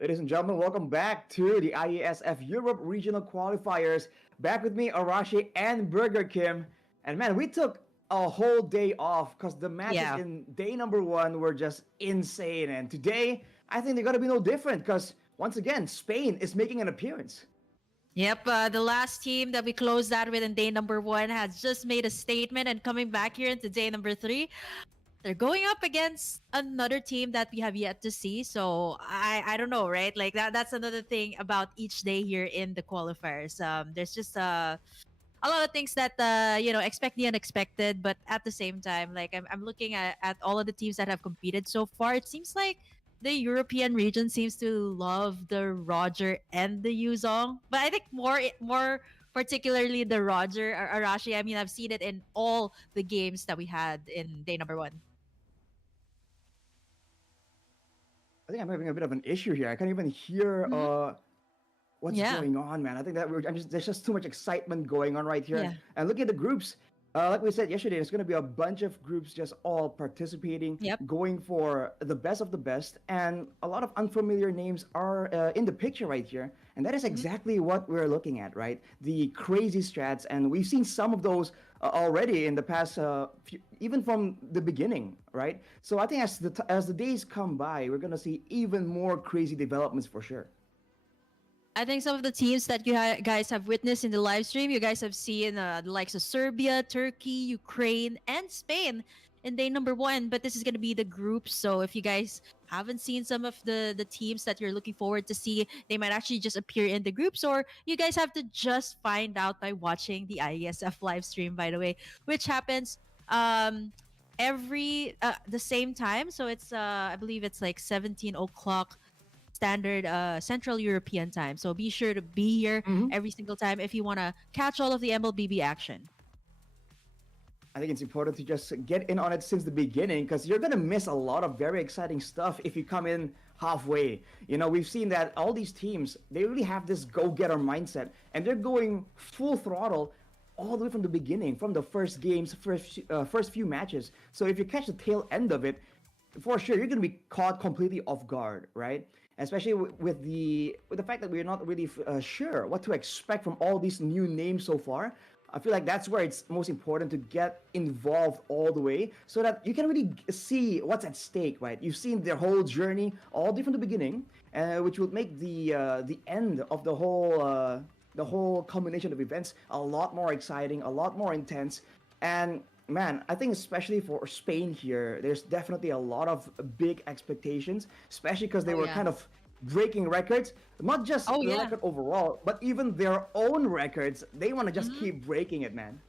Ladies and gentlemen, welcome back to the IESF Europe Regional Qualifiers. Back with me, Arashi and Burger Kim. And man, we took a whole day off because the matches Yeah. in day number one were just insane. And today, I think they're going to be no different because once again, Spain is making an appearance. Yep. The last team that we closed out with in day number one has just made a statement and coming back here into day number three. They're going up against another team that we have yet to see. So I don't know, right? Like that's another thing about each day here in the qualifiers. There's just a lot of things that expect the unexpected, but at the same time, like I'm looking at all of the teams that have competed so far. It seems like the European region seems to love the Roger and the Yuzong, but I think more particularly the Roger or Arashi. I mean, I've seen it in all the games that we had in day number one. I think I'm having a bit of an issue here. I can't even hear Mhm. what's Yeah, going on, man. I think that there's just too much excitement going on right here. yeah. And look at the groups. Like we said yesterday, there's going to be a bunch of groups just all participating, Yep. going for the best of the best. And a lot of unfamiliar names are in the picture right here. And that is Mhm. exactly what we're looking at, right? The crazy strats. And we've seen some of those already in the past, even from the beginning, right? So I think as the days come by, we're going to see even more crazy developments for sure. I think some of the teams that you guys have witnessed in the live stream, you guys have seen the likes of Serbia, Turkey, Ukraine, and Spain in day number one. But this is going to be the group. So if you guys haven't seen some of the teams that you're looking forward to see, they might actually just appear in the groups, or you guys have to just find out by watching the IESF live stream, by the way, which happens every the same time. So it's I believe it's like 17 o'clock standard Central European time. So be sure to be here every single time if you want to catch all of the MLBB action. I think it's important to just get in on it since the beginning because you're going to miss a lot of very exciting stuff if you come in halfway. You know, we've seen that all these teams, they really have this go-getter mindset and they're going full throttle all the way from the beginning, from the first games, first few matches. So if you catch the tail end of it, for sure you're going to be caught completely off guard, right? Especially with the fact that we're not really sure what to expect from all these new names so far. I feel like that's where it's most important to get involved all the way so that you can really see what's at stake, right? You've seen their whole journey all the way from the beginning, which will make the end of the whole combination of events a lot more exciting, a lot more intense, and man, I think especially for Spain here, there's definitely a lot of big expectations, especially because they Oh were yeah. kind of breaking records, not just Oh the yeah. record overall, but even their own records. They want to just Mhm. keep breaking it, man.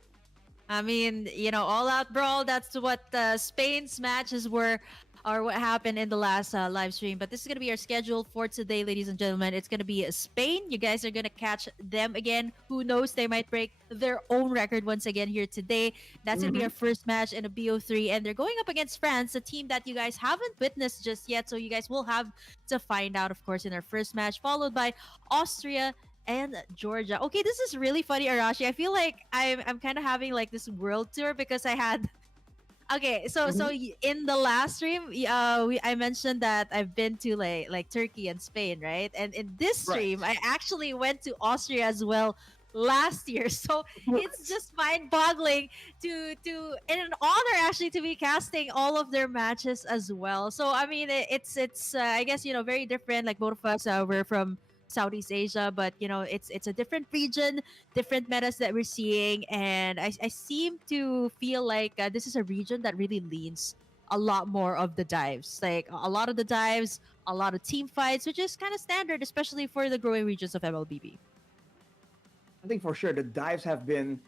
I mean, all out brawl. That's what Spain's matches were, or what happened in the last live stream. But this is gonna be our schedule for today, ladies and gentlemen. It's gonna be Spain. You guys are gonna catch them again. Who knows? They might break their own record once again here today. That's gonna be our Hmm. first match in a BO3, and they're going up against France, a team that you guys haven't witnessed just yet. So you guys will have to find out, of course, in our first match, followed by Austria and Georgia. Okay, this is really funny, Arashi. I feel like I'm kind of having like this world tour because I had okay. Hmm. In the last stream, I mentioned that I've been to like Turkey and Spain, right? And in this Right. stream, I actually went to Austria as well last year. So it's What? just mind-boggling and an honor actually to be casting all of their matches as well. So I mean, it's I guess very different. Like both of us, we're from Southeast Asia, but it's a different region, different metas that we're seeing, and I seem to feel like this is a region that really leans a lot more of the dives, like a lot of the dives, a lot of team fights, which is kind of standard, especially for the growing regions of MLBB. I think for sure the dives have been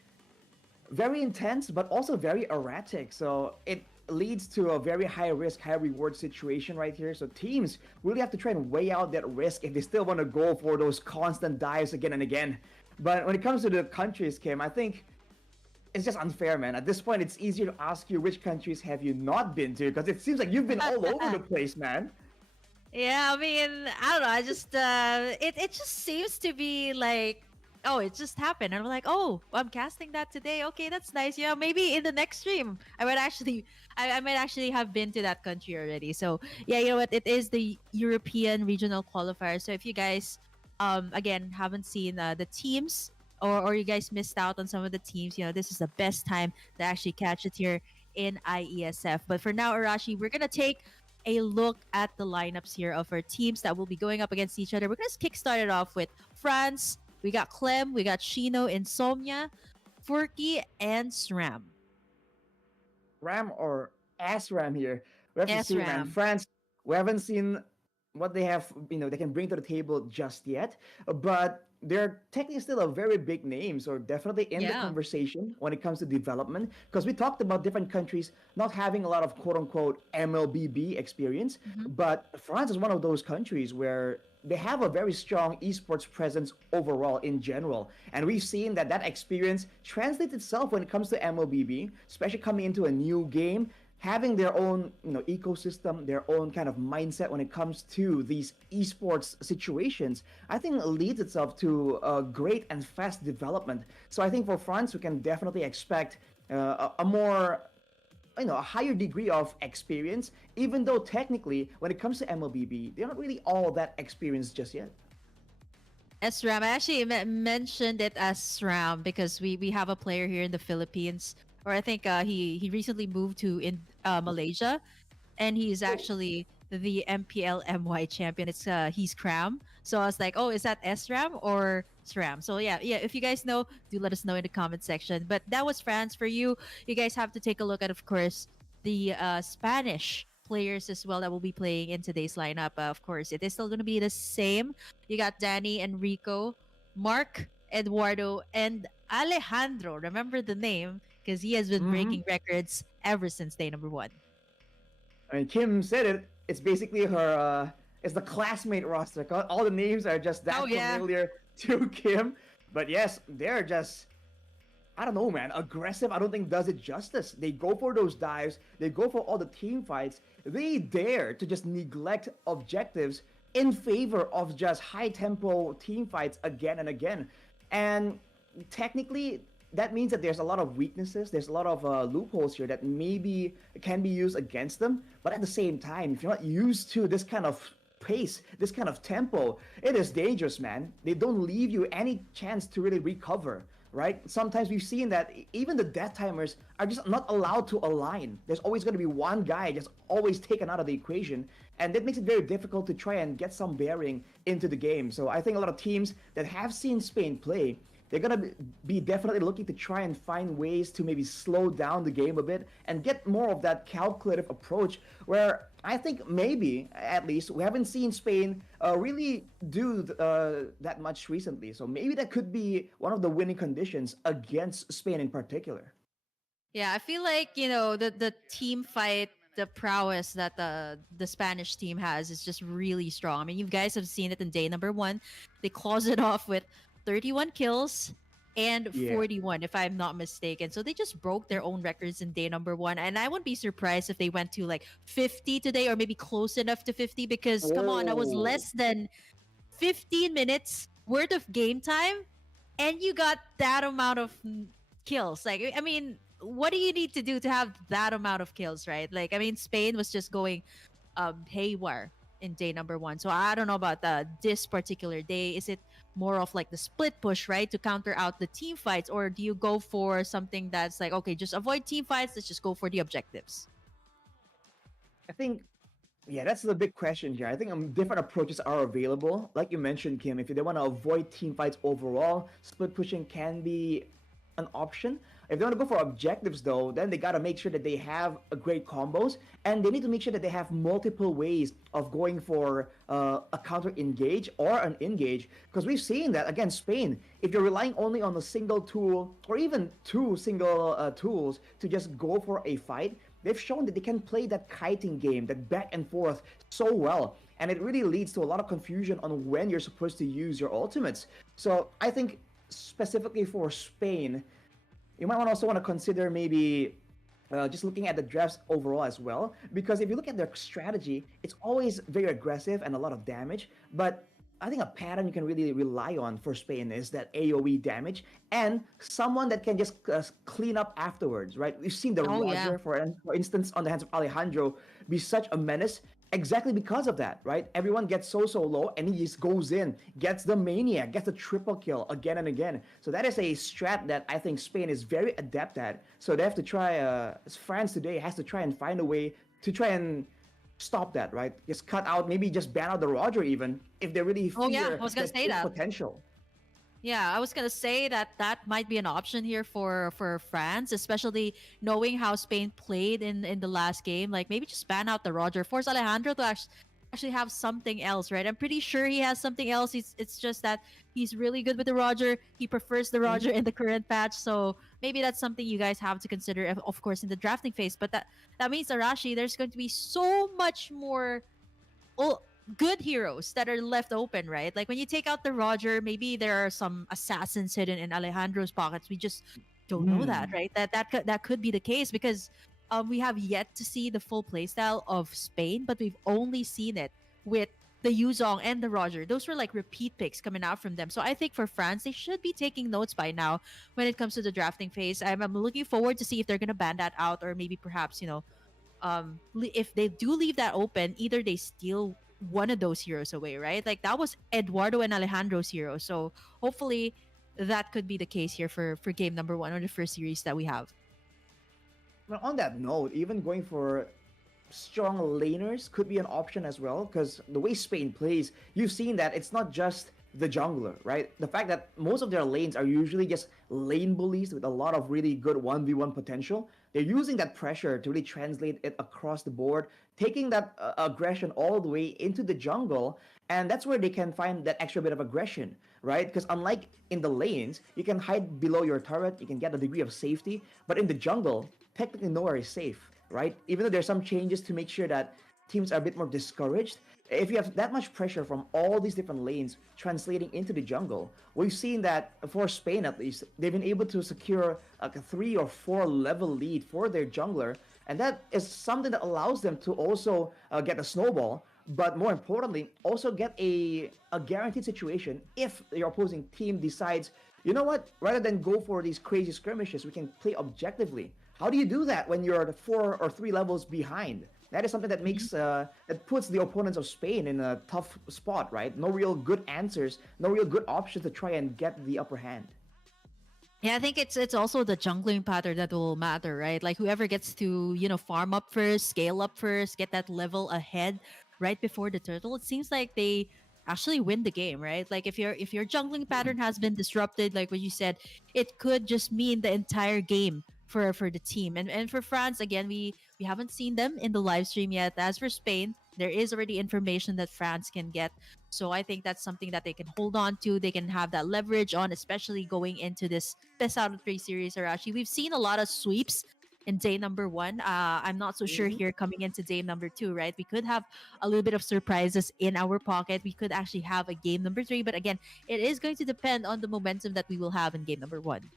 very intense, but also very erratic. So it leads to a very high risk, high reward situation right here. So teams really have to try and weigh out that risk if they still want to go for those constant dives again and again. But when it comes to the countries, Kim, I think it's just unfair, man. At this point, it's easier to ask you which countries have you not been to because it seems like you've been all over the place, man. Yeah, I mean, I don't know. I just it just seems to be like oh, it just happened. And I'm like, oh, I'm casting that today. Okay, that's nice. Yeah, maybe in the next stream, I might actually have been to that country already. So yeah, you know what? It is the European regional qualifier. So if you guys, again, haven't seen the teams, or you guys missed out on some of the teams, you know, this is the best time to actually catch it here in IESF. But for now, Arashi, we're gonna take a look at the lineups here of our teams that will be going up against each other. We're gonna kickstart it off with France. We got Clem, we got Shino, Insomnia, Furky, and SRAM. Ram or ASRAM here. We have to see, man. SRAM. France, we haven't seen what they have, they can bring to the table just yet, but they're technically still a very big name, so definitely in the Yeah. conversation when it comes to development. Because we talked about different countries not having a lot of quote unquote MLBB experience, Mhm. but France is one of those countries where they have a very strong esports presence overall in general. And we've seen that that experience translates itself when it comes to MLBB, especially coming into a new game, having their own ecosystem, their own kind of mindset when it comes to these esports situations. I think it leads itself to a great and fast development. So I think for France, we can definitely expect a more a higher degree of experience, even though technically when it comes to MLBB, they're not really all that experienced just yet. SRAM. I actually mentioned it as SRAM because we have a player here in the Philippines, or I think he recently moved to in Malaysia, and he's Oh, actually the MPL MY champion. He's Cram. So I was like, oh, is that SRAM or SRAM? So yeah. If you guys know, do let us know in the comment section. But that was France for you. You guys have to take a look at, of course, the Spanish players as well that will be playing in today's lineup. Of course, it is still going to be the same. You got Danny, Enrico, Mark, Eduardo, and Alejandro. Remember the name because he has been mm-hmm. breaking records ever since day number one. I mean, Kim said it. It's basically her. It's the classmate roster. All the names are just Oh that yeah. familiar to Kim. But yes, they're just I don't know, man. Aggressive, I don't think does it justice. They go for those dives, they go for all the team fights. They dare to just neglect objectives in favor of just high tempo team fights again and again. And technically, that means that there's a lot of weaknesses, there's a lot of loopholes here that maybe can be used against them. But at the same time, if you're not used to this kind of pace, this kind of tempo, it is dangerous, man. They don't leave you any chance to really recover, right? Sometimes we've seen that even the death timers are just not allowed to align. There's always going to be one guy just always taken out of the equation, and that makes it very difficult to try and get some bearing into the game. So I think a lot of teams that have seen Spain play, they're going to be definitely looking to try and find ways to maybe slow down the game a bit and get more of that calculative approach where I think maybe, at least, we haven't seen Spain really do that much recently. So maybe that could be one of the winning conditions against Spain in particular. Yeah, I feel like, the team fight, the prowess that the Spanish team has is just really strong. I mean, you guys have seen it in day number one. They close it off with 31 kills and Yeah. 41, if I'm not mistaken. So they just broke their own records in day number one. And I wouldn't be surprised if they went to like 50 today, or maybe close enough to 50, because come on, that was Oh. less than 15 minutes worth of game time, and you got that amount of kills. Like, I mean, what do you need to do to have that amount of kills, right? Like, I mean, Spain was just going haywire in day number one. So I don't know about this particular day. Is it more of like the split push, right, to counter out the team fights, or do you go for something that's like, okay, just avoid team fights, let's just go for the objectives? I think, yeah, that's the big question here. I think different approaches are available. Like you mentioned, Kim, if they want to avoid team fights overall, split pushing can be an option. If they want to go for objectives, though, then they got to make sure that they have a great combos, and they need to make sure that they have multiple ways of going for a counter engage or an engage. Because we've seen that against Spain, if you're relying only on a single tool or even two single tools to just go for a fight, they've shown that they can play that kiting game, that back and forth so well. And it really leads to a lot of confusion on when you're supposed to use your ultimates. So I think specifically for Spain, you might also want to consider maybe just looking at the drafts overall as well. Because if you look at their strategy, it's always very aggressive and a lot of damage. But I think a pattern you can really rely on for Spain is that AOE damage and someone that can just clean up afterwards, right? We've seen the Oh yeah. Roger, for instance, on the hands of Alejandro, be such a menace exactly because of that, right? Everyone gets so low, and he just goes in, gets the maniac, gets the triple kill again and again. So that is a strat that I think Spain is very adept at. So they have to try. France today has to try and find a way to try and stop that, right? Just cut out, maybe just ban out the Roger even if they really Oh yeah. fear I was gonna that say its that. potential. Yeah, I was gonna say that that might be an option here for France, especially knowing how Spain played in the last game. Like maybe just ban out the Roger, force Alejandro to actually have something else, right? I'm pretty sure he has something else. It's just that he's really good with the Roger. He prefers the Mhm. Roger in the current patch, so maybe that's something you guys have to consider, of course, in the drafting phase. But that means Arashi, there's going to be so much more well good heroes that are left open, right? Like when you take out the Roger, maybe there are some assassins hidden in Alejandro's pockets. We just don't know that, Mm. right? That could be the case because we have yet to see the full playstyle of Spain, but we've only seen it with the Yuzong and the Roger. Those were like repeat picks coming out from them. So I think for France, they should be taking notes by now when it comes to the drafting phase. I'm looking forward to see if they're gonna ban that out or maybe perhaps if they do leave that open, either they steal one of those heroes away, right? Like that was Eduardo and Alejandro's hero. So hopefully that could be the case here for game number one or the first series that we have. Well, on that note, even going for strong laners could be an option as well because the way Spain plays, you've seen that it's not just the jungler, right? The fact that most of their lanes are usually just lane bullies with a lot of really good 1v1 potential. They're using that pressure to really translate it across the board, taking that aggression all the way into the jungle, and that's where they can find that extra bit of aggression, right? Because unlike in the lanes, you can hide below your turret, you can get a degree of safety, but in the jungle, technically nowhere is safe, right? Even though there's some changes to make sure that teams are a bit more discouraged. If you have that much pressure from all these different lanes translating into the jungle, we've seen that for Spain at least, they've been able to secure like a 3 or 4 level lead for their jungler, and that is something that allows them to also get a snowball, but more importantly, also get a guaranteed situation if your opposing team decides, you know what, rather than go for these crazy skirmishes, we can play objectively. How do you do that when you're 4 or 3 levels behind? That is something that Mhm. makes that puts the opponents of Spain in a tough spot, right? No real good answers, no real good options to try and get the upper hand. Yeah, I think it's also the jungling pattern that will matter, right? Like whoever gets to, farm up first, scale up first, get that level ahead right before the turtle. It seems like they actually win the game, right? Like if your jungling pattern has been disrupted, like what you said, it could just mean the entire game for the team. And for France, again, we haven't seen them in the live stream yet. As for Spain, there is already information that France can get. So I think that's something that they can hold on to. They can have that leverage on, especially going into this best out of three series. Or actually, we've seen a lot of sweeps in day number one. I'm not so sure Mhm. here coming into day number two, right? We could have a little bit of surprises in our pocket. We could actually have a game number three, but again, it is going to depend on the momentum that we will have in game number one.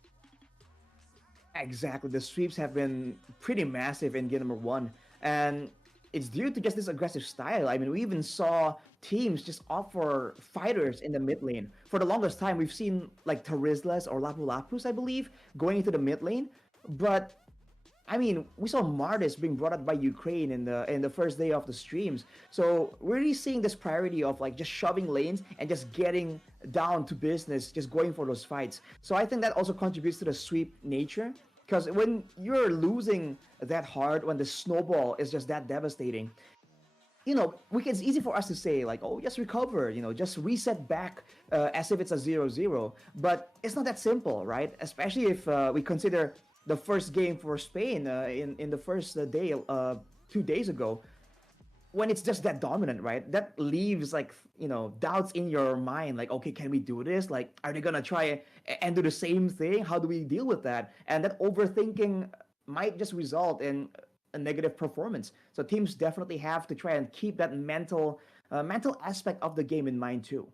Exactly. The sweeps have been pretty massive in game number one. And it's due to just this aggressive style. I mean, we even saw teams just opt for fighters in the mid lane. For the longest time, we've seen like Tarizlas or Lapu Lapus, I believe, going into the mid lane. But I mean, we saw Martis being brought up by Ukraine in the first day of the streams. So we're really seeing this priority of like just shoving lanes and just getting down to business, just going for those fights. So I think that also contributes to the sweep nature. Because when you're losing that hard, when the snowball is just that devastating, it's easy for us to say like, oh, just recover, just reset back as if it's a 0-0. But it's not that simple, right? Especially if we consider the first game for Spain in the first day 2 days ago, when it's just that dominant, right? That leaves like doubts in your mind, like, okay, can we do this? Like, are they gonna try and do the same thing? How do we deal with that? And that overthinking might just result in a negative performance. So teams definitely have to try and keep that mental aspect of the game in mind too.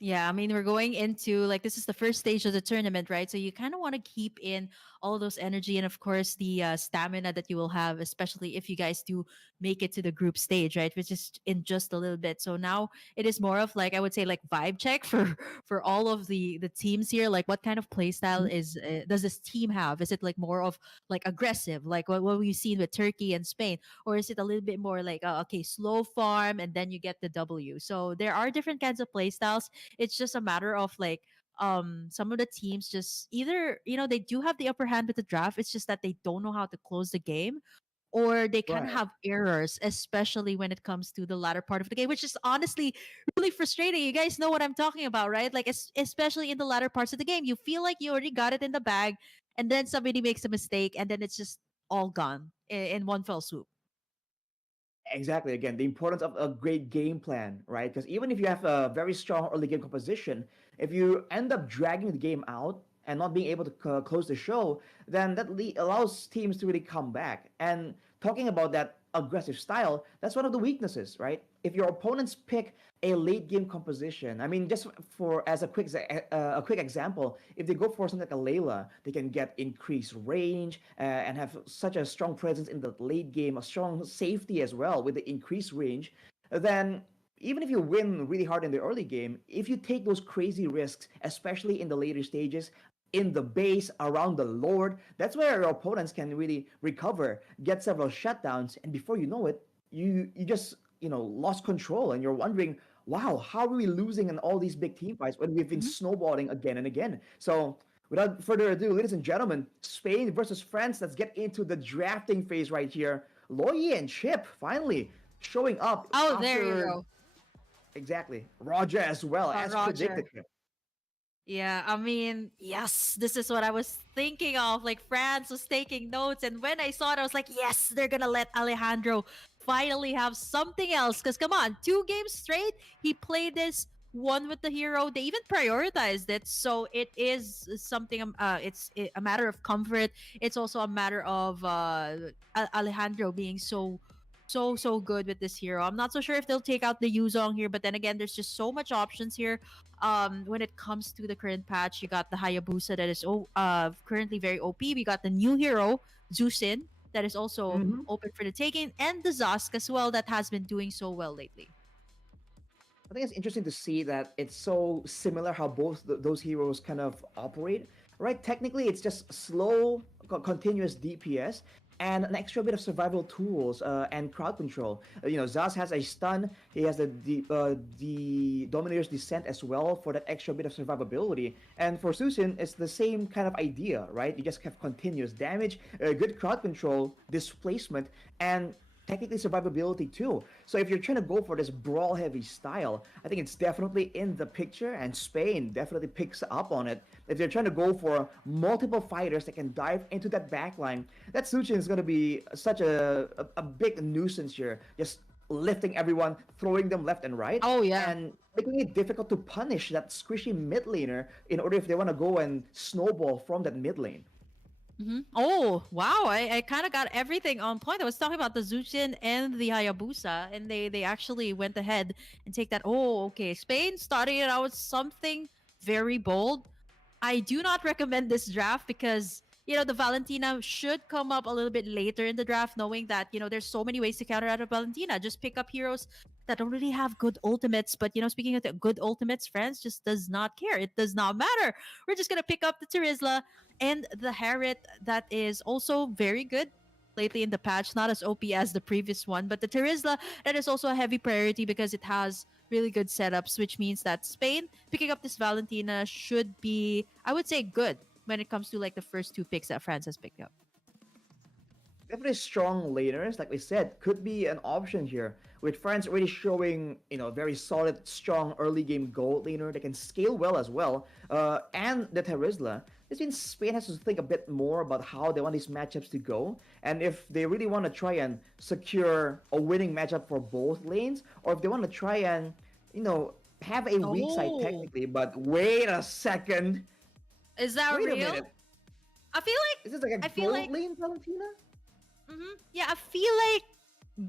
Yeah, I mean, we're going into like this is the first stage of the tournament, right? So you kind of want to keep in all those energy and, of course, the stamina that you will have, especially if you guys do make it to the group stage, right? Which is in just a little bit. So now it is more of like I would say like vibe check for all of the teams here. Like, what kind of play style Mhm. is does this team have? Is it like more of like aggressive, like what we've seen with Turkey and Spain, or is it a little bit more like okay, slow farm and then you get the W? So there are different kinds of play styles. It's just a matter of like some of the teams just either they do have the upper hand with the draft. It's just that they don't know how to close the game, or they kind of Right. have errors, especially when it comes to the latter part of the game, which is honestly really frustrating. You guys know what I'm talking about, right? Like especially in the latter parts of the game, you feel like you already got it in the bag, and then somebody makes a mistake, and then it's just all gone in one fell swoop. Exactly. Again, the importance of a great game plan, right? Because even if you have a very strong early game composition, if you end up dragging the game out and not being able to close the show, then that allows teams to really come back. And talking about that aggressive style, that's one of the weaknesses, right? If your opponents pick a late game composition, I mean, just for as a quick example, if they go for something like a Layla, they can get increased range and have such a strong presence in the late game, a strong safety as well with the increased range. Then even if you win really hard in the early game, if you take those crazy risks, especially in the later stages, in the base, around the Lord, that's where your opponents can really recover, get several shutdowns, and before you know it, you just lost control, and you're wondering, wow, how are we losing in all these big team fights when we've been Mhm. snowballing again and again? So without further ado, ladies and gentlemen, Spain versus France. Let's get into the drafting phase right here. Loyi and Chip finally showing up Oh, there you after go. exactly Roger as well as Roger. predicted. Chip. Yeah, I mean, yes, this is what I was thinking of. Like, France was taking notes, and when I saw it, I was like, yes, they're gonna let Alejandro finally have something else. Because come on, 2 games straight, he played this one with the hero. They even prioritized it, so it is something. A matter of comfort. It's also a matter of Alejandro being so good with this hero. I'm not so sure if they'll take out the Yuzong here, but then again, there's just so much options here when it comes to the current patch. You got the Hayabusa that is currently very OP. We got the new hero Zusin that is also Mm-hmm. open for the taking, and the Zask as well that has been doing so well lately. I think it's interesting to see that it's so similar how both those heroes kind of operate. Right? Technically, it's just slow, continuous DPS and an extra bit of survival tools and crowd control. Zaz has a stun. He has the Dominator's Descent as well for that extra bit of survivability. And for Susin, it's the same kind of idea, right? You just have continuous damage, good crowd control, displacement, and technically survivability too. So if you're trying to go for this brawl heavy style, I think it's definitely in the picture, and Spain definitely picks up on it. If they're trying to go for multiple fighters that can dive into that backline, that Suchin is going to be such a big nuisance here. Just lifting everyone, throwing them left and right, Oh yeah. and making it difficult to punish that squishy mid laner in order if they want to go and snowball from that mid lane. Oh wow! I kind of got everything on point. I was talking about the Zuchin and the Hayabusa, and they actually went ahead and take that. Oh, okay. Spain starting it out with something very bold. I do not recommend this draft because the Valentina should come up a little bit later in the draft, knowing that there's so many ways to counter out of Valentina. Just pick up heroes that don't really have good ultimates. But speaking of the good ultimates, France just does not care. It does not matter. We're just gonna pick up the Terizla and the Harriet that is also very good lately in the patch. Not as OP as the previous one, but the Terizla that is also a heavy priority because it has really good setups, which means that Spain picking up this Valentina should be, I would say, good when it comes to like the first 2 picks that France has picked up. Definitely strong laners, like we said, could be an option here. With France already showing, very solid, strong early game gold laner that can scale well as well, and the Terizla. This means Spain has to think a bit more about how they want these matchups to go, and if they really want to try and secure a winning matchup for both lanes, or if they want to try and, have a weak side Oh, technically. But wait a second, is that wait a real? minute, I feel like, is this like a I feel gold like, lane Valentina? yeah, I feel like Hmm.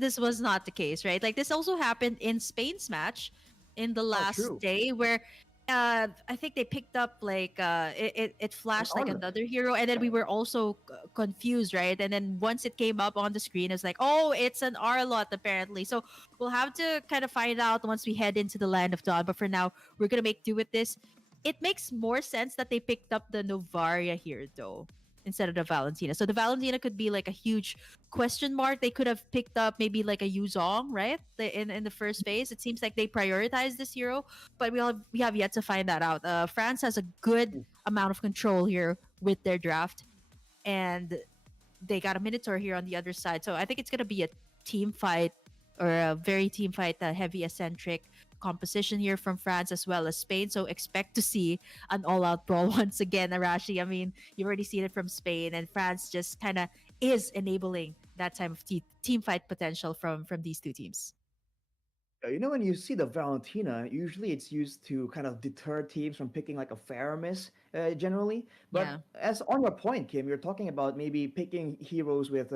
this was not the case, right? Like this also happened in Spain's match. in the Oh, last true. day where I think they picked up like it An flashed like armor. another hero, and then we were also confused, right? And then once it came up on the screen, it's like, oh, it's an Arlot apparently. So we'll have to kind of find out once we head into the Land of Dawn. But for now, we're gonna make do with this. It makes more sense that they picked up the Novaria here though, instead of the Valentina. So the Valentina could be like a huge question mark. They could have picked up maybe like a Yuzong, right? In the first phase, it seems like they prioritized this hero, but we have yet to find that out. France has a good amount of control here with their draft, and they got a Minotaur here on the other side. So I think it's gonna be a team fight, or a very team fight, heavy eccentric composition here from France as well as Spain. So expect to see an all-out brawl once again, Arashi. I mean, you've already seen it from Spain, and France just kind of is enabling that type of team fight potential from these two teams. When you see the Valentina, usually it's used to kind of deter teams from picking like a Faramis generally. Yeah. But as on your point, Kim, you're talking about maybe picking heroes with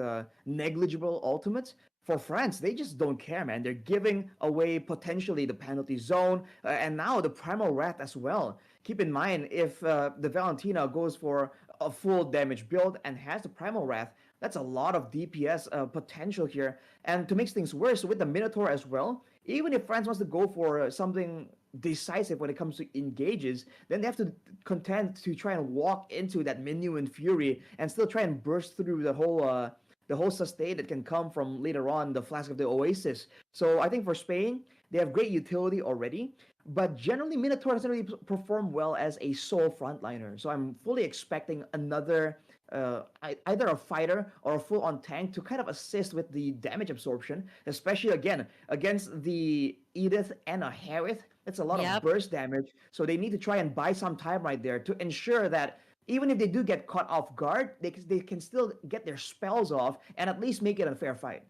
negligible ultimates. For France, they just don't care, man. They're giving away potentially the penalty zone and now the Primal Wrath as well. Keep in mind, if the Valentina goes for a full damage build and has the Primal Wrath, that's a lot of DPS potential here. And to make things worse, with the Minotaur as well, even if France wants to go for something decisive when it comes to engages, then they have to contend to try and walk into that Minuan Fury and still try and burst through the whole sustain that can come from later on the Flask of the Oasis. So I think for Spain, they have great utility already, but generally Minotaur doesn't really perform well as a sole frontliner. So I'm fully expecting another either a fighter or a full-on tank to kind of assist with the damage absorption, especially again against the Edith and a Harith. It's a lot of Yep. burst damage, so they need to try and buy some time right there to ensure that even if they do get caught off guard, they can still get their spells off and at least make it a fair fight.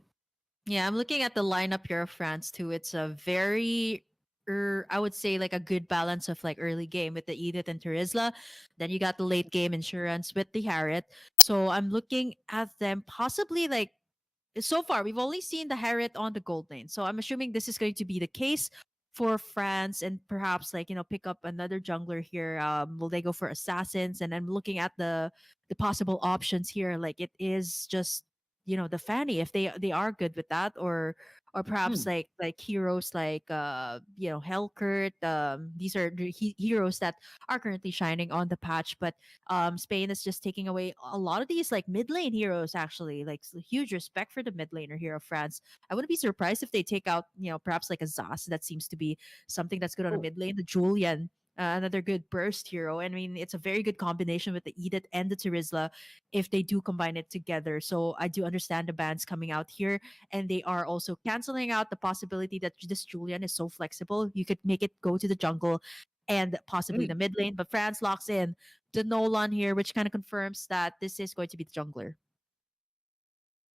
Yeah, I'm looking at the lineup here of France too. It's a very, I would say, like a good balance of like early game with the Edith and Terizla. Then you got the late game insurance with the Harriet. So I'm looking at them possibly like, so far we've only seen the Harriet on the gold lane. So I'm assuming this is going to be the case for France, and perhaps like pick up another jungler here. Will they go for assassins? And I'm looking at the possible options here. Like it is just the Fanny, if they are good with that, or perhaps Hmm. like heroes like Hellkurt. These are the heroes that are currently shining on the patch, but Spain is just taking away a lot of these like mid lane heroes. Actually, like huge respect for the mid laner here of France. I wouldn't be surprised if they take out perhaps like a Zas. That seems to be something that's good on a Oh, mid lane. The Julian. Another good burst hero. I mean, it's a very good combination with the Edith and the Terizla if they do combine it together. So I do understand the bans coming out here, and they are also canceling out the possibility that this Julian is so flexible. You could make it go to the jungle and possibly the hmm. mid lane, but France locks in the Nolan here, which kind of confirms that this is going to be the jungler.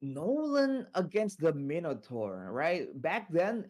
Nolan against the Minotaur, right? Back then,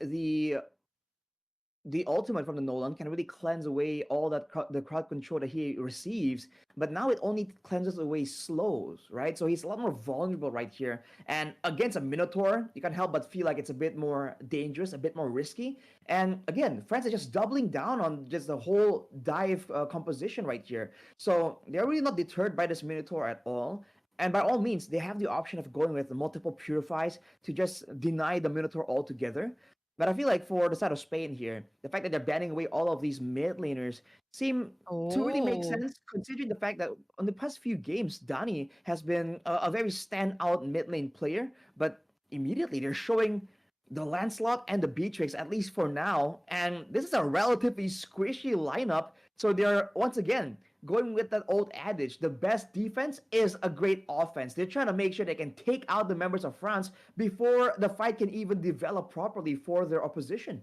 the ultimate from the Nolan can really cleanse away all that the crowd control that he receives, but now it only cleanses away slows, right? So he's a lot more vulnerable right here. And against a Minotaur, you can't help but feel like it's a bit more dangerous, a bit more risky. And again, France is just doubling down on just the whole dive composition right here. So they're really not deterred by this Minotaur at all. And by all means, they have the option of going with multiple purifies to just deny the Minotaur altogether. But I feel like for the side of Spain here, the fact that they're banning away all of these mid laners seem to really make Oh, sense, considering the fact that on the past few games, Dani has been a very standout mid lane player, but immediately they're showing the Lancelot and the Beatrix, at least for now. And this is a relatively squishy lineup. So they're, once again, going with that old adage, the best defense is a great offense. They're trying to make sure they can take out the members of France before the fight can even develop properly for their opposition.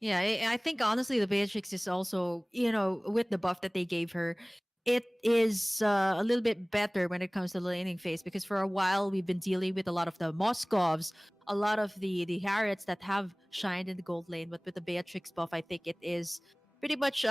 yeah. I think honestly, the Beatrix is also, with the buff that they gave her, it is a little bit better when it comes to the laning phase, because for a while we've been dealing with a lot of the Moscovs, a lot of the Harriets that have shined in the gold lane, but with the Beatrix buff, I think it is pretty much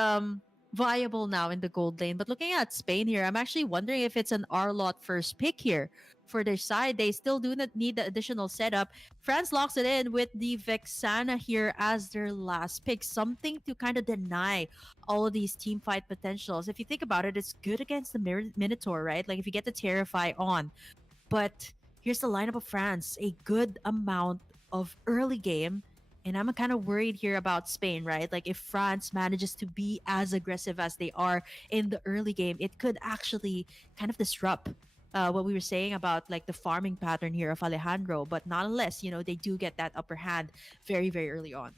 viable now in the gold lane. But looking at Spain here, I'm actually wondering if it's an R-lot first pick here for their side. They still do not need the additional setup. France locks it in with the Vexana here as their last pick, something to kind of deny all of these team fight potentials. If you think about it, it's good against the Minotaur, right? Like if you get the Terrify on. But here's the lineup of France, a good amount of early game. And I'm kind of worried here about Spain, right? Like if France manages to be as aggressive as they are in the early game, it could actually kind of disrupt what we were saying about like the farming pattern here of Alejandro. But not unless, they do get that upper hand very, very early on.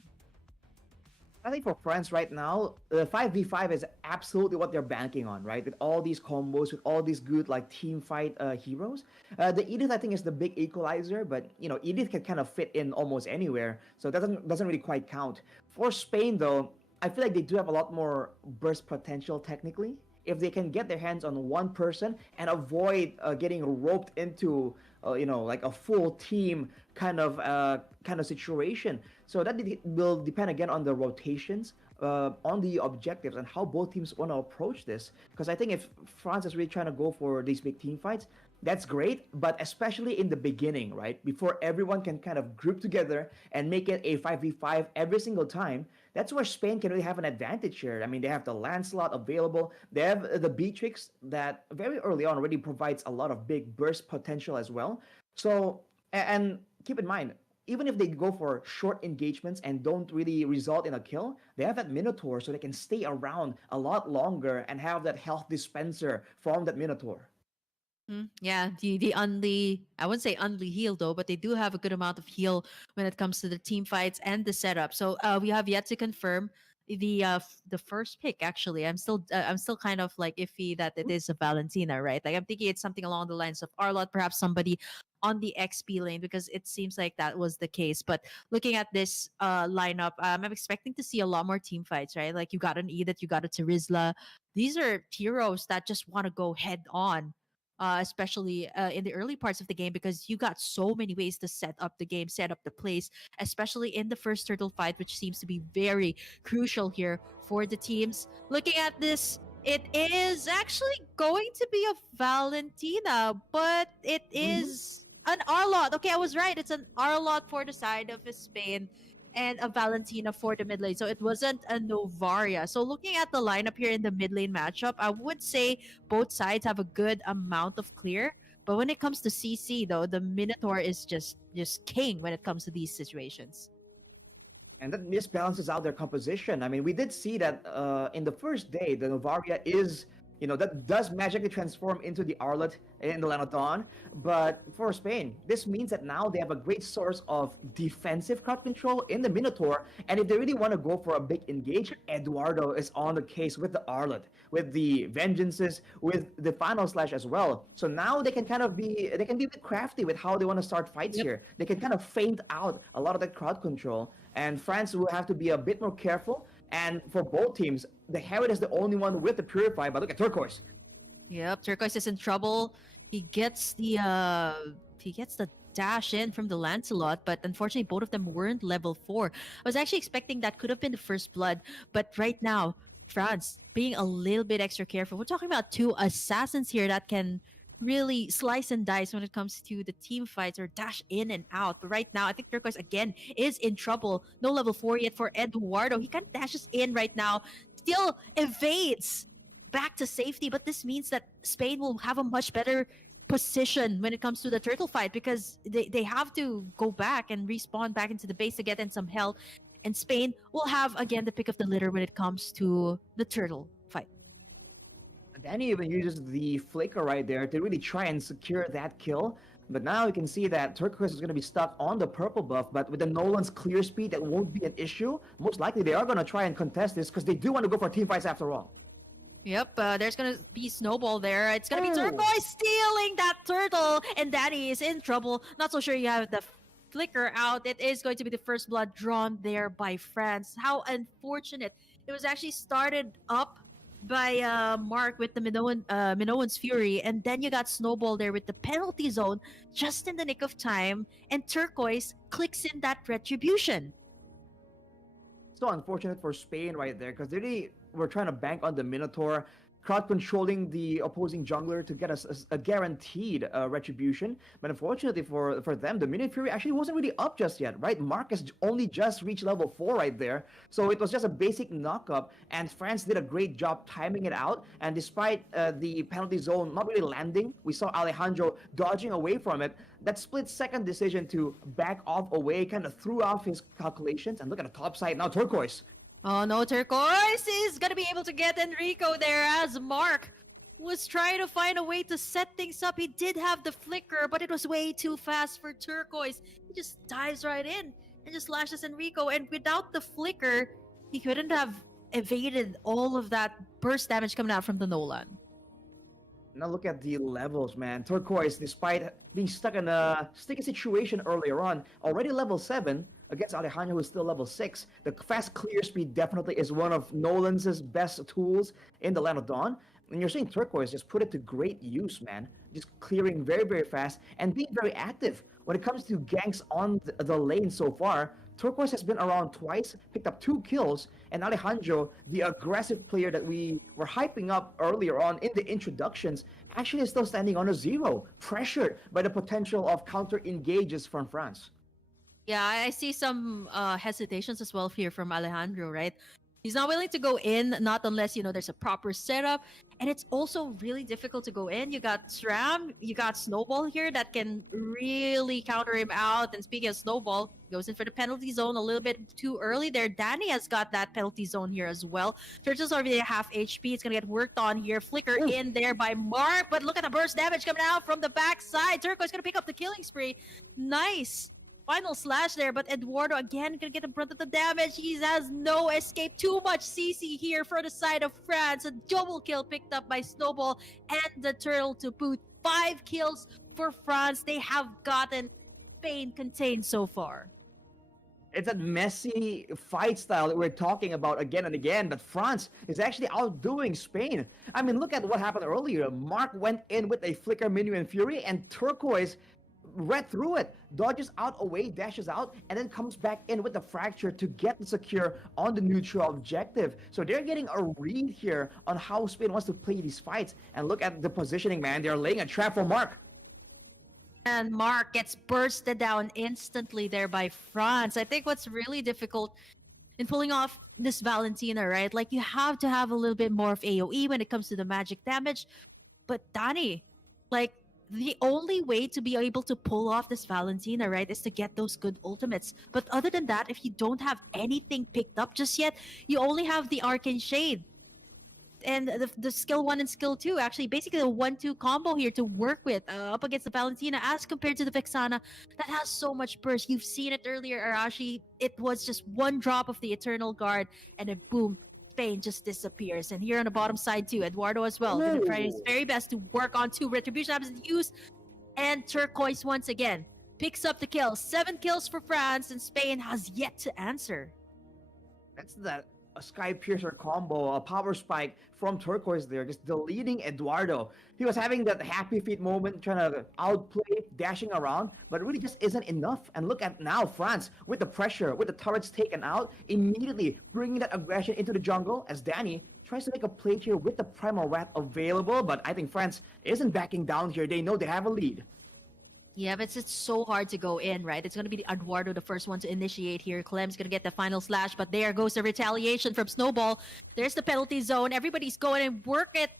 I think for France right now, the 5v5 is absolutely what they're banking on, right? With all these combos, with all these good like team fight heroes. The Edith I think is the big equalizer, but Edith can kind of fit in almost anywhere, so it doesn't really quite count. For Spain though, I feel like they do have a lot more burst potential technically. If they can get their hands on one person and avoid getting roped into, like a full team kind of situation. So that will depend again on the rotations, on the objectives, and how both teams want to approach this. Because I think if France is really trying to go for these big team fights, that's great, but especially in the beginning, right? Before everyone can kind of group together and make it a 5v5 every single time, that's where Spain can really have an advantage here. I mean, they have the Lancelot available. They have the Beatrix that very early on already provides a lot of big burst potential as well. So, and keep in mind, even if they go for short engagements and don't really result in a kill, they have that Minotaur so they can stay around a lot longer and have that health dispenser from that Minotaur. Yeah, the only I wouldn't say only heal though, but they do have a good amount of heal when it comes to the team fights and the setup. So we have yet to confirm the first pick. Actually, I'm still kind of like iffy that it is a Valentina, right? Like I'm thinking it's something along the lines of Arlot, perhaps somebody on the XP lane because it seems like that was the case. But looking at this lineup, I'm expecting to see a lot more team fights, right? Like you got an Edith, you got a Terizla. These are heroes that just want to go head on, especially in the early parts of the game, because you got so many ways to set up the game, set up the plays, especially in the first turtle fight, which seems to be very crucial here for the teams. Looking at this, it is actually going to be a Valentina, but it is an Arlot. Okay, I was right. It's an Arlot for the side of Spain and a Valentina for the mid lane. So it wasn't a Novaria. So looking at the lineup here in the mid lane matchup, I would say both sides have a good amount of clear. But when it comes to CC though, the Minotaur is just king when it comes to these situations. And that misbalances out their composition. I mean, we did see that in the first day, the Novaria is, that does magically transform into the Arlet in the Lanoton. But for Spain, this means that now they have a great source of defensive crowd control in the Minotaur. And if they really want to go for a big engage, Eduardo is on the case with the Arlet, with the Vengeances, with the Final Slash as well. So now they can be a bit crafty with how they want to start fights here. They can kind of feint out a lot of that crowd control. And France will have to be a bit more careful. And for both teams, the Herod is the only one with the Purify, but look at Turquoise. Yep, Turquoise is in trouble. He gets the dash in from the Lancelot, but unfortunately both of them weren't level 4. I was actually expecting that could have been the first blood, but right now, France being a little bit extra careful. We're talking about 2 assassins here that can really slice and dice when it comes to the team fights or dash in and out. But right now, I think Turquoise again is in trouble. No level 4 yet for Eduardo. He kind of dashes in right now, still evades back to safety. But this means that Spain will have a much better position when it comes to the turtle fight because they have to go back and respawn back into the base to get in some health. And Spain will have again the pick of the litter when it comes to the turtle fight. Danny even uses the flicker right there to really try and secure that kill. But now you can see that Turquoise is going to be stuck on the purple buff, but with the Nolan's clear speed, that won't be an issue. Most likely they are going to try and contest this because they do want to go for team fights after all. Yep, there's going to be Snowball there. It's going to be Turquoise stealing that turtle, and Danny is in trouble. Not so sure you have the flicker out. It is going to be the first blood drawn there by France. How unfortunate. It was actually started up by Mark with the Minoan's Fury, and then you got Snowball there with the penalty zone just in the nick of time, and Turquoise clicks in that retribution. So unfortunate for Spain right there because they really were trying to bank on the Minotaur, crowd controlling the opposing jungler to get us a guaranteed retribution. But unfortunately for them, the Minion Fury actually wasn't really up just yet, right? Marcus only just reached level 4 right there. So it was just a basic knock-up, and France did a great job timing it out. And despite the penalty zone not really landing, we saw Alejandro dodging away from it. That split-second decision to back off away kind of threw off his calculations. And look at the top side now, Turquoise. Oh no, Turquoise is gonna be able to get Enrico there as Mark was trying to find a way to set things up. He did have the flicker, but it was way too fast for Turquoise. He just dives right in and just slashes Enrico, and without the flicker, he couldn't have evaded all of that burst damage coming out from the Nolan. Now look at the levels, man. Turquoise, despite being stuck in a sticky situation earlier on, already level 7 against Alejandro, who's still level 6. The fast clear speed definitely is one of Nolan's best tools in the Land of Dawn. And you're seeing Turquoise just put it to great use, man. Just clearing very, very fast and being very active. When it comes to ganks on the lane so far, Turquoise has been around twice, picked up 2 kills, and Alejandro, the aggressive player that we were hyping up earlier on in the introductions, actually is still standing on a 0, pressured by the potential of counter-engages from France. Yeah, I see some hesitations as well here from Alejandro, right? He's not willing to go in, not unless, there's a proper setup. And it's also really difficult to go in. You got SRAM, you got Snowball here that can really counter him out. And speaking of Snowball, goes in for the penalty zone a little bit too early there. Danny has got that penalty zone here as well. Turtle's already half HP. It's going to get worked on here. Flicker in there by Mark. But look at the burst damage coming out from the backside. Turco is going to pick up the killing spree. Nice. Final slash there, but Eduardo again gonna get in front of the damage. He has no escape. Too much CC here for the side of France. A double kill picked up by Snowball and the Turtle to boot. 5 kills for France. They have gotten Spain contained so far. It's that messy fight style that we're talking about again and again, but France is actually outdoing Spain. I mean, look at what happened earlier. Mark went in with a flicker Minion Fury, and Turquoise read through it, dodges out away, dashes out, and then comes back in with the fracture to get the secure on the neutral objective. So they're getting a read here on how Spain wants to play these fights. And look at the positioning, man. They're laying a trap for Mark. And Mark gets bursted down instantly there by France. I think what's really difficult in pulling off this Valentina, right? Like, you have to have a little bit more of AoE when it comes to the magic damage. But Danny, like, the only way to be able to pull off this Valentina, right, is to get those good ultimates. But other than that, if you don't have anything picked up just yet, you only have the Arcane Shade. And the skill 1 and skill 2, actually, basically a 1-2 combo here to work with up against the Valentina as compared to the Vexana that has so much burst. You've seen it earlier, Arashi. It was just one drop of the Eternal Guard, and then boom, Spain just disappears. And here on the bottom side too, Eduardo as well, gonna try his very best to work on 2 retribution happens use, and Turquoise once again picks up the kill. 7 kills for France, and Spain has yet to answer. That's that a Sky Piercer combo, a power spike from Turquoise there, just deleting Eduardo. He was having that happy feet moment, trying to outplay, dashing around, but it really just isn't enough. And look at now, France, with the pressure, with the turrets taken out, immediately bringing that aggression into the jungle as Danny tries to make a play here with the Primal Rat available, but I think France isn't backing down here. They know they have a lead. Yeah, but it's so hard to go in, right? It's going to be Eduardo, the first one to initiate here. Clem's going to get the final slash, but there goes the retaliation from Snowball. There's the penalty zone. Everybody's going and work it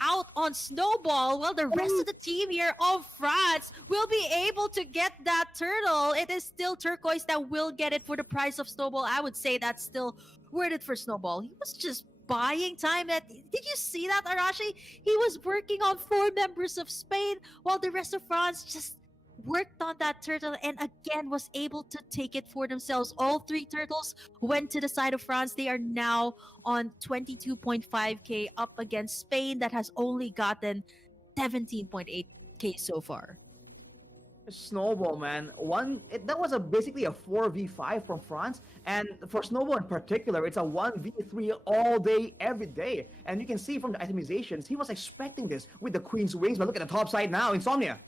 out on Snowball. Well, the rest of the team here of France will be able to get that turtle. It is still Turquoise that will get it for the price of Snowball. I would say that's still worth it for Snowball. He was just buying time. Did you see that, Arashi? He was working on 4 members of Spain while the rest of France just worked on that turtle and again was able to take it for themselves. All 3 turtles went to the side of France. They are now on 22.5k up against Spain that has only gotten 17.8k so far. Snowball, man. That was basically a 4v5 from France, and for Snowball in particular, it's a 1v3 all day, every day. And you can see from the itemizations, he was expecting this with the Queen's Wings, but look at the top side now, Insomnia.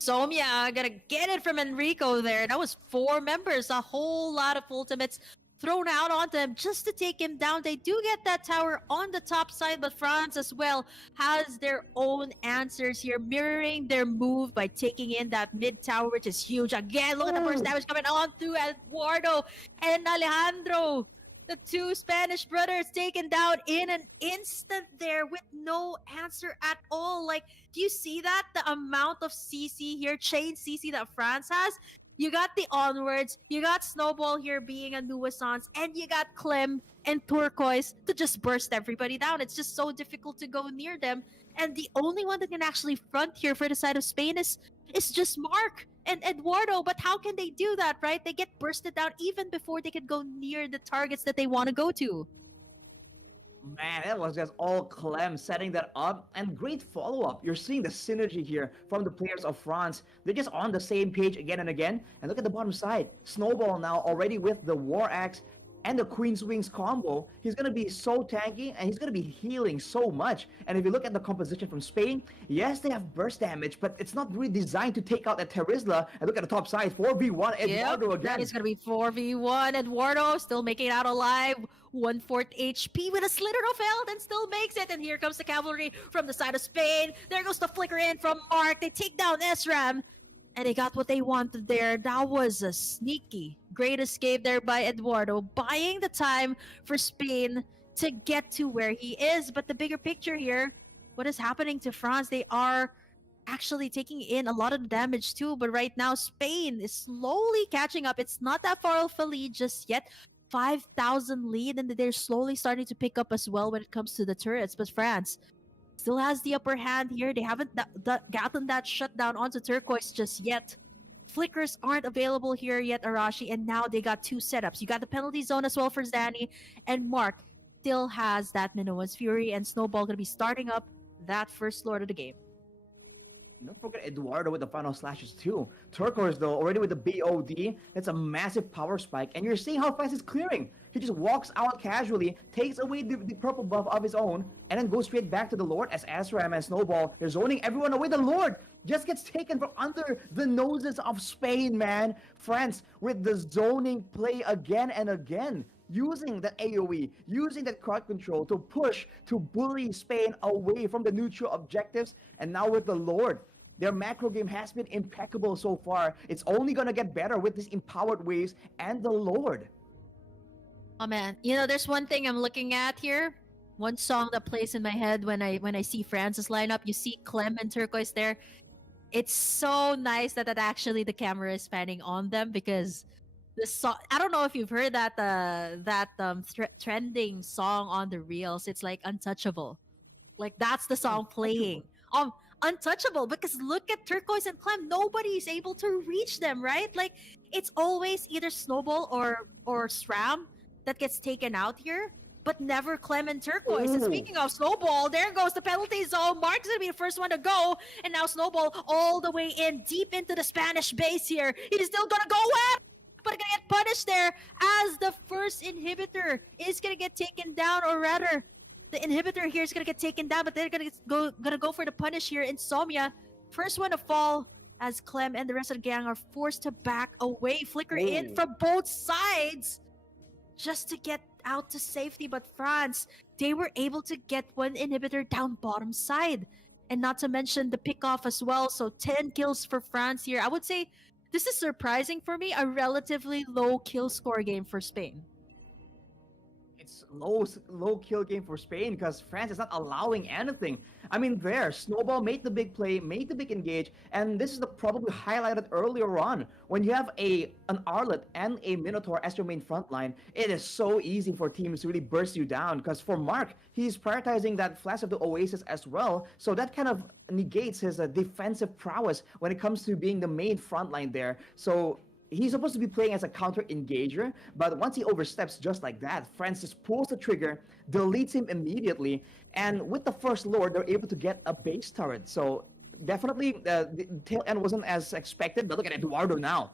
Somia gonna get it from Enrico there. That was 4 members, a whole lot of ultimates thrown out on them just to take him down. They do get that tower on the top side, but France as well has their own answers here, mirroring their move by taking in that mid tower, which is huge. Again, look at the burst damage coming on through Eduardo and Alejandro. The two Spanish brothers taken down in an instant there with no answer at all. Like, do you see that? The amount of CC here, chain CC that France has? You got the onwards, you got Snowball here being a nuisance, and you got Clem and Turquoise to just burst everybody down. It's just so difficult to go near them. And the only one that can actually front here for the side of Spain is just Mark and Eduardo. But how can they do that, right? They get bursted down even before they can go near the targets that they want to go to. Man, that was just all Clem setting that up, and great follow-up. You're seeing the synergy here from the players of France. They're just on the same page again and again. And look at the bottom side. Snowball now already with the War Axe and the Queen's Wings combo. He's going to be so tanky, and he's going to be healing so much. And if you look at the composition from Spain, yes, they have burst damage, but it's not really designed to take out that Terizla. And look at the top side, 4v1, Eduardo again. That is going to be 4v1. Eduardo still making it out alive. 1/4 HP with a slitter of health and still makes it. And here comes the cavalry from the side of Spain. There goes the flicker in from Mark. They take down Esram. And they got what they wanted there. That was a sneaky, great escape there by Eduardo, buying the time for Spain to get to where he is. But the bigger picture here, what is happening to France? They are actually taking in a lot of damage too. But right now, Spain is slowly catching up. It's not that far off a lead just yet. 5,000 lead, and they're slowly starting to pick up as well when it comes to the turrets. But France still has the upper hand here. They haven't gotten that shutdown onto Turquoise just yet. Flickers aren't available here yet, Arashi, and now they got two setups. You got the penalty zone as well for Zanny, and Mark still has that Minoan's Fury, and Snowball going to be starting up that first Lord of the game. Don't forget Eduardo with the final slashes too. Turquoise though, already with the BOD, that's a massive power spike. And you're seeing how fast he's clearing. He just walks out casually, takes away the purple buff of his own, and then goes straight back to the Lord as Azram and Snowball, they're zoning everyone away. The Lord just gets taken from under the noses of Spain, man. France with the zoning play again and again. Using that AoE, using that crowd control to push, to bully Spain away from the neutral objectives. And now with the Lord, their macro game has been impeccable so far. It's only gonna get better with these empowered waves and the Lord. Oh man, you know, there's one thing I'm looking at here. One song that plays in my head when I see France's lineup. You see Clem and Turquoise there. It's so nice that actually the camera is panning on them, because the song, I don't know if you've heard that trending song on the reels. It's like Untouchable. Like that's the song playing. Untouchable, because look at Turquoise and Clem. Nobody's able to reach them, right? Like it's always either Snowball or Sram that gets taken out here, but never Clem and Turquoise. And speaking of Snowball, there goes the penalty zone. Mark's gonna be the first one to go, and now Snowball all the way in, deep into the Spanish base here. He's still gonna go up, but gonna get punished there as the first inhibitor is gonna get taken down, or rather, the inhibitor here is gonna get taken down, but they're gonna go for the punish here. Insomnia, first one to fall, as Clem and the rest of the gang are forced to back away. Flicker in from both sides just to get out to safety, but France, they were able to get one inhibitor down bottom side, and not to mention the pick off as well. So 10 kills for France here. I would say this is surprising for me, a relatively low kill score game for Spain. It's low kill game for Spain because France is not allowing anything. I mean, there, Snowball made the big play, made the big engage, and this is the probably highlighted earlier on. When you have an Arlet and a Minotaur as your main front line, it is so easy for teams to really burst you down, because for Mark, he's prioritizing that Flash of the Oasis as well, so that kind of negates his defensive prowess when it comes to being the main front line there. So he's supposed to be playing as a counter engager, but once he oversteps just like that, France just pulls the trigger, deletes him immediately, and with the first Lord, they're able to get a base turret. So definitely the tail end wasn't as expected, but look at Eduardo now.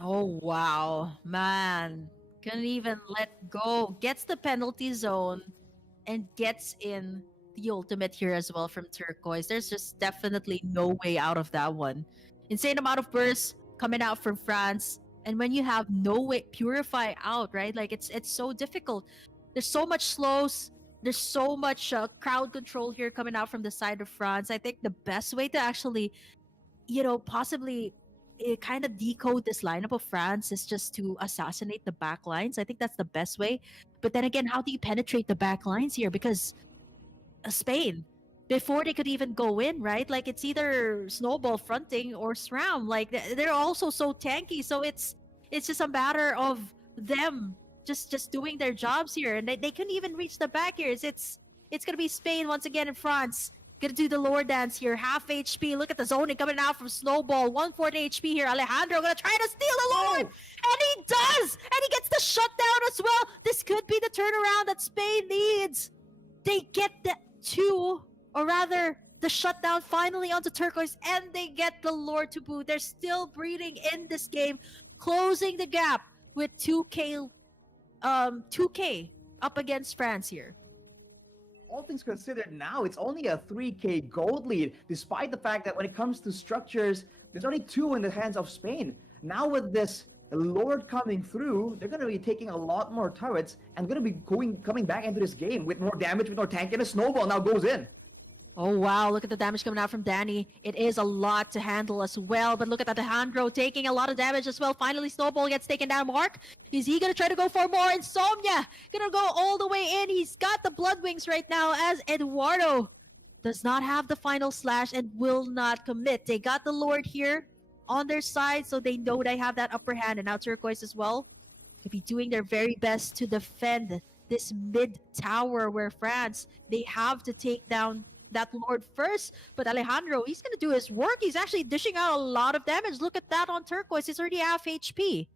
Oh wow, man. Couldn't even let go. Gets the penalty zone and gets in the ultimate here as well from Turquoise. There's just definitely no way out of that one. Insane amount of bursts coming out from France. And when you have no way purify out, right? Like it's so difficult. There's so much slows. There's so much crowd control here coming out from the side of France. I think the best way to actually, possibly kind of decode this lineup of France is just to assassinate the back lines. I think that's the best way. But then again, how do you penetrate the back lines here? Because Spain, before they could even go in, right? Like it's either Snowball fronting or SRAM. Like they're also so tanky. So it's just a matter of them just doing their jobs here, and they couldn't even reach the back here. It's gonna be Spain once again in France. Gonna do the lore dance here. Half HP. Look at the zoning coming out from Snowball. 1/4 HP here. Alejandro gonna try to steal the lord. And he does! And he gets the shutdown as well. This could be the turnaround that Spain needs. They get the two, or rather, the shutdown finally onto Turquoise, and they get the lord to boot. They're still breeding in this game, closing the gap with 2K up against France here. All things considered, now it's only a 3K gold lead, despite the fact that when it comes to structures, there's only 2 in the hands of Spain. Now with this Lord coming through, they're going to be taking a lot more turrets and going to be coming back into this game with more damage, with more tank, and a Snowball now goes in. Oh wow, look at the damage coming out from Danny. It is a lot to handle as well, but look at Alejandro taking a lot of damage as well. Finally, Snowball gets taken down. Mark, is he gonna try to go for more? Insomnia gonna go all the way in. He's got the blood wings right now, as Eduardo does not have the final slash and will not commit. They got the Lord here on their side, so they know they have that upper hand. And now Turquoise as well could be doing their very best to defend this mid tower where France, they have to take down that Lord first. But Alejandro, he's gonna do his work. He's actually dishing out a lot of damage. Look at that on Turquoise. He's already half HP.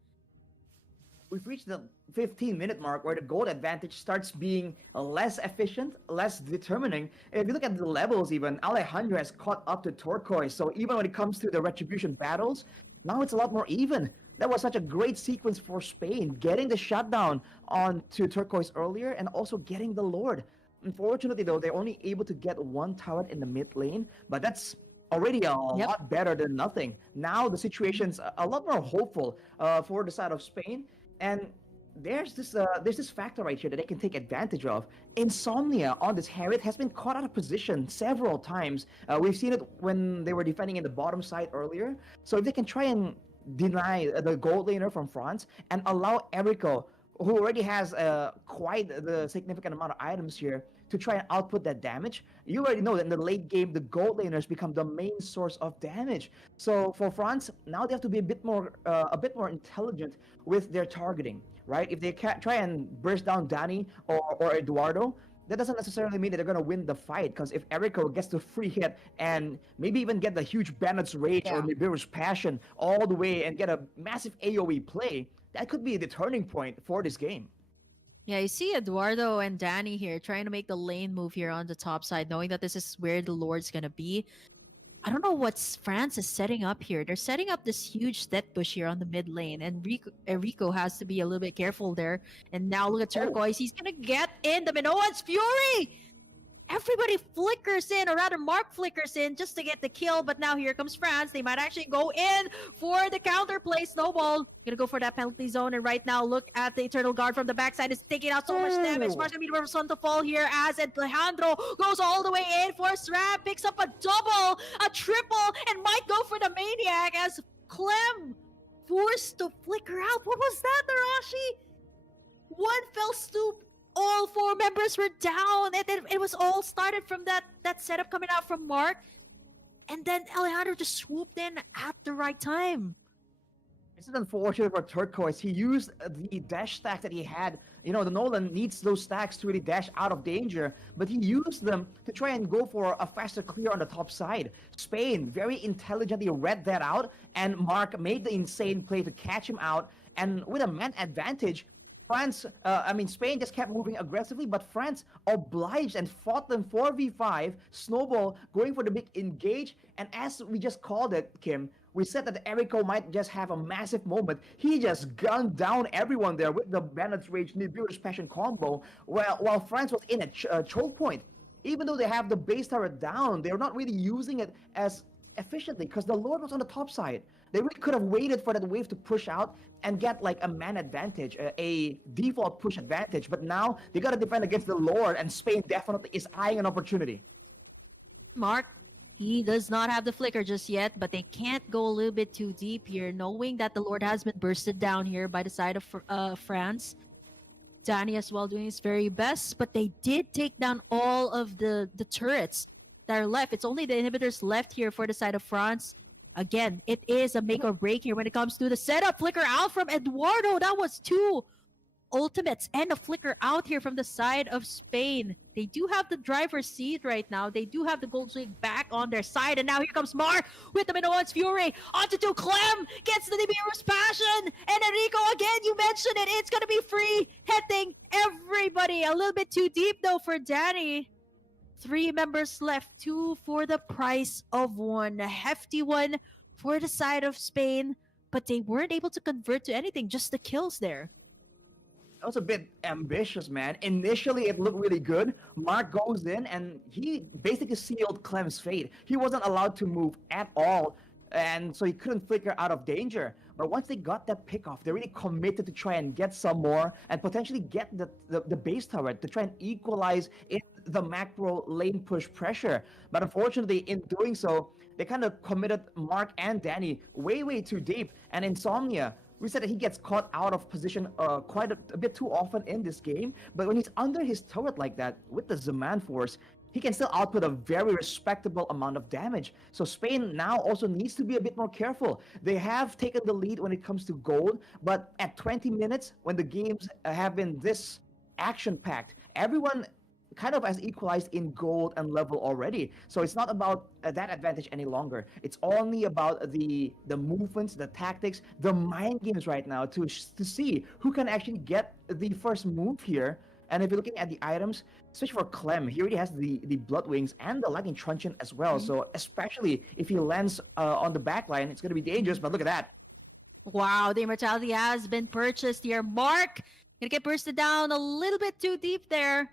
We've reached the 15-minute mark where the gold advantage starts being less efficient, less determining. If you look at the levels even, Alejandro has caught up to Turquoise. So even when it comes to the retribution battles, now it's a lot more even. That was such a great sequence for Spain, getting the shutdown onto Turquoise earlier and also getting the Lord. Unfortunately, though, they're only able to get 1 turret in the mid lane, but that's already a lot better than nothing. Now the situation's a lot more hopeful for the side of Spain, and there's this factor right here that they can take advantage of. Insomnia on this Harriet has been caught out of position several times. We've seen it when they were defending in the bottom side earlier. So if they can try and deny the gold laner from France and allow Erico, who already has quite the significant amount of items here, to try and output that damage, you already know that in the late game, the gold laners become the main source of damage. So for France, now they have to be a bit more intelligent with their targeting, right? If they try and burst down Danny or Eduardo, that doesn't necessarily mean that they're going to win the fight, because if Erico gets the free hit and maybe even get the huge Bennett's Rage or Nibiru's Passion all the way and get a massive AoE play, that could be the turning point for this game. Yeah, you see Eduardo and Danny here trying to make the lane move here on the top side, knowing that this is where the Lord's gonna be. I don't know what France is setting up here. They're setting up this huge death bush here on the mid lane, and Rico has to be a little bit careful there. And now look at Turquoise. He's gonna get in the Minoan's Fury! Everybody flickers in, or rather Mark flickers in just to get the kill, but now here comes France. They might actually go in for the counter play. Snowball gonna go for that penalty zone, and right now look at the Eternal Guard from the backside. It's taking out so much damage. Mark's gonna be the first one to fall here as Alejandro goes all the way in for SRAM, picks up a double, a triple, and might go for the Maniac as Clem forced to flicker out. What was that, Narashi? One fell swoop. All 4 members were down, and it was all started from that setup coming out from Mark, and then Alejandro just swooped in at the right time. This is unfortunate for Turquoise. He used the dash stack that he had. You know, the Nolan needs those stacks to really dash out of danger, but he used them to try and go for a faster clear on the top side. Spain very intelligently read that out, and Mark made the insane play to catch him out, and with a man advantage, Spain just kept moving aggressively, but France obliged and fought them 4v5. Snowball going for the big engage, and as we just called it, Kim, we said that Erico might just have a massive moment. He just gunned down everyone there with the Bennett's Rage, Nibiru's Passion combo, while France was in a choke point. Even though they have the base turret down, they're not really using it as efficiently because the Lord was on the top side. They really could have waited for that wave to push out and get like a man advantage, a default push advantage. But now they got to defend against the Lord, and Spain definitely is eyeing an opportunity. Mark, he does not have the flicker just yet, but they can't go a little bit too deep here, knowing that the Lord has been bursted down here by the side of France. Danny as well doing his very best, but they did take down all of the turrets that are left. It's only the inhibitors left here for the side of France. Again, it is a make or break here when it comes to the setup. Flicker out from Eduardo. That was two ultimates and a flicker out here from the side of Spain. They do have the driver's seat right now. They do have the gold league back on their side. And now here comes Mark with the Minoan's Fury. Onto two. Clem gets the Nibiru's Passion. And Enrico, again, you mentioned it. It's going to be free hitting everybody. A little bit too deep, though, for Danny. 3 members left. 2 for the price of 1. A hefty one for the side of Spain. But they weren't able to convert to anything. Just the kills there. That was a bit ambitious, man. Initially, it looked really good. Mark goes in, and he basically sealed Clem's fate. He wasn't allowed to move at all, and so he couldn't flicker out of danger. But once they got that pick off, they really committed to try and get some more and potentially get the base turret to try and equalize in the macro lane push pressure. But unfortunately, in doing so, they kind of committed Mark and Danny way too deep. And Insomnia, we said that he gets caught out of position quite a bit too often in this game, but when he's under his turret like that with the Zaman Force, he can still output a very respectable amount of damage. So Spain now also needs to be a bit more careful. They have taken the lead when it comes to gold, but at 20 minutes, when the games have been this action-packed, everyone kind of has equalized in gold and level already. So it's not about that advantage any longer. It's only about the movements, the tactics, the mind games right now to see who can actually get the first move here. And if you're looking at the items, especially for Clem, he already has the Blood Wings and the Lightning Truncheon as well. So especially if he lands on the back line, it's going to be dangerous. But look at that. Wow, the Immortality has been purchased here. Mark gonna get bursted down a little bit too deep there.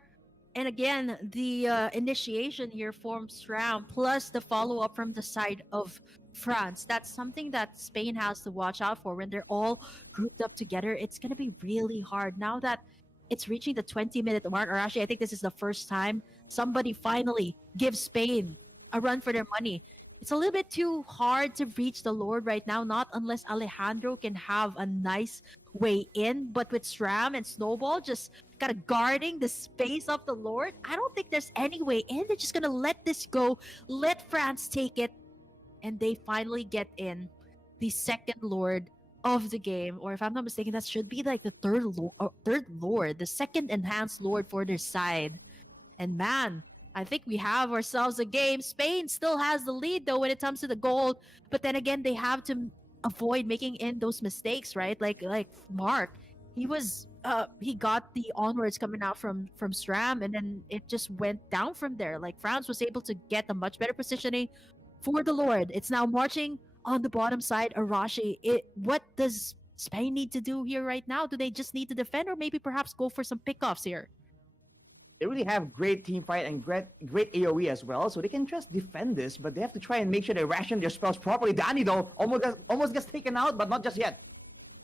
And again, the initiation here forms round, plus the follow-up from the side of France. That's something that Spain has to watch out for when they're all grouped up together. It's going to be really hard. Now that it's reaching the 20-minute mark, or actually, I think this is the first time somebody finally gives Spain a run for their money. It's a little bit too hard to reach the Lord right now, not unless Alejandro can have a nice way in. But with SRAM and Snowball just kind of guarding the space of the Lord, I don't think there's any way in. They're just going to let this go, let France take it, and they finally get in the second Lord of the game. Or if I'm not mistaken, that should be like the third Lord, the second enhanced Lord for their side. And man, I think we have ourselves a game. Spain still has the lead though when it comes to the gold, but then again they have to avoid making in those mistakes, right? Like Mark, he got the onwards coming out from SRAM, and then it just went down from there. Like France was able to get a much better positioning for the Lord. It's now marching on the bottom side. Arashi, what does Spain need to do here right now? Do they just need to defend, or maybe perhaps go for some pickoffs here? They really have great team fight and great AoE as well, so they can just defend this, but they have to try and make sure they ration their spells properly. Danny, though, almost gets taken out, but not just yet.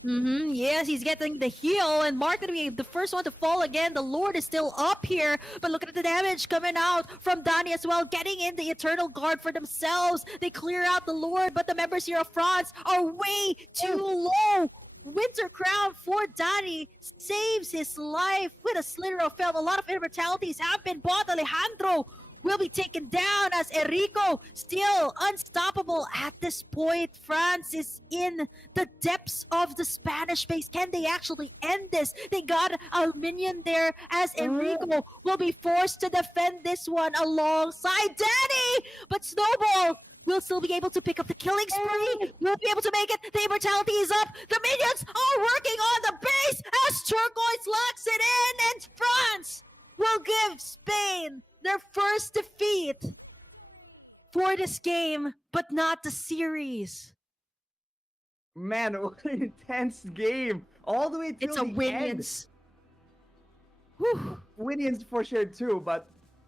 Yes, he's getting the heal, and Mark gonna be the first one to fall again. The Lord is still up here, but look at the damage coming out from Danny as well, getting in the Eternal Guard for themselves. They clear out the Lord, but the members here of France are way too low. Winter Crown for Danny saves his life with a slither of felt. A lot of immortalities have been bought. Alejandro will be taken down as Enrico still unstoppable at this point. France is in the depths of the Spanish base. Can they actually end this? They got a minion there as Enrico will be forced to defend this one alongside Danny. But Snowball will still be able to pick up the killing spree. We'll be able to make it. The immortality is up. The minions are working on the base as Turquoise locks it in, and France will give Spain their first defeat for this game, but not the series. Man, what an intense game. All the way till It's a the Winions. end. Whew. Winions for sure too, but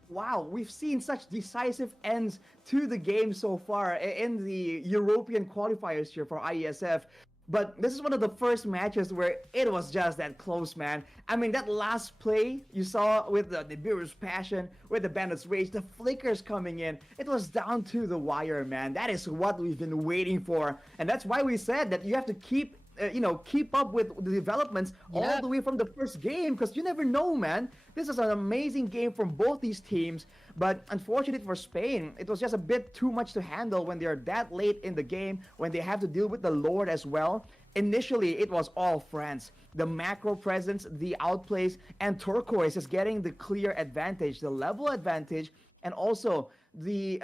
wow, we've seen such decisive ends to the game so far in the European qualifiers here for IESF. But this is one of the first matches where it was just that close, man. I mean, that last play you saw with the Nibiru's Passion, with the Bandit's Rage, the flickers coming in, it was down to the wire, man. That is what we've been waiting for. And that's why we said that you have to keep up with the developments all the way from the first game, because you never know, man. This is an amazing game from both these teams, but unfortunately for Spain, it was just a bit too much to handle when they're that late in the game, when they have to deal with the Lord as well. Initially, it was all France. The macro presence, the outplays, and Turquoise is getting the clear advantage, the level advantage, and also the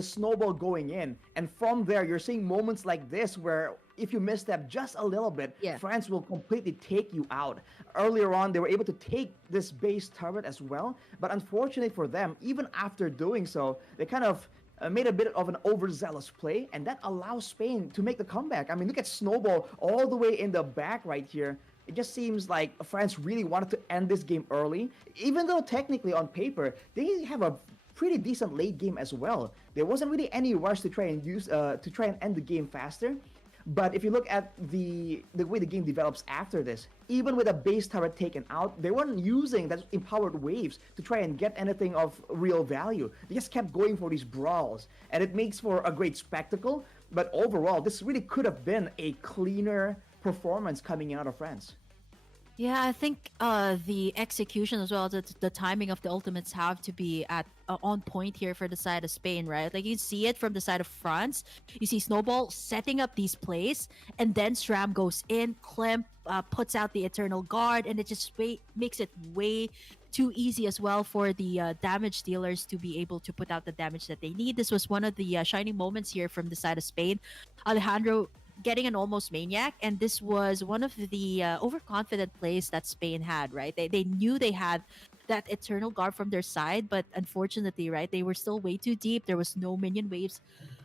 snowball going in. And from there, you're seeing moments like this where if you misstep just a little bit, Yeah. France will completely take you out. Earlier on, they were able to take this base turret as well, but unfortunately for them, even after doing so, they kind of made a bit of an overzealous play, and that allows Spain to make the comeback. I mean, look at Snowball all the way in the back right here. It just seems like France really wanted to end this game early, even though technically on paper, they have a pretty decent late game as well. There wasn't really any rush to try and end the game faster. But if you look at the way the game develops after this, even with a base turret taken out, they weren't using that empowered waves to try and get anything of real value. They just kept going for these brawls, and it makes for a great spectacle. But overall, this really could have been a cleaner performance coming out of France. Yeah, I think the execution as well, the timing of the ultimates have to be at on point here for the side of Spain, right? Like you see it from the side of France. You see Snowball setting up these plays, and then SRAM goes in, Clem puts out the Eternal Guard, and it just makes it way too easy as well for the damage dealers to be able to put out the damage that they need. This was one of the shining moments here from the side of Spain. Alejandro getting an almost maniac, and this was one of the overconfident plays that Spain had, right? They knew they had that Eternal Guard from their side, but unfortunately, right, they were still way too deep. There was no minion waves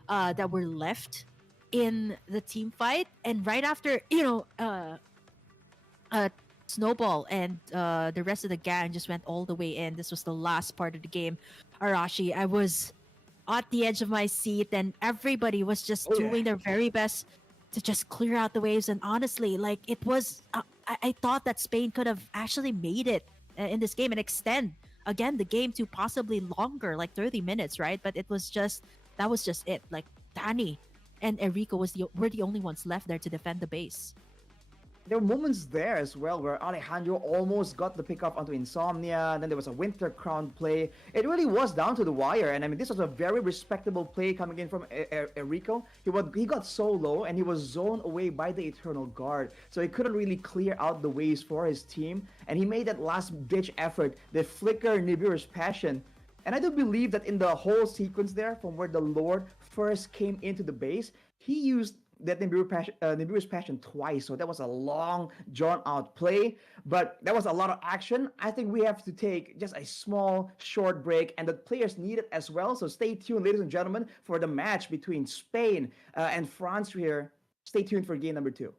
that were left in the team fight, and right after, Snowball and the rest of the gang just went all the way in. This was the last part of the game. Arashi, I was at the edge of my seat, and everybody was just Oh, yeah. doing their very best to just clear out the waves. And honestly, like it was, I thought that Spain could have actually made it in this game and extend again the game to possibly longer, like 30 minutes, right? But it was just that was just it. Like Danny and Enrico were the only ones left there to defend the base. There were moments there as well where Alejandro almost got the pickup onto Insomnia, and then there was a Winter Crown play. It really was down to the wire, and I mean, this was a very respectable play coming in from Enrico. He got so low, and he was zoned away by the Eternal Guard, so he couldn't really clear out the waves for his team, and he made that last-ditch effort, the Flicker Nibiru's Passion. And I do believe that in the whole sequence there, from where the Lord first came into the base, he used that Nibiru's Passion twice, so that was a long, drawn-out play, but that was a lot of action. I think we have to take just a small, short break, and the players need it as well, so stay tuned, ladies and gentlemen, for the match between Spain and France here. Stay tuned for game number 2.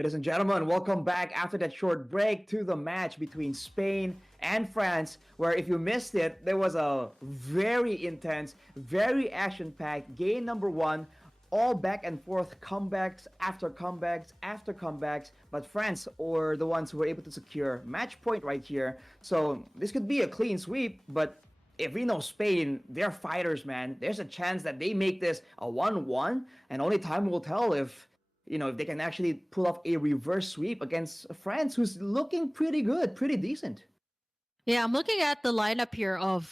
Ladies and gentlemen, welcome back after that short break to the match between Spain and France, where if you missed it, there was a very intense, very action packed game number one, all back and forth comebacks after comebacks after comebacks. But France were the ones who were able to secure match point right here. So this could be a clean sweep, but if we know Spain, they're fighters, man. There's a chance that they make this a 1-1, and only time will tell if they can actually pull off a reverse sweep against France, who's looking pretty good, pretty decent. Yeah, I'm looking at the lineup here of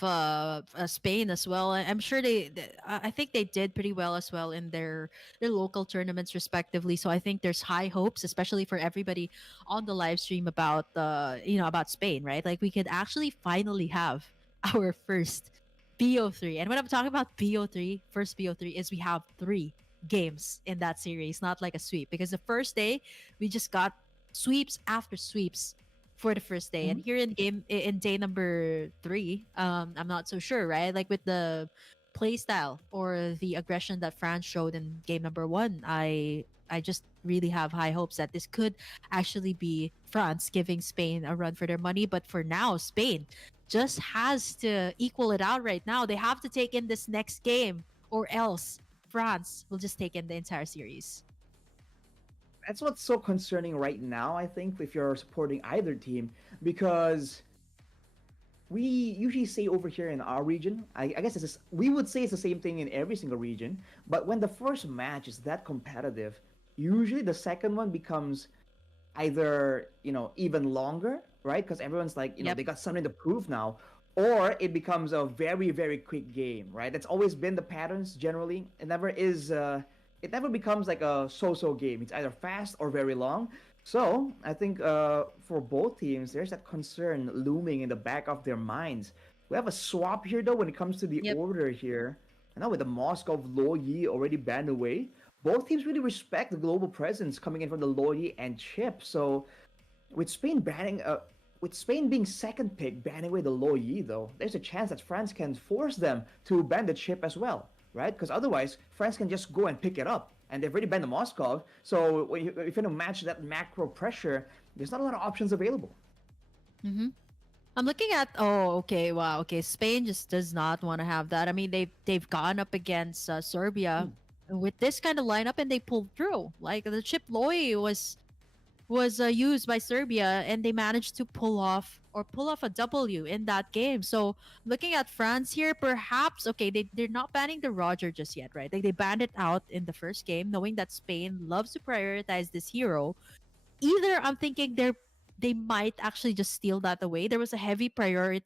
Spain as well. I'm sure I think they did pretty well as well in their local tournaments respectively. So I think there's high hopes, especially for everybody on the live stream about about Spain, right? Like we could actually finally have our first BO3. And when I'm talking about BO3, first BO3 is we have 3 games in that series, not like a sweep. Because the first day we just got sweeps after sweeps for the first day, and Mhm. here in day number 3, I'm not so sure, right? Like with the play style or the aggression that France showed in game number 1, I just really have high hopes that this could actually be France giving Spain a run for their money. But for now, Spain just has to equal it out right now. They have to take in this next game, or else France will just take in the entire series. That's what's so concerning right now, I think, if you're supporting either team, because we usually say over here in our region, I guess we would say it's the same thing in every single region, but when the first match is that competitive, usually the second one becomes either even longer, right? Because everyone's like Yep. they got something to prove now, or it becomes a very very quick game, right? That's always been the patterns generally. It never becomes like a so-so game. It's either fast or very long. So I think for both teams, there's that concern looming in the back of their minds. We have a swap here though when it comes to the Yep. order here. And now with the Moscow Lo Yi already banned away, both teams really respect the global presence coming in from the Lo Yi and Chip. So with Spain banning, with Spain being second pick, banning away the Lo Yi though, there's a chance that France can force them to ban the Chip as well, right? Because otherwise, France can just go and pick it up, and they've already banned the Moscow. So if you match that macro pressure, there's not a lot of options available. Mm-hmm. I'm looking at, oh, okay, wow, okay. Spain just does not want to have that. I mean, they've gone up against Serbia Mm. with this kind of lineup, and they pulled through. Like the Chip Loy was used by Serbia, and they managed to pull off a W in that game. So looking at France here, perhaps okay, they're not banning the Roger just yet, right? Like they banned it out in the first game, knowing that Spain loves to prioritize this hero. Either I'm thinking they might actually just steal that away. There was a heavy priority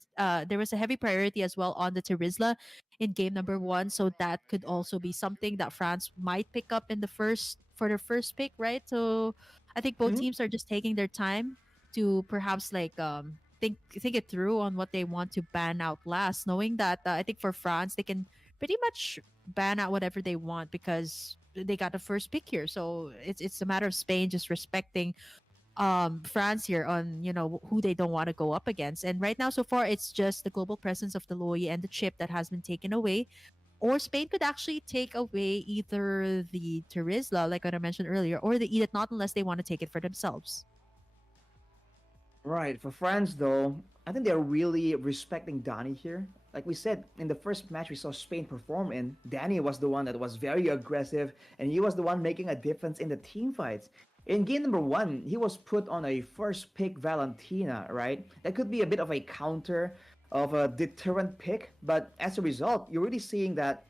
as well on the Terizla in game number 1, so that could also be something that France might pick up in the first for their first pick, right? So I think both Mhm. teams are just taking their time to perhaps like think it through on what they want to ban out last, knowing that I think for France they can pretty much ban out whatever they want because they got the first pick here. So it's a matter of Spain just respecting France here on who they don't want to go up against. And right now so far it's just the global presence of the Loy and the Chip that has been taken away. Or Spain could actually take away either the Terizla, like what I mentioned earlier, or the Edith, not unless they want to take it for themselves. Right. For France, though, I think they're really respecting Danny here. Like we said, in the first match we saw Spain perform in, Danny was the one that was very aggressive, and he was the one making a difference in the team fights. In game number one, he was put on a first pick Valentina, right? That could be a bit of a counter of a deterrent pick, but as a result, you're really seeing that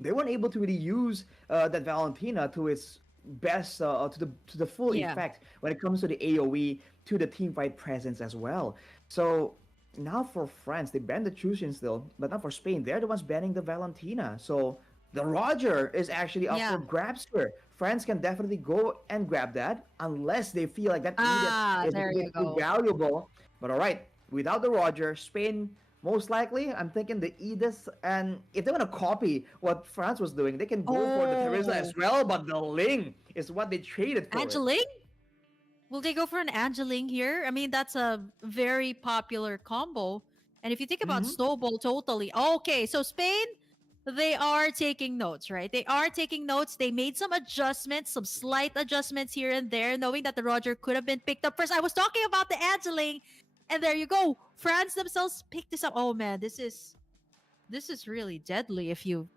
they weren't able to really use that Valentina to its best to the full Yeah. effect when it comes to the AOE to the team fight presence as well. So now for France, they banned the Chusian still, but not for Spain. They're the ones banning the Valentina. So the Roger is actually up for Yeah. grabs here. France can definitely go and grab that unless they feel like that Edith Ah, is a there bit you too go. valuable. But all right, without the Roger, Spain most likely, I'm thinking the Edith, and if they want to copy what France was doing, they can go for the Teresa as Oh, well, but the Ling is what they traded for it. Angeling? Will they go for an Angeling here? I mean, that's a very popular combo. And if you think about Mm-hmm. Snowball, totally. Okay, so Spain, they are taking notes, right? They are taking notes. They made some adjustments, some slight adjustments here and there, knowing that the Roger could have been picked up first. I was talking about the Angeling, and there you go. France themselves picked this up. Oh man, this is really deadly if you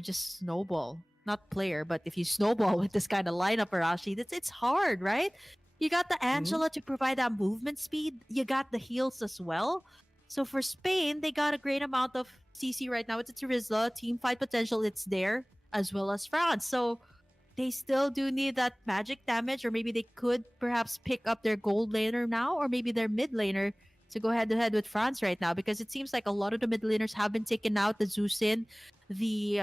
just snowball. Not player, but if you snowball with this kind of lineup, Arashi, it's hard, right? You got the Mhm. Angela to provide that movement speed. You got the heals as well. So for Spain, they got a great amount of CC right now. It's a Terizla team fight potential. It's there as well as France. So they still do need that magic damage, or maybe they could perhaps pick up their gold laner now, or maybe their mid laner to go head to head with France right now, because it seems like a lot of the mid laners have been taken out. The Zusin, the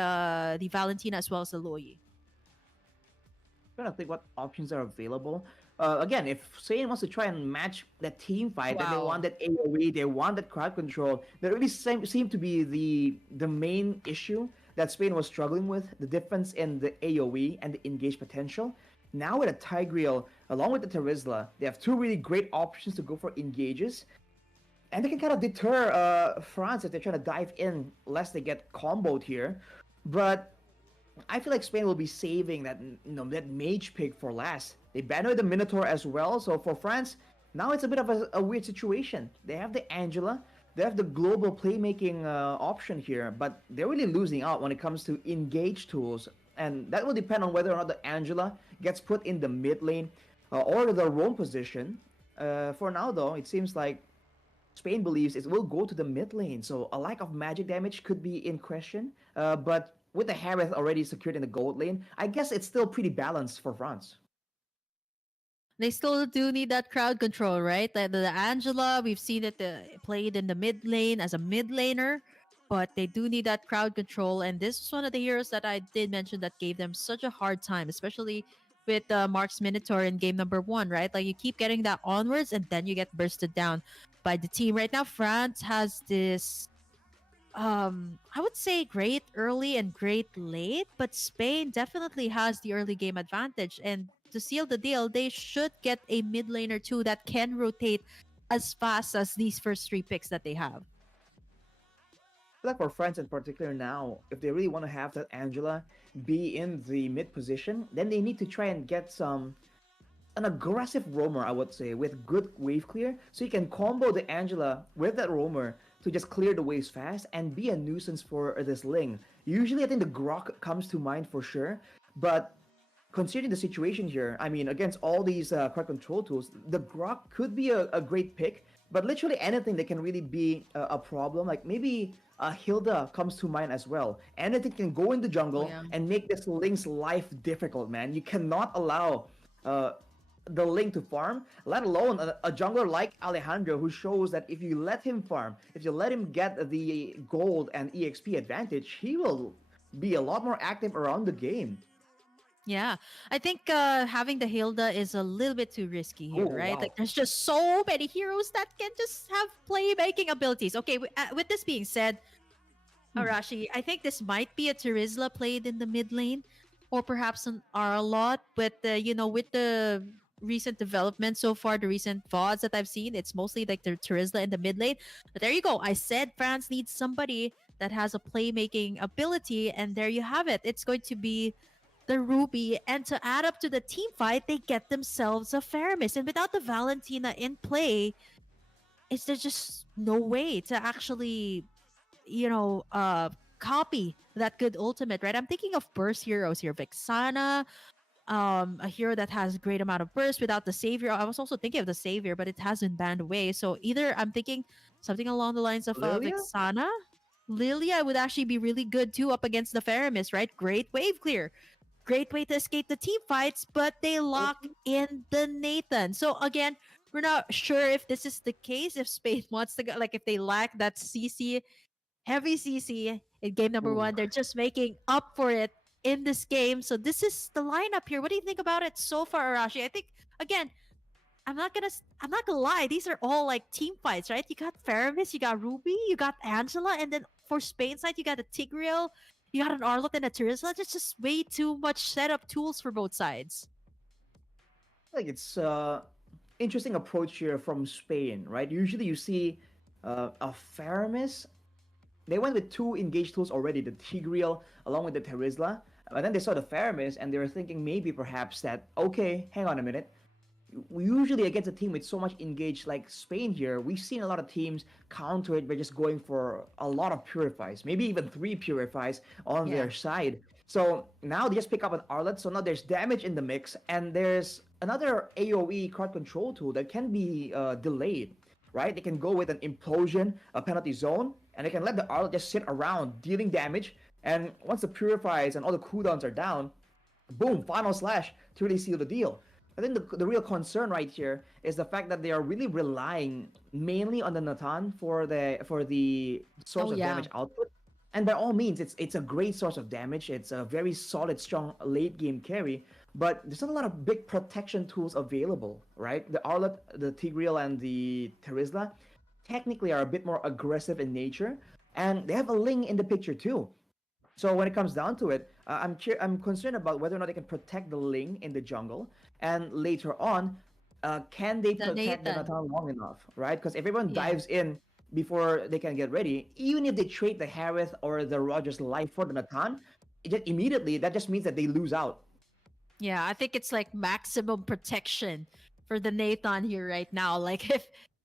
Valentina, as well as the Loyi. Trying to think what options are available. Again, if Sane wants to try and match that team fight, and they want Wow. that AOE, they want that crowd control, that really seemed to be the main issue that Spain was struggling with, the difference in the AOE and the engage potential. Now with a Tigreal, along with the Terizla, they have two really great options to go for engages, and they can kind of deter France if they're trying to dive in, lest they get comboed here. But I feel like Spain will be saving that mage pick for last. They banned the Minotaur as well, so for France, now it's a bit of a weird situation. They have the Angela, they have the global playmaking option here, but they're really losing out when it comes to engage tools, and that will depend on whether or not the Angela gets put in the mid lane or the roam position. For now, though, it seems like Spain believes it will go to the mid lane, so a lack of magic damage could be in question. But with the Harith already secured in the gold lane, I guess it's still pretty balanced for France. They still do need that crowd control, right? The Angela, we've seen it played in the mid lane as a mid laner, but they do need that crowd control. And this is one of the heroes that I did mention that gave them such a hard time, especially with Mark's Minotaur in game number one, right? Like you keep getting that onwards and then you get bursted down by the team. Right now, France has this I would say great early and great late, but Spain definitely has the early game advantage. And to seal the deal, they should get a mid laner too that can rotate as fast as these first three picks that they have. Like for France in particular now, if they really want to have that Angela be in the mid position, then they need to try and get an aggressive roamer, I would say, with good wave clear, so you can combo the Angela with that roamer to just clear the waves fast and be a nuisance for this Ling. Usually, I think the Grok comes to mind for sure, but considering the situation here, I mean, against all these crowd control tools, the Grok could be a great pick, but literally anything that can really be a problem, like maybe Hilda comes to mind as well. Anything can go in the Oh jungle yeah. and make this Link's life difficult, man. You cannot allow uh, the Link to farm, let alone a jungler like Alejandro, who shows that if you let him farm, if you let him get the gold and EXP advantage, he will be a lot more active around the game. Yeah, I think having the Hilda is a little bit too risky Oh, here, right? Like, wow. there's just so many heroes that can just have playmaking abilities. Okay, with this being said, Hmm. Arashi, I think this might be a Terizla played in the mid lane, or perhaps an Arlot. But with the recent development so far, the recent VODs that I've seen, it's mostly like the Terizla in the mid lane. But there you go. I said France needs somebody that has a playmaking ability, and there you have it. It's going to be the Ruby, and to add up to the team fight, they get themselves a Faramis. And without the Valentina in play, is there just no way to actually copy that good ultimate, right? I'm thinking of burst heroes here. Vexana, a hero that has a great amount of burst without the savior. I was also thinking of the savior, but it has been banned away. So either I'm thinking something along the lines of Lilia? Vexana. Lilia would actually be really good too up against the Faramis, right? Great wave clear. Great way to escape the team fights, but they lock Okay. in the Nathan. So again, we're not sure if this is the case, if Spain wants to go, like if they lack that CC, heavy CC in game number Ooh. one. They're just making up for it in this game. So this is the lineup here. What do you think about it so far, Arashi? I think again, I'm not gonna lie. These are all like team fights, right? You got Faramis, you got Ruby, you got Angela, and then for Spain side, you got a Tigreal, you got an Arlott and a Terizla. There's just way too much setup tools for both sides. Like it's interesting approach here from Spain, right? Usually you see a Faramis they went with two engaged tools already, the Tigreal along with the Terizla. But then they saw the Faramis and they were thinking maybe perhaps that, okay, hang on a minute. Usually against a team with so much engaged like Spain here, we've seen a lot of teams counter it by just going for a lot of purifies, maybe even three purifies on Yeah. their side. So now they just pick up an Arlet, so now there's damage in the mix, and there's another AoE card control tool that can be delayed, right? They can go with an implosion, a penalty zone, and they can let the Arlet just sit around dealing damage. And once the purifies and all the cooldowns are down, boom, final slash to really seal the deal. I think the real concern right here is the fact that they are really relying mainly on the Natan for the source Oh of yeah. damage output. And by all means, it's a great source of damage. It's a very solid, strong late game carry. But there's not a lot of big protection tools available, right? The Arlet, the Tigreal, and the Terizla technically are a bit more aggressive in nature, and they have a Ling in the picture too. So when it comes down to it, I'm concerned about whether or not they can protect the Ling in the jungle, and later on, can they The protect the Nathan. Natan long enough, right? Because if everyone Yeah. dives in before they can get ready, even if they trade the Harith or the Rogers life for the Natan, immediately that just means that they lose out. Yeah, I think it's like maximum protection for the Nathan here right now. Like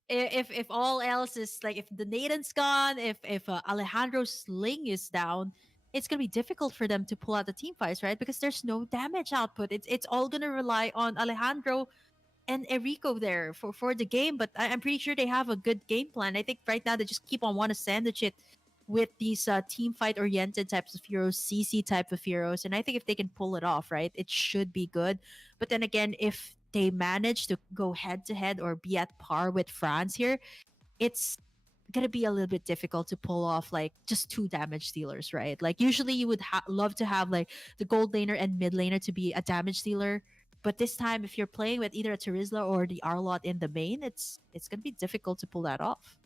if all else is like if the Nathan's gone, if Alejandro's sling is down, it's gonna be difficult for them to pull out the team fights, right? Because there's no damage output. It's all gonna rely on Alejandro and Enrico there for the game. But I'm pretty sure they have a good game plan. I think right now they just keep on want to sandwich it with these team fight oriented types of heroes, CC type of heroes. And I think if they can pull it off, right, it should be good. But then again, if they manage to go head to head or be at par with France here, it's gonna be a little bit difficult to pull off like just two damage dealers, right? Like usually you would love to have like the gold laner and mid laner to be a damage dealer, but this time if you're playing with either a Terizla or the Arlot in the main, it's gonna be difficult to pull that off.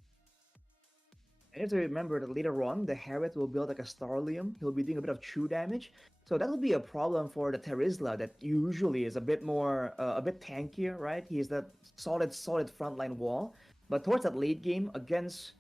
I have to remember that later on, the Harith will build like a Starlium. He'll be doing a bit of true damage. So that'll be a problem for the Terizla that usually is a bit more, a bit tankier, right? He is that solid frontline wall. But towards that late game, against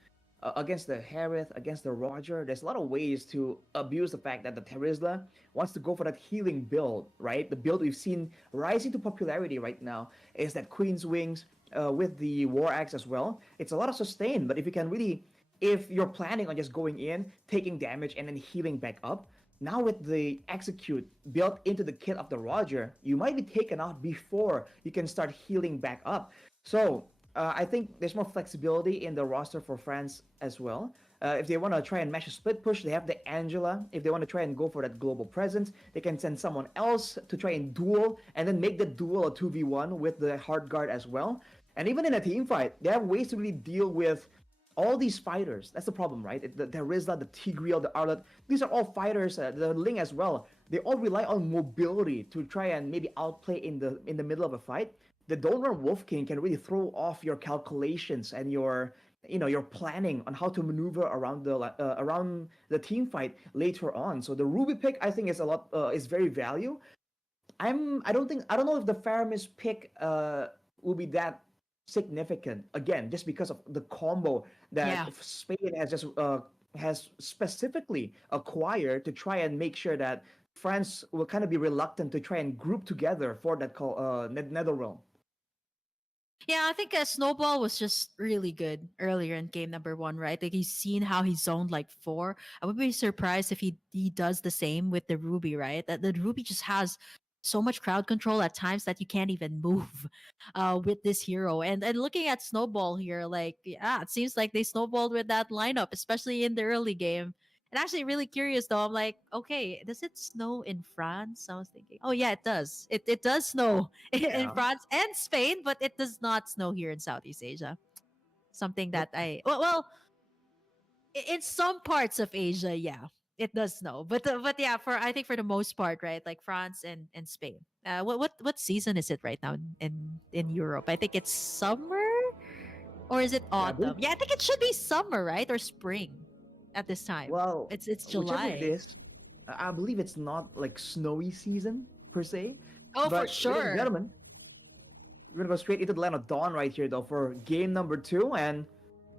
the Harith, against the Roger, there's a lot of ways to abuse the fact that the Terizla wants to go for that healing build, right? The build we've seen rising to popularity right now is that Queen's Wings with the War Axe as well. It's a lot of sustain, but if you're planning on just going in, taking damage, and then healing back up, now with the execute built into the kit of the Roger, you might be taken out before you can start healing back up. So I think there's more flexibility in the roster for France as well. If they want to try and match a split push, they have the Angela. If they want to try and go for that global presence, they can send someone else to try and duel and then make the duel a 2v1 with the hard guard as well. And even in a team fight, they have ways to really deal with all these fighters. That's the problem, right? The Rizla, the Tigreal, the Arlet, these are all fighters, the Ling as well. They all rely on mobility to try and maybe outplay in the middle of a fight. The Donor Wolf King can really throw off your calculations and your planning on how to maneuver around the team fight later on. So the Ruby pick I think is very value. I don't know if the Faramis pick will be that significant again, just because of the combo that Yeah. Spain has specifically acquired to try and make sure that France will kind of be reluctant to try and group together for that Netherrealm. Yeah, I think Snowball was just really good earlier in game number one, right? Like he's seen how he zoned like four. I would be surprised if he does the same with the Ruby, right? That the Ruby just has so much crowd control at times that you can't even move with this hero. And looking at Snowball here, like yeah, it seems like they snowballed with that lineup, especially in the early game. And actually really curious though. I'm like, okay, does it snow in France? I was thinking, oh yeah, it does. It does snow in Yeah. France and Spain, but it does not snow here in Southeast Asia. Something that well, in some parts of Asia, yeah, it does snow. But yeah, for I think for the most part, right, like France and Spain. What season is it right now in Europe? I think it's summer or is it Yeah, I believe. autumn? Yeah, I think it should be summer, right, or spring at this time. Well, It's whichever it July. is, I believe it's not like snowy season per se. Oh, for But ladies and sure. gentlemen, we're gonna go straight into the land of dawn right here though for game number two. And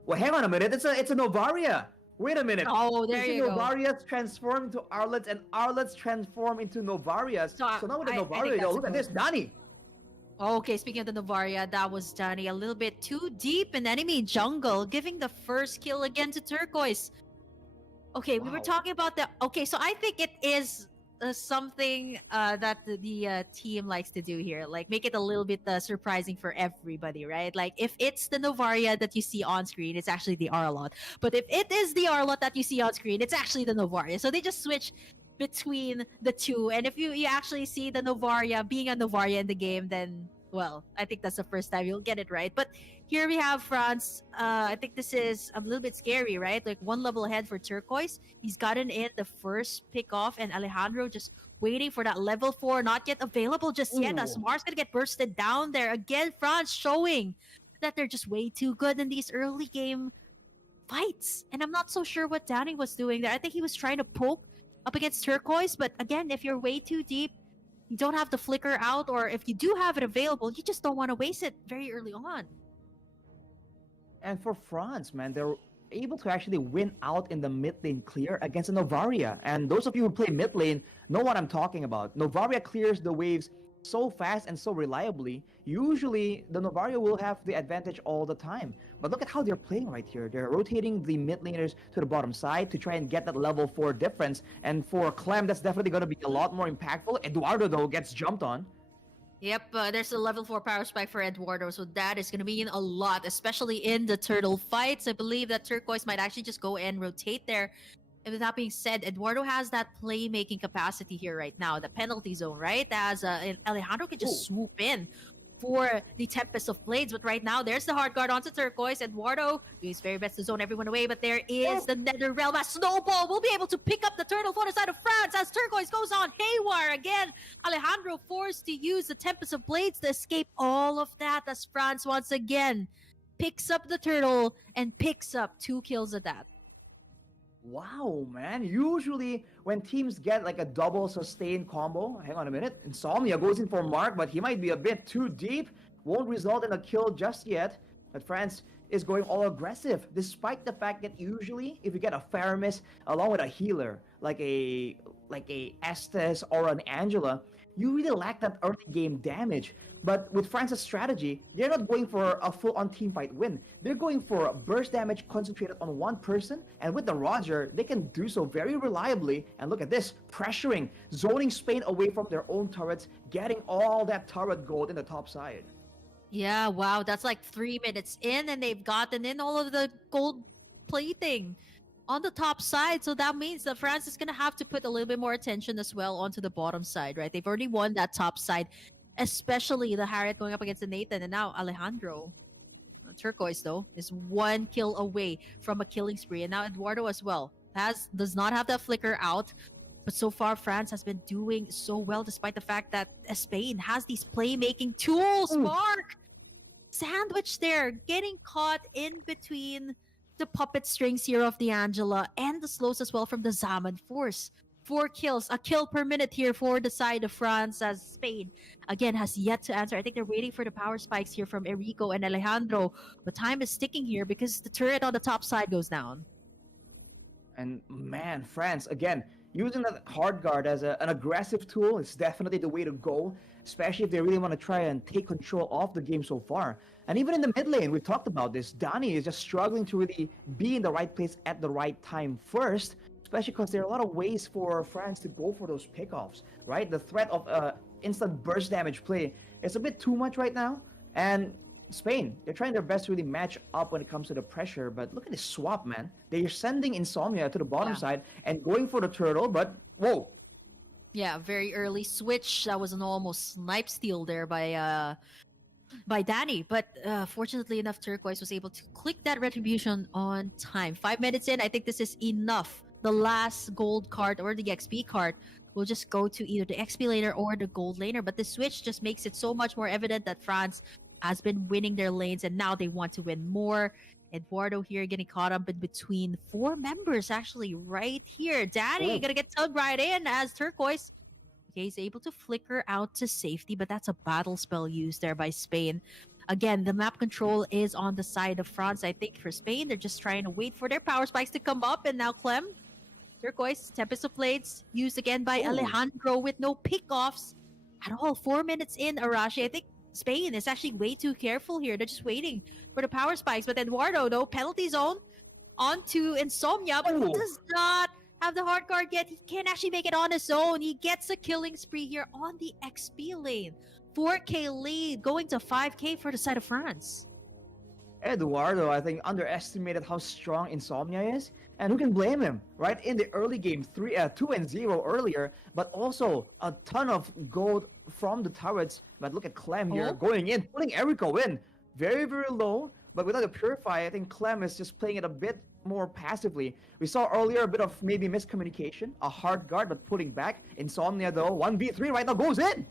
well, hang on a minute, it's a Novaria. Wait a minute. Oh, You there see you go. Novarias transform into Arlets and Arlets transform into Novarias. So So now with the I think Novaria, yo, that's a look at goal. this, Danny. Okay, speaking of the Novaria, that was Danny a little bit too deep in enemy jungle, giving the first kill again to Turquoise. Okay, we were Wow. talking about the. Okay, so I think it is something that the team likes to do here, like make it a little bit surprising for everybody, right? Like if it's the Novaria that you see on screen, it's actually the Arlot. But if it is the Arlot that you see on screen, it's actually the Novaria. So they just switch between the two. And if you actually see the Novaria being a Novaria in the game, then well, I think that's the first time you'll get it right. But here we have France. I think this is a little bit scary, right? Like one level ahead for Turquoise. He's gotten in the first pick off, and Alejandro just waiting for that level 4, not yet available just yet. As Ooh. Mars gonna get bursted down there again. France showing that they're just way too good in these early game fights. And I'm not so sure what Danny was doing there. I think he was trying to poke up against Turquoise, but again, if you're way too deep, you don't have the flicker out, or if you do have it available, you just don't want to waste it very early on. And for France, man, they're able to actually win out in the mid lane clear against a Novaria. And those of you who play mid lane know what I'm talking about. Novaria clears the waves so fast and so reliably. Usually, the Novaria will have the advantage all the time. But look at how they're playing right here. They're rotating the mid laners to the bottom side to try and get that level 4 difference. And for Clem, that's definitely going to be a lot more impactful. Eduardo, though, gets jumped on. Yep, there's a level 4 power spike for Eduardo, so that is going to be in a lot, especially in the turtle fights. I believe that Turquoise might actually just go and rotate there. And with that being said, Eduardo has that playmaking capacity here right now, the penalty zone, right? As Alejandro can just swoop in for the Tempest of Blades. But right now, there's the hard guard onto Turquoise. Eduardo doing his very best to zone everyone away, but there is the Nether Realm as Snowball will be able to pick up the turtle for the side of France as Turquoise goes on haywire again. Alejandro forced to use the Tempest of Blades to escape all of that as France once again picks up the turtle and picks up 2 kills at that. Wow, man. Usually when teams get like a double sustained combo, hang on a minute, Insomnia goes in for Mark, but he might be a bit too deep. Won't result in a kill just yet. But France is going all aggressive, despite the fact that usually if you get a Faramis along with a healer, like a Estes or an Angela, you really lack that early game damage. But with France's strategy, they're not going for a full-on teamfight win. They're going for burst damage concentrated on one person, and with the Roger, they can do so very reliably. And look at this, pressuring, zoning Spain away from their own turrets, getting all that turret gold in the top side. Yeah, wow, that's like 3 minutes in, and they've gotten in all of the gold plating on the top side. So that means that France is going to have to put a little bit more attention as well onto the bottom side, right? They've already won that top side, especially the Harriet going up against the Nathan, and now Alejandro. Turquoise, though, is 1 kill away from a killing spree, and now Eduardo as well does not have that flicker out. But so far, France has been doing so well, despite the fact that Spain has these playmaking tools. Mark sandwich there, getting caught in between the puppet strings here of the Angela and the slows as well from the Zaman Force. 4 kills, a kill per minute here for the side of France as Spain again has yet to answer. I think they're waiting for the power spikes here from Enrico and Alejandro, but time is ticking here because the turret on the top side goes down. And man, France, again, using that hard guard as an aggressive tool is definitely the way to go, especially if they really want to try and take control of the game so far. And even in the mid lane, we've talked about this, Dani is just struggling to really be in the right place at the right time first, especially because there are a lot of ways for France to go for those pickoffs, right? The threat of instant burst damage play is a bit too much right now. And Spain, they're trying their best to really match up when it comes to the pressure, but look at this swap, man. They're sending Insomnia to the bottom side and going for the turtle, but whoa. Yeah, very early switch. That was an almost snipe steal there by Danny, but fortunately enough, Turquoise was able to click that retribution on time. 5 minutes in, I think this is enough. The last gold card or the XP card will just go to either the XP laner or the gold laner, but the switch just makes it so much more evident that France has been winning their lanes and now they want to win more. Eduardo here getting caught up in between 4 members actually right here. Danny gonna get tugged right in as Turquoise. Okay, he's able to flicker out to safety, but that's a battle spell used there by Spain. Again, the map control is on the side of France. I think for Spain, they're just trying to wait for their power spikes to come up. And now Clem, Turquoise, Tempest of Blades, used again by Ooh. Alejandro with no pickoffs at all. 4 minutes in, Arashi. I think Spain is actually way too careful here. They're just waiting for the power spikes. But Eduardo, though, penalty zone onto Insomnia, but he Ooh. does not have the hard guard yet. He can't actually make it on his own. He gets a killing spree here on the XP lane. 4K lead going to 5K for the side of France. Eduardo, I think, underestimated how strong Insomnia is, and who can blame him, right? In the early game, 2-0 earlier, but also a ton of gold from the turrets. But look at Clem here, going in, pulling Erico in, very, very low, but without a Purify, I think Clem is just playing it a bit more passively. We saw earlier a bit of maybe miscommunication, a hard guard, but pulling back. Insomnia, though, 1v3 right now goes in!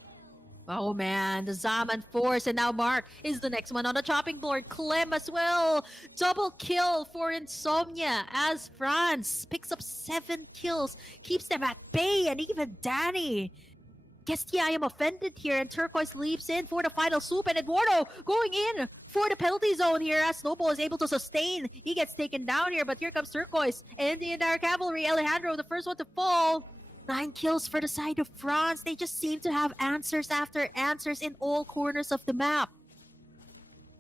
Oh man, the Zaman Force, and now Mark is the next one on the chopping board. Clem as well. Double kill for Insomnia as France picks up 7 kills, keeps them at bay, and even Danny. Guess I am offended here, and Turquoise leaps in for the final swoop, and Eduardo going in for the penalty zone here as Snowball is able to sustain. He gets taken down here, but here comes Turquoise and the entire cavalry. Alejandro, the first one to fall. 9 kills for the side of France. They just seem to have answers after answers in all corners of the map.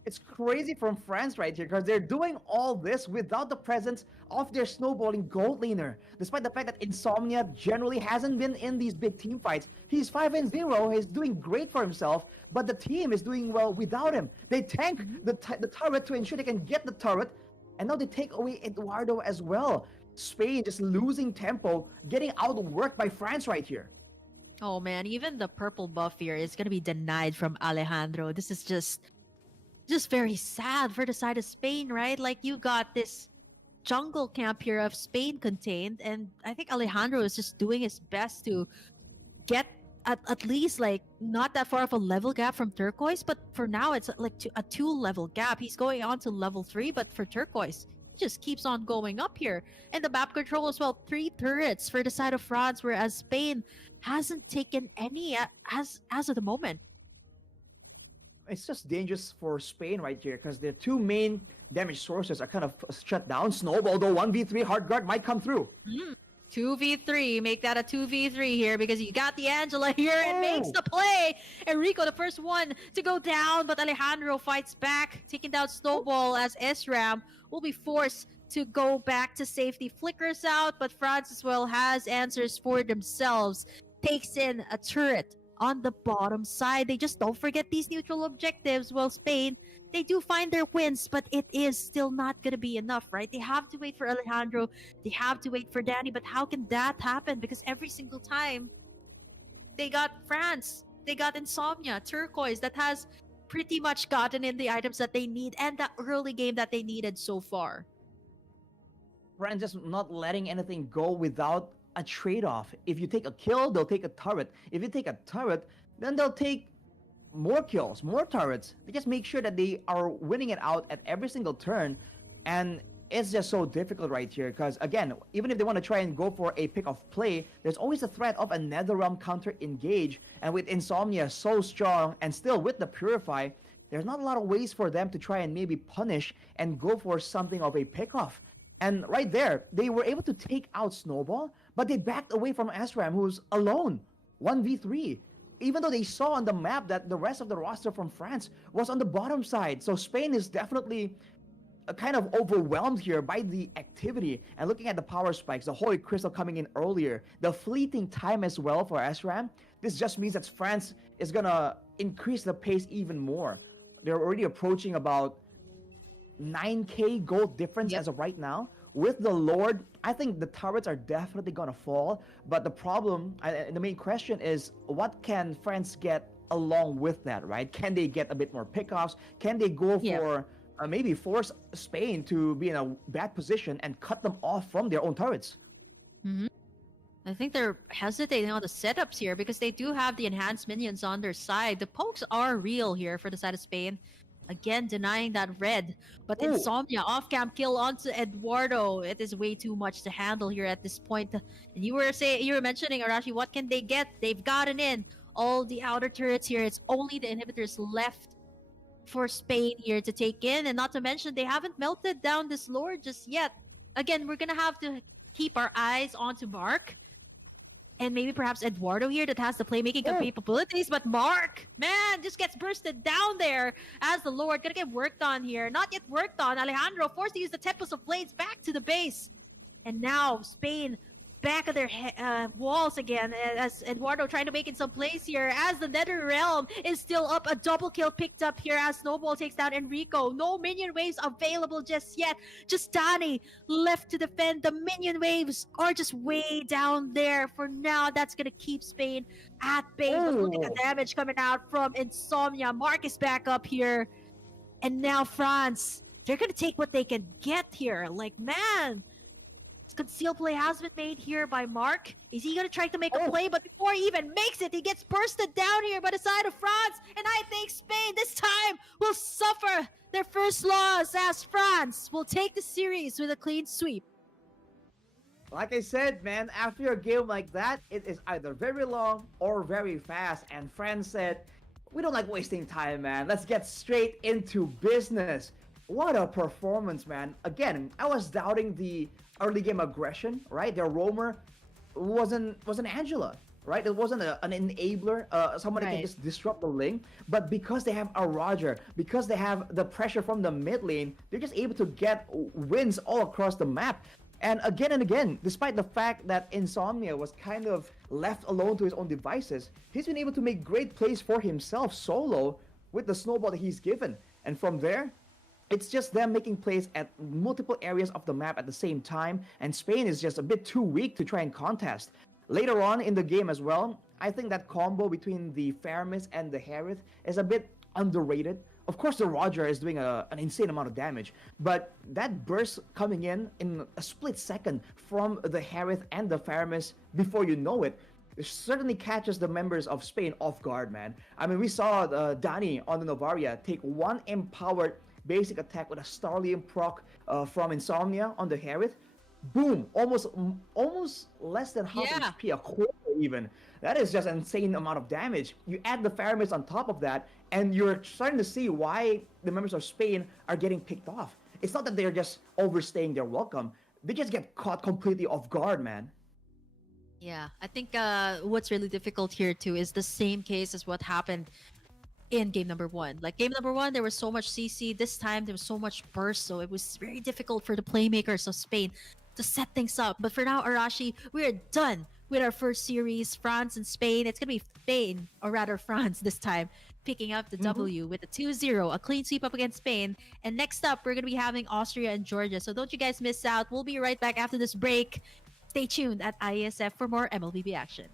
It's crazy from France right here because they're doing all this without the presence of their snowballing gold laner. Despite the fact that Insomnia generally hasn't been in these big team fights. He's 5-0, he's doing great for himself, but the team is doing well without him. They tank the turret to ensure they can get the turret, and now they take away Eduardo as well. Spain just losing tempo, getting outworked by France right here. Oh man, even the purple buff here is going to be denied from Alejandro. This is just very sad for the side of Spain, right? Like, you got this jungle camp here of Spain contained, and I think Alejandro is just doing his best to get at least like not that far of a level gap from Turquoise, but for now it's like a 2 level gap. He's going on to level 3, but for Turquoise, just keeps on going up here. And the map control as well, 3 turrets for the side of France, whereas Spain hasn't taken any as of the moment. It's just dangerous for Spain right here because their 2 main damage sources are kind of shut down. Snowball, though, 1v3 hard guard might come through. 2v3, make that a 2v3 here because you got the Angela here and makes the play. Enrico, the first one to go down, but Alejandro fights back, taking down Snowball as SRAM will be forced to go back to safety. Flickers out, but France as well has answers for themselves. Takes in a turret on the bottom side. They just don't forget these neutral objectives. Well, Spain, they do find their wins, but it is still not going to be enough, right? They have to wait for Alejandro. They have to wait for Danny, but how can that happen? Because every single time they got France, they got Insomnia, Turquoise, that has pretty much gotten in the items that they need and the early game that they needed so far. France just not letting anything go without a trade-off. If you take a kill, they'll take a turret. If you take a turret, then they'll take more kills, more turrets. They just make sure that they are winning it out at every single turn. And it's just so difficult right here because, again, even if they want to try and go for a pick-off play, there's always the threat of a Netherrealm counter-engage. And with Insomnia so strong and still with the Purify, there's not a lot of ways for them to try and maybe punish and go for something of a pick-off. And right there, they were able to take out Snowball, but they backed away from SRAM, who's alone, 1v3. Even though they saw on the map that the rest of the roster from France was on the bottom side. So Spain is definitely kind of overwhelmed here by the activity. And looking at the power spikes, the Holy Crystal coming in earlier, the fleeting time as well for SRAM, this just means that France is going to increase the pace even more. They're already approaching about 9k gold difference as of right now. With the Lord, I think the turrets are definitely gonna fall, but the problem, the main question is, what can France get along with that, right? Can they get a bit more pickoffs? Can they go for maybe force Spain to be in a bad position and cut them off from their own turrets? I think they're hesitating on the setups here because they do have the enhanced minions on their side. The pokes are real here for the side of Spain. Again, denying that red. But Insomnia, off-cam kill onto Eduardo. It is way too much to handle here at this point. And you were mentioning, Arashi, what can they get? They've gotten in all the outer turrets here. It's only the inhibitors left for Spain here to take in. And not to mention, they haven't melted down this lord just yet. Again, we're going to have to keep our eyes onto Mark and maybe perhaps Eduardo here that has the playmaking Oh. capabilities. But Mark, man, just gets bursted down there as the Lord. Gonna get worked on here. Not yet worked on. Alejandro forced to use the Tempest of Blades back to the base. And now Spain back of their walls again as Eduardo trying to make in some plays here as the Nether Realm is still up. A double kill picked up here as Snowball takes down Enrico. No minion waves available just yet. Just Danny left to defend. The minion waves are just way down there for now. That's going to keep Spain at bay. But look at the damage coming out from Insomnia. Mark is back up here. And now France, they're going to take what they can get here. Like, man, concealed play has been made here by Mark. Is he going to try to make a play? But before he even makes it, he gets bursted down here by the side of France. And I think Spain this time will suffer their first loss as France will take the series with a clean sweep. Like I said, man, after a game like that, it is either very long or very fast. And France said, we don't like wasting time, man. Let's get straight into business. What a performance, man. Again, I was doubting the early game aggression, right? Their roamer wasn't Angela, right? It wasn't an enabler, someone that can just disrupt the lane. But because they have a Roger, because they have the pressure from the mid lane, they're just able to get wins all across the map. And again, despite the fact that Insomnia was kind of left alone to his own devices, he's been able to make great plays for himself solo with the snowball that he's given. And from there, it's just them making plays at multiple areas of the map at the same time, and Spain is just a bit too weak to try and contest. Later on in the game as well, I think that combo between the Faramis and the Harith is a bit underrated. Of course, the Roger is doing an insane amount of damage, but that burst coming in a split second from the Harith and the Faramis before you know it, certainly catches the members of Spain off guard, man. I mean, we saw Dani on the Novaria take one empowered basic attack with a Starlium proc from Insomnia on the Harith. Boom! Almost less than half HP, a quarter even. That is just an insane amount of damage. You add the Faramis on top of that, and you're starting to see why the members of Spain are getting picked off. It's not that they're just overstaying their welcome. They just get caught completely off guard, man. Yeah, I think what's really difficult here too is the same case as what happened in game number one. Like game number one, there was so much CC. This time, there was so much burst. So it was very difficult for the playmakers of Spain to set things up. But for now, Arashi, we are done with our first series. France and Spain. It's going to be Spain, or rather France this time, picking up the W with a 2-0, a clean sweep up against Spain. And next up, we're going to be having Austria and Georgia. So don't you guys miss out. We'll be right back after this break. Stay tuned at IESF for more MLBB action.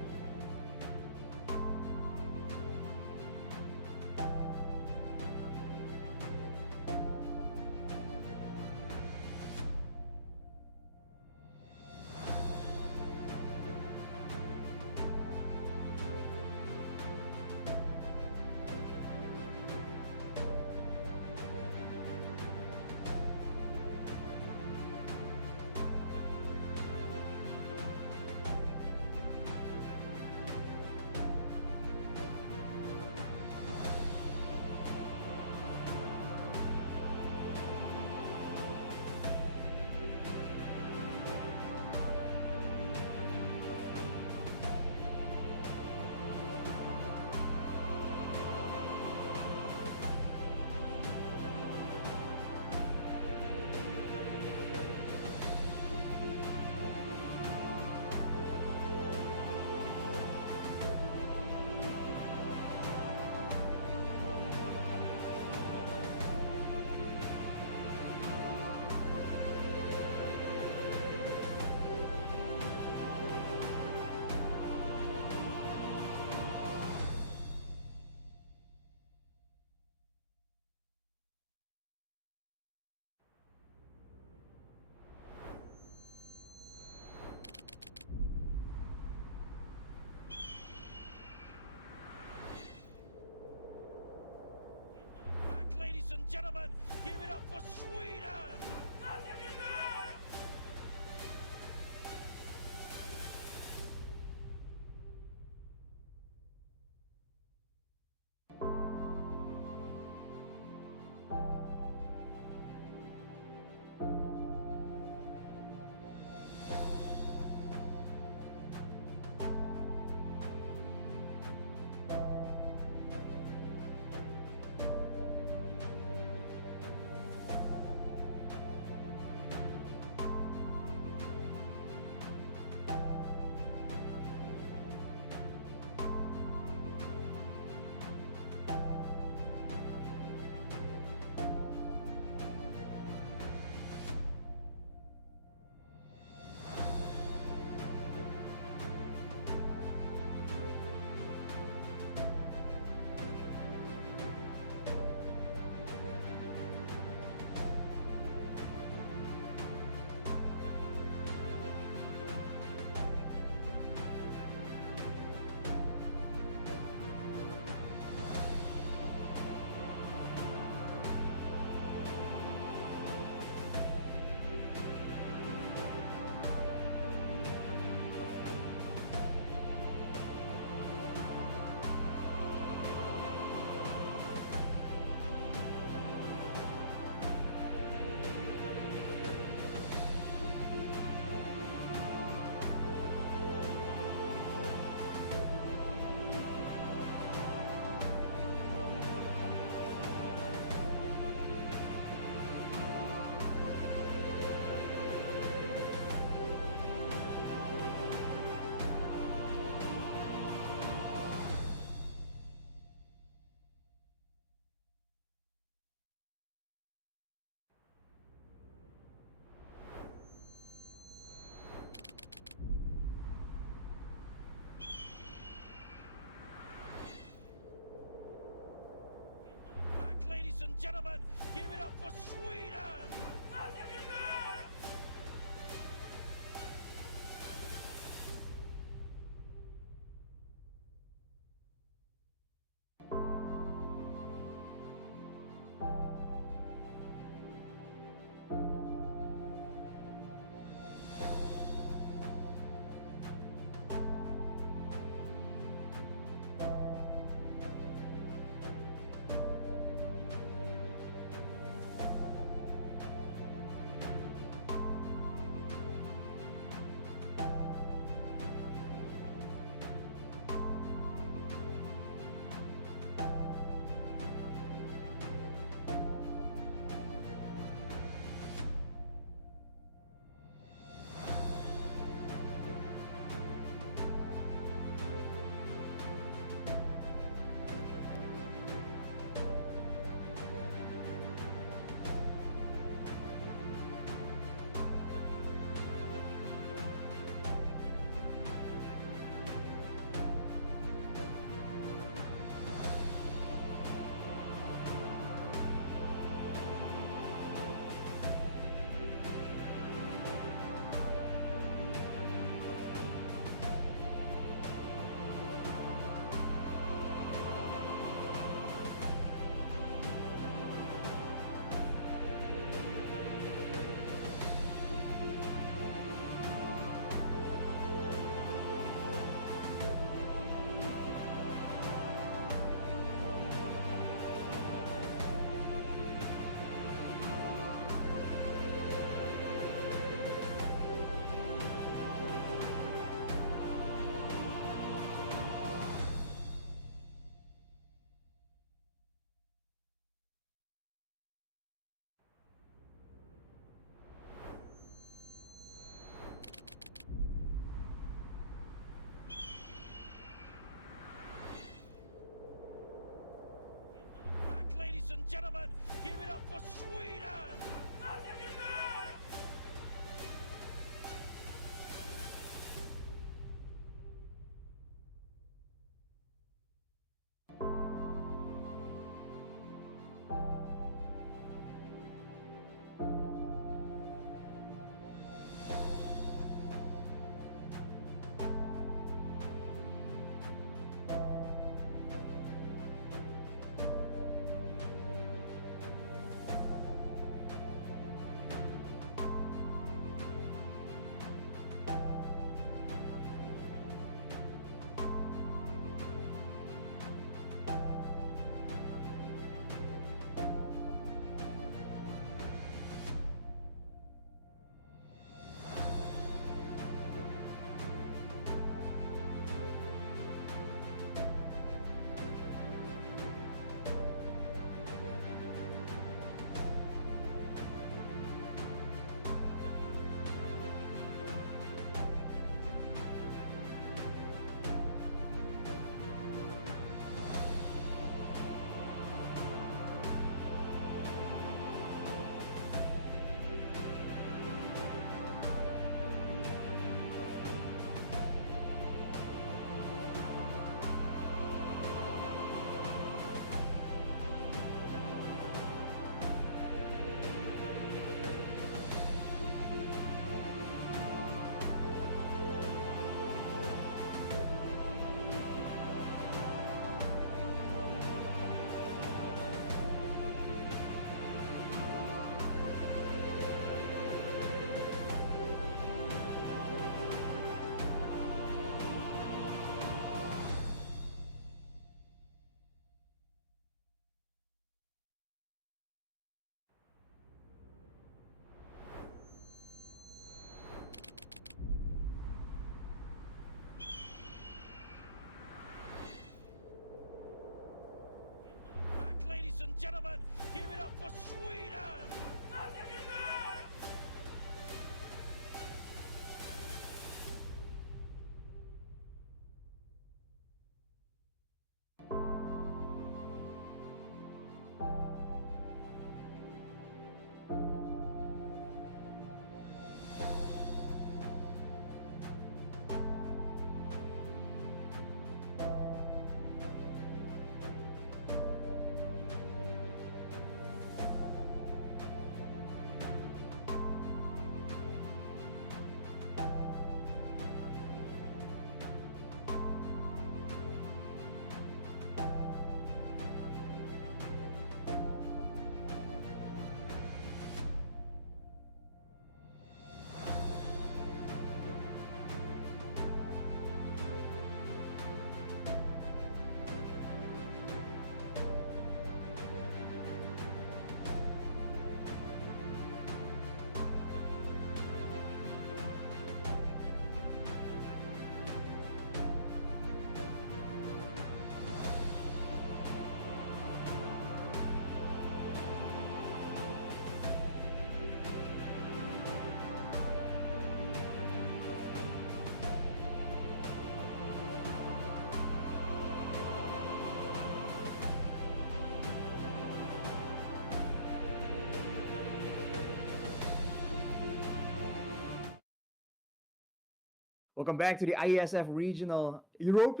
Welcome back to the IESF Regional Europe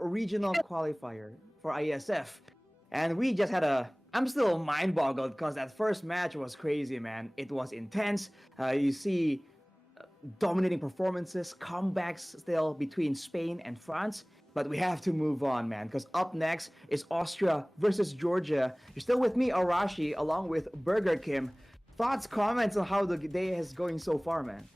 Regional Qualifier for IESF. And we just had a I'm still mind boggled because that first match was crazy, man. It was intense. You see dominating performances, comebacks still between Spain and France. But we have to move on, man, because up next is Austria versus Georgia. You're still with me, Arashi, along with Burger Kim. Thoughts, comments on how the day is going so far, man?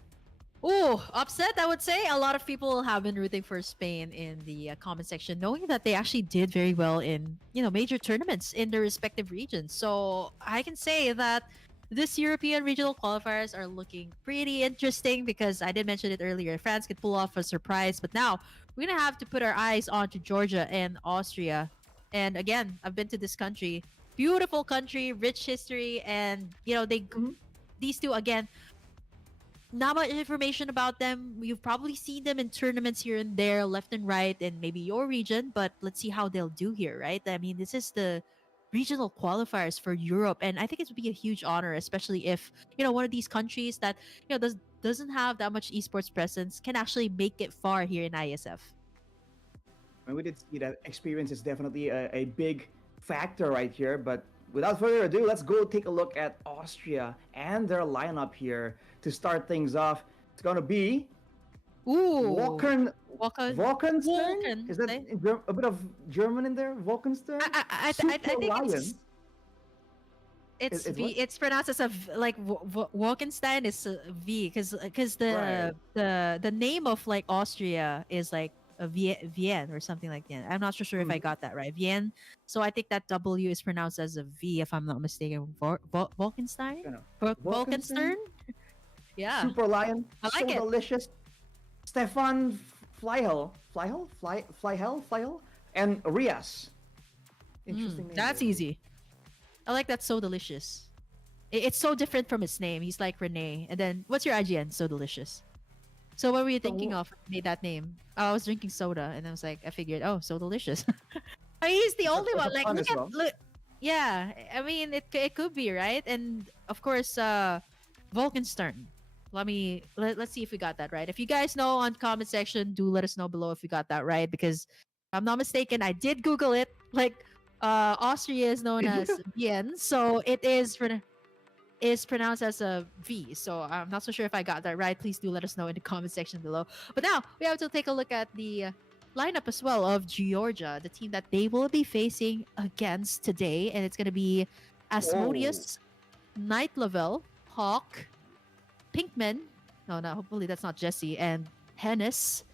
Oh, upset, I would say. A lot of people have been rooting for Spain in the comment section, knowing that they actually did very well in, major tournaments in their respective regions. So I can say that this European regional qualifiers are looking pretty interesting because I did mention it earlier. France could pull off a surprise, but now we're going to have to put our eyes onto Georgia and Austria. And again, I've been to this country. Beautiful country, rich history, and, these two, again, not much information about them. You've probably seen them in tournaments here and there, left and right, in maybe your region, but let's see how they'll do here, right? I mean, this is the regional qualifiers for Europe, and I think it would be a huge honor, especially if, one of these countries that, doesn't have that much esports presence can actually make it far here in ISF. And we did see that experience is definitely a big factor right here, but without further ado, let's go take a look at Austria and their lineup here to start things off. It's gonna be Walken. Wolkenstern? Is that a bit of German in there? Wolkenstern? I think it's V. what? It's pronounced as Wolkenstein is a V because Right. the name of like Austria is like a Vienne or something like that. I'm not so sure if I Mhm. got that right. Vienne. So I think that W is pronounced as a V if I'm not mistaken. Wolkenstein? You know, Wolkenstern? Wolkenstern? Yeah. Super Lion, I so like it. delicious. Stefan Flyhel, and Rias. Interesting name. That's there. easy. I like that. So delicious. It's so different from his name. He's like Renee. And then what's your IGN? So delicious. So what were you thinking So, of when you made that name? Oh, I was drinking soda, and I was like, I figured, oh, so delicious. He's the only that's one. a Like, pun as well. look. Yeah, I mean, it could be right, and of course, Volkenstern. Let's see if we got that right. If you guys know on comment section, do let us know below if you got that right, because if I'm not mistaken, I did Google it. Like, Austria is known as Vienne, so it is pronounced as a V. So I'm not so sure if I got that right. Please do let us know in the comment section below. But now we have to take a look at the lineup as well of Georgia, the team that they will be facing against today. And it's going to be Oh, Asmodeus, Night Level, Hawk, Pinkman. No, hopefully that's not Jesse. And Hennis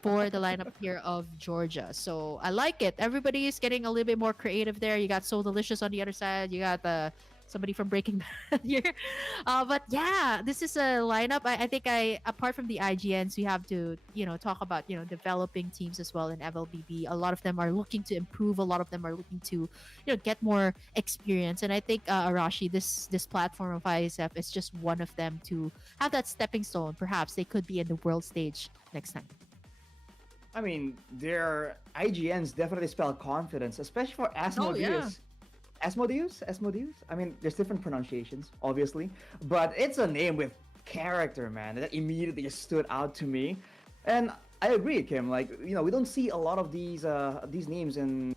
for the lineup here of Georgia. So I like it. Everybody's getting a little bit more creative there. You got So Delicious on the other side. You got somebody from Breaking Bad here. But yeah, this is a lineup. I think apart from the IGNs, we have to, talk about, developing teams as well in MLBB. A lot of them are looking to improve. A lot of them are looking to, get more experience. And I think Arashi, this platform of ISF is just one of them to have that stepping stone. Perhaps they could be in the world stage next time. I mean, their IGNs definitely spell confidence, especially for Oh yeah. Asmodeus. I mean, there's different pronunciations, obviously, but it's a name with character, man. That immediately just stood out to me, and I agree, Kim. Like, we don't see a lot of these names in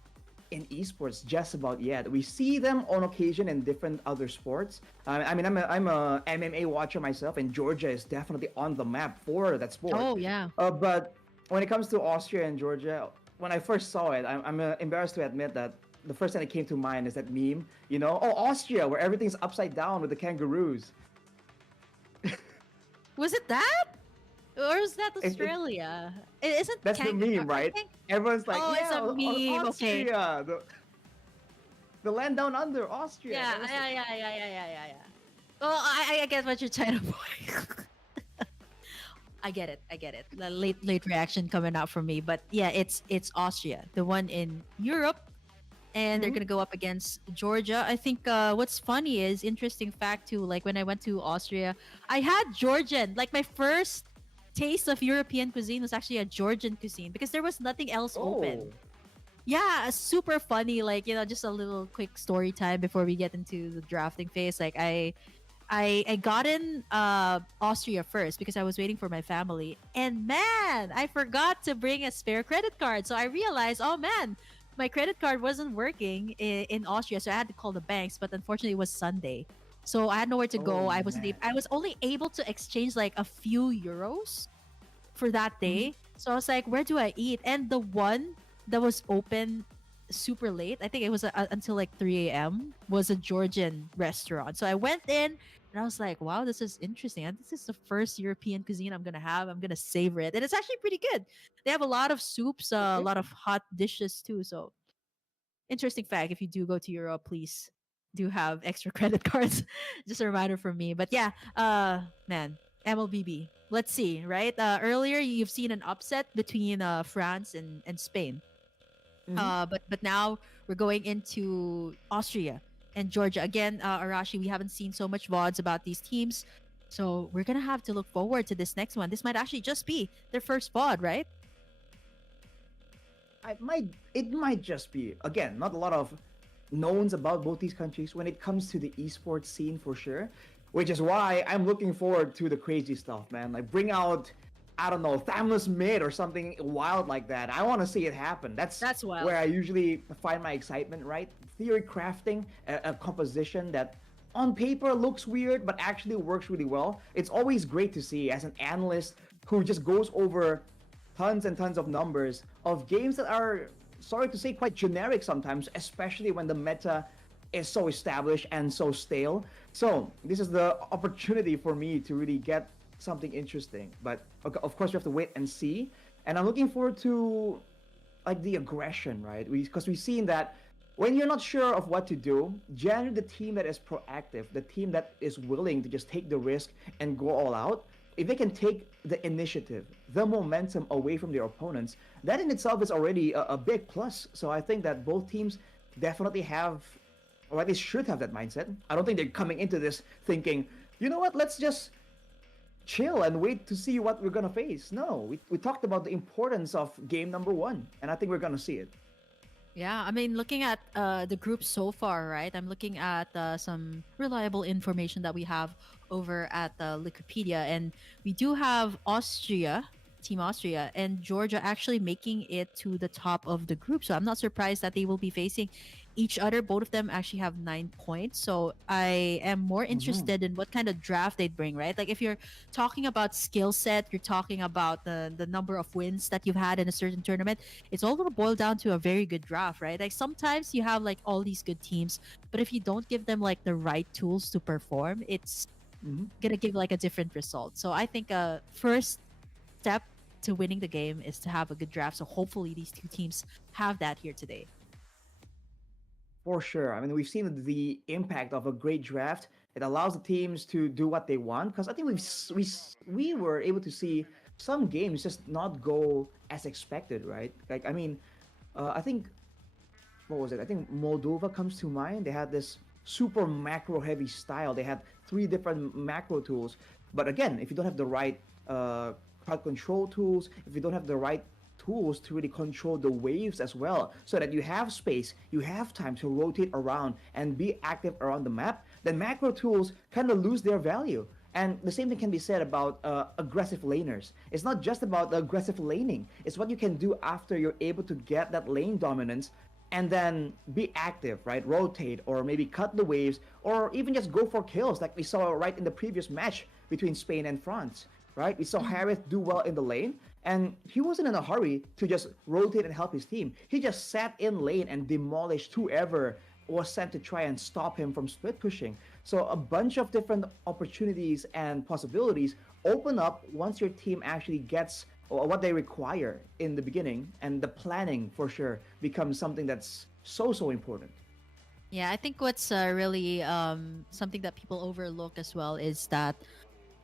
esports just about yet. We see them on occasion in different other sports. I mean, I'm a MMA watcher myself, and Georgia is definitely on the map for that sport. Oh yeah. But when it comes to Austria and Georgia, when I first saw it, I'm embarrassed to admit that the first thing that came to mind is that meme, oh, Austria, where everything's upside down with the kangaroos. Was it that? Or is that It, Australia? It isn't that's the meme, I right? think. Everyone's like, Oh, it's yeah, a meme. Okay. Austria, the land down under, Austria. Yeah, That was yeah. Well, I get what you're trying to point. I get it. The late reaction coming out from me, but yeah, it's Austria, the one in Europe, and they're Mhm. gonna go up against Georgia. I think what's funny is interesting fact too. Like when I went to Austria, I had Georgian. Like my first taste of European cuisine was actually a Georgian cuisine because there was nothing else open. Oh, Yeah, super funny. Like just a little quick story time before we get into the drafting phase. Like I got in Austria first because I was waiting for my family. And man, I forgot to bring a spare credit card. So I realized, oh man, my credit card wasn't working in Austria. So I had to call the banks, but unfortunately it was Sunday. So I had nowhere to go. Oh man. I was only able to exchange like a few euros for that Mhm. day. So I was like, where do I eat? And the one that was open super late, I think it was until like 3 a.m., was a Georgian restaurant. So I went in and I was like, wow, this is interesting. And this is the first European cuisine I'm going to have. I'm going to savor it. And it's actually pretty good. They have a lot of soups, a Okay. lot of hot dishes too. So interesting fact, if you do go to Europe, please do have extra credit cards. Just a reminder from me. But yeah, man, MLBB. Let's see, right? Earlier you've seen an upset between France and Spain. Hmm. But now we're going into Austria and Georgia again. Arashi, we haven't seen so much vods about these teams, so we're gonna have to look forward to this next one. This might actually just be their first vod, right? It might just be, again, not a lot of knowns about both these countries when it comes to the esports scene for sure, which is why I'm looking forward to the crazy stuff, man. Like bring out, I don't know, Thamless Mid or something wild like that. I want to see it happen. That's That's wild. where I usually find my excitement, right? Theory crafting a composition that on paper looks weird but actually works really well. It's always great to see as an analyst who just goes over tons and tons of numbers of games that are, sorry to say, quite generic sometimes, especially when the meta is so established and so stale. So this is the opportunity for me to really get something interesting. But of course, we have to wait and see. And I'm looking forward to like the aggression, right? Because we've seen that when you're not sure of what to do, generally the team that is proactive, the team that is willing to just take the risk and go all out, if they can take the initiative, the momentum away from their opponents, that in itself is already a big plus. So I think that both teams definitely have, or at least should have that mindset. I don't think they're coming into this thinking, you know what, let's just chill and wait to see what we're gonna face. No, we talked about the importance of game number one, and I think we're gonna see it. Yeah, I mean, looking at the group so far, right? I'm looking at some reliable information that we have over at Wikipedia, and we do have Austria, Team Austria, and Georgia actually making it to the top of the group. So I'm not surprised that they will be facing each other. Both of them actually have 9 points. So I am more Mm-hmm. interested in what kind of draft they'd bring, right? Like if you're talking about skill set, you're talking about the number of wins that you've had in a certain tournament, it's all gonna boil down to a very good draft, right? Like sometimes you have like all these good teams, but if you don't give them like the right tools to perform, it's Mm-hmm. gonna give like a different result. So I think first step to winning the game is to have a good draft. So hopefully these two teams have that here today. For sure. I mean, we've seen the impact of a great draft. It allows the teams to do what they want. Because I think we were able to see some games just not go as expected, right? Like, I mean, I think what was it? I think Moldova comes to mind. They had this super macro heavy style. They had three different macro tools. But again, if you don't have the right crowd control tools, if you don't have the right tools to really control the waves as well, so that you have space, you have time to rotate around and be active around the map, then macro tools kind of lose their value. And the same thing can be said about aggressive laners. It's not just about the aggressive laning. It's what you can do after you're able to get that lane dominance and then be active, right? Rotate or maybe cut the waves or even just go for kills like we saw right in the previous match between Spain and France, right? We saw Harith do well in the lane and he wasn't in a hurry to just rotate and help his team. He just sat in lane and demolished whoever was sent to try and stop him from split pushing. So a bunch of different opportunities and possibilities open up once your team actually gets what they require in the beginning, and the planning for sure becomes something that's so important. Yeah, I think what's really something that people overlook as well is that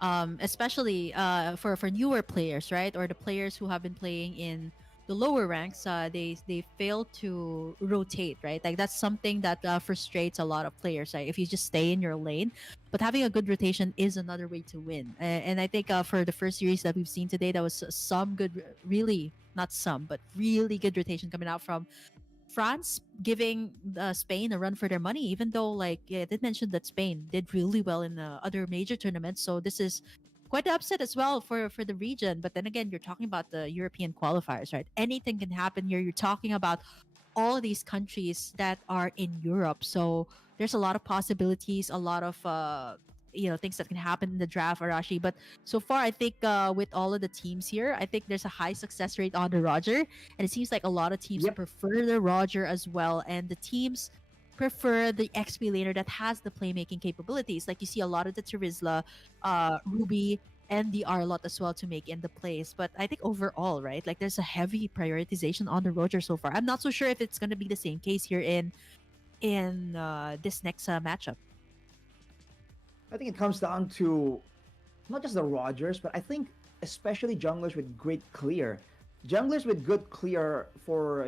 especially for newer players, right, or the players who have been playing in the lower ranks, they fail to rotate, right? Like that's something that frustrates a lot of players, right? If you just stay in your lane, but having a good rotation is another way to win. And I think for the first series that we've seen today, that was some good, really not some, but really good rotation coming out France giving Spain a run for their money, even though, like, yeah, I did mention that Spain did really well in the other major tournaments. So this is quite the upset as well for the region. But then again, you're talking about the European qualifiers, right? Anything can happen here. You're talking about all of these countries that are in Europe. So there's a lot of possibilities, a lot of things that can happen in the draft, Arashi. But so far, I think with all of the teams here, I think there's a high success rate on the Roger, and it seems like a lot of teams Yep. prefer the Roger as well, and the teams prefer the XP laner that has the playmaking capabilities. Like you see a lot of the Terizla, Ruby, and the Arlot as well to make in the plays. But I think overall, right, like there's a heavy prioritization on the Roger so far. I'm not so sure if it's going to be the same case here in this next matchup. I think it comes down to not just the Rogers, but I think especially junglers with great clear. Junglers with good clear for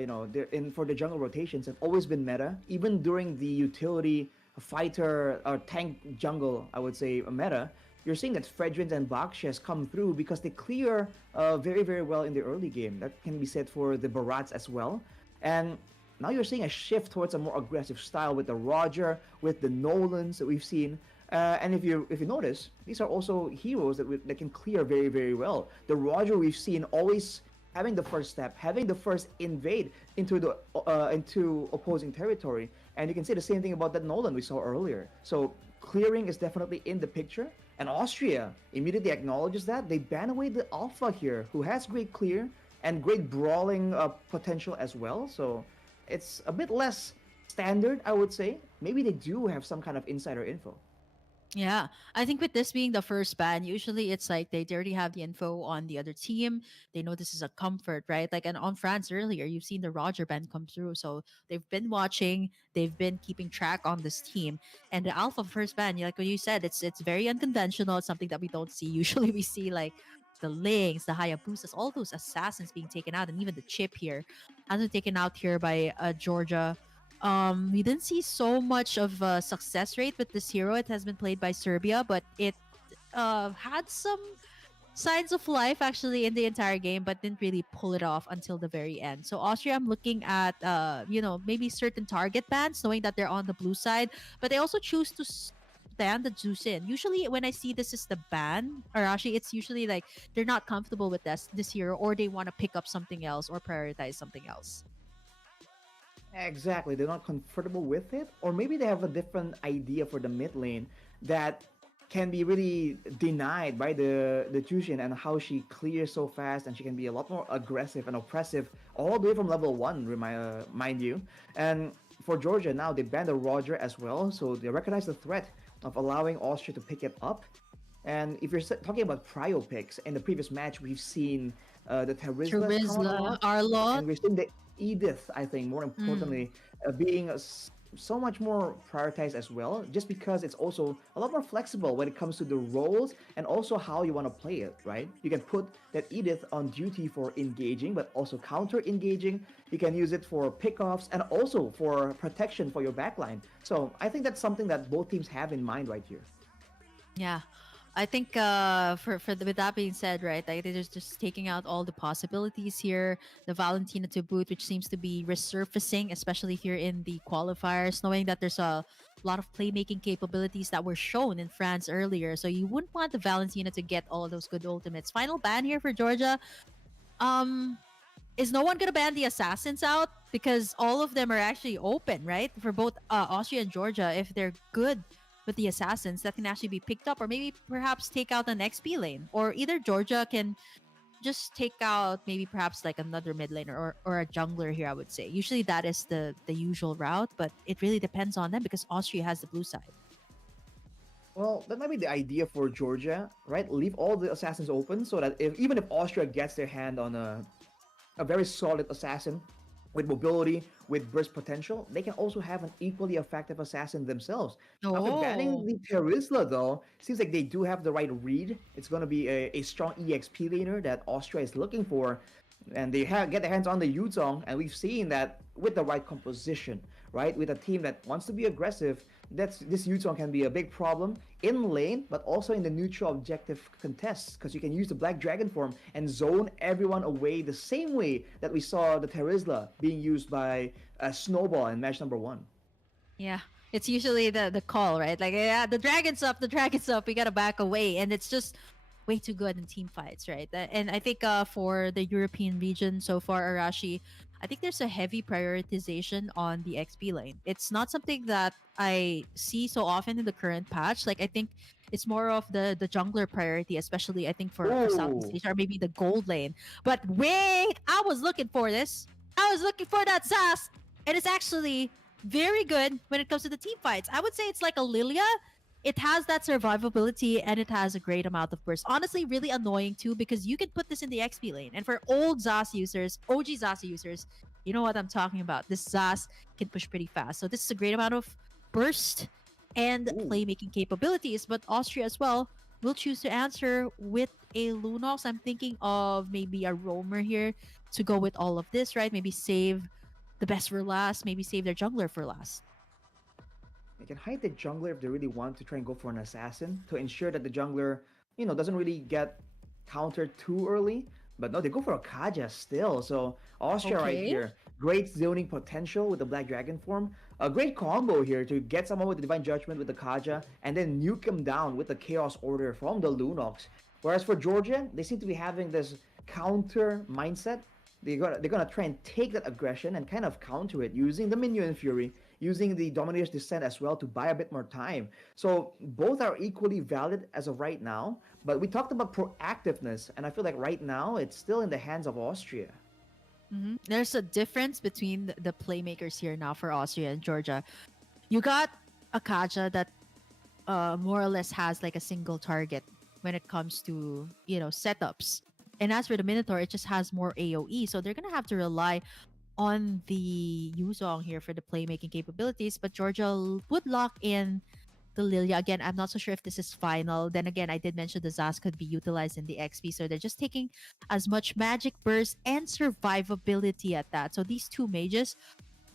for the jungle rotations have always been meta, even during the utility fighter or tank jungle. I would say a meta. You're seeing that Fredrins and Bakshas come through because they clear very very well in the early game. That can be said for the Barats as well. And now you're seeing a shift towards a more aggressive style with the Roger, with the Nolans that we've seen. And if you notice, these are also heroes that can clear very very well. The Roger we've seen always having the first step, having the first invade into opposing territory, and you can say the same thing about that Nolan we saw earlier. So clearing is definitely in the picture, and Austria immediately acknowledges that. They ban away the Alpha here, who has great clear and great brawling potential as well. So it's a bit less standard, I would say. Maybe they do have some kind of insider info. Yeah, I think with this being the first ban, usually it's like they already have the info on the other team. They know this is a comfort, right? Like, and on France earlier, you've seen the Roger ban come through. So they've been watching, they've been keeping track on this team. And the Alpha first ban, like what you said, it's very unconventional. It's something that we don't see. Usually we see like the Lynx, the Hayabusas, all those assassins being taken out, and even the chip here has been taken out here by Georgia. We didn't see so much of a success rate with this hero. It has been played by Serbia, but it had some signs of life actually in the entire game, but didn't really pull it off until the very end. So Austria, I'm looking at maybe certain target bans, knowing that they're on the blue side, but they also choose to ban the Zusin. Usually when I see this is the ban, Arashi, it's usually like they're not comfortable with this hero, or they want to pick up something else or prioritize something else. Exactly, they're not comfortable with it, or maybe they have a different idea for the mid lane that can be really denied by the Jushin and how she clears so fast, and she can be a lot more aggressive and oppressive all the way from level 1, mind you. And for Georgia now, they banned the Roger as well, so they recognize the threat of allowing Austria to pick it up. And if you're talking about prio picks, in the previous match, we've seen the Terizla, Arlot. and we've seen the Edith, I think, more importantly, being so much more prioritized as well, just because it's also a lot more flexible when it comes to the roles and also how you want to play it, right? You can put that Edith on duty for engaging, but also counter engaging. You can use it for pickoffs and also for protection for your backline. So I think that's something that both teams have in mind right here. Yeah. I think with that being said, right, like they're just taking out all the possibilities here. The Valentina to boot, which seems to be resurfacing, especially here in the qualifiers, knowing that there's a lot of playmaking capabilities that were shown in France earlier. So you wouldn't want the Valentina to get all of those good ultimates. Final ban here for Georgia. Is no one gonna ban the assassins out, because all of them are actually open, right? For both Austria and Georgia, if they're good with the assassins, that can actually be picked up, or maybe perhaps take out an XP lane, or either Georgia can just take out maybe perhaps like another mid laner, or a jungler here, I would say. Usually that is the usual route, but it really depends on them because Austria has the blue side. Well, that might be the idea for Georgia, right? Leave all the assassins open so that even if Austria gets their hand on a very solid assassin with mobility, with burst potential, they can also have an equally effective assassin themselves. After banning the Terizla, though, seems like they do have the right read. It's going to be a strong EXP laner that Austria is looking for, and they get their hands on the Yuzong, and we've seen that with the right composition, right? With a team that wants to be aggressive, this Yuzong can be a big problem in lane, but also in the neutral objective contests, because you can use the Black Dragon form and zone everyone away the same way that we saw the Terizla being used by Snowball in match number one. Yeah. It's usually the call, right? Like, yeah, the dragon's up, we gotta back away. And it's just way too good in team fights, right? And I think for the European region so far, Arashi, I think there's a heavy prioritization on the XP lane. It's not something that I see so often in the current patch. Like I think it's more of the jungler priority, especially I think for Southeast Oh, Asia or maybe the gold lane. But wait, I was looking for this. I was looking for that Zas, and it's actually very good when it comes to the team fights. I would say it's like a Lilia. It has that survivability and it has a great amount of burst. Honestly, really annoying too because you can put this in the XP lane. And for old ZAS users, OG ZAS users, you know what I'm talking about. This ZAS can push pretty fast. So this is a great amount of burst and ooh. playmaking capabilities. But Austria as well will choose to answer with a Lunox. I'm thinking of maybe a roamer here to go with all of this, right? Maybe save the best for last, maybe save their jungler for last. They can hide the jungler if they really want to try and go for an assassin to ensure that the jungler, doesn't really get countered too early. But no, they go for a Kaja still. So Austria right Okay. here, great zoning potential with the Black Dragon form. A great combo here to get someone with the Divine Judgment with the Kaja and then nuke him down with the Chaos Order from the Lunox. Whereas for Georgia, they seem to be having this counter mindset. They're gonna try and take that aggression and kind of counter it using the Minion Fury, using the Dominator's Descent as well to buy a bit more time. So both are equally valid as of right now. But we talked about proactiveness, and I feel like right now it's still in the hands of Austria. There's a difference between the playmakers here now for Austria and Georgia. You got a Kaja that more or less has like a single target when it comes to setups. And as for the Minotaur, it just has more AOE, so they're gonna have to rely on the Yuzong here for the playmaking capabilities. But Georgia would lock in the Lilia again. I'm not so sure if this is final. Then again, I did mention the Zaz could be utilized in the XP, so they're just taking as much magic burst and survivability at that. So these two mages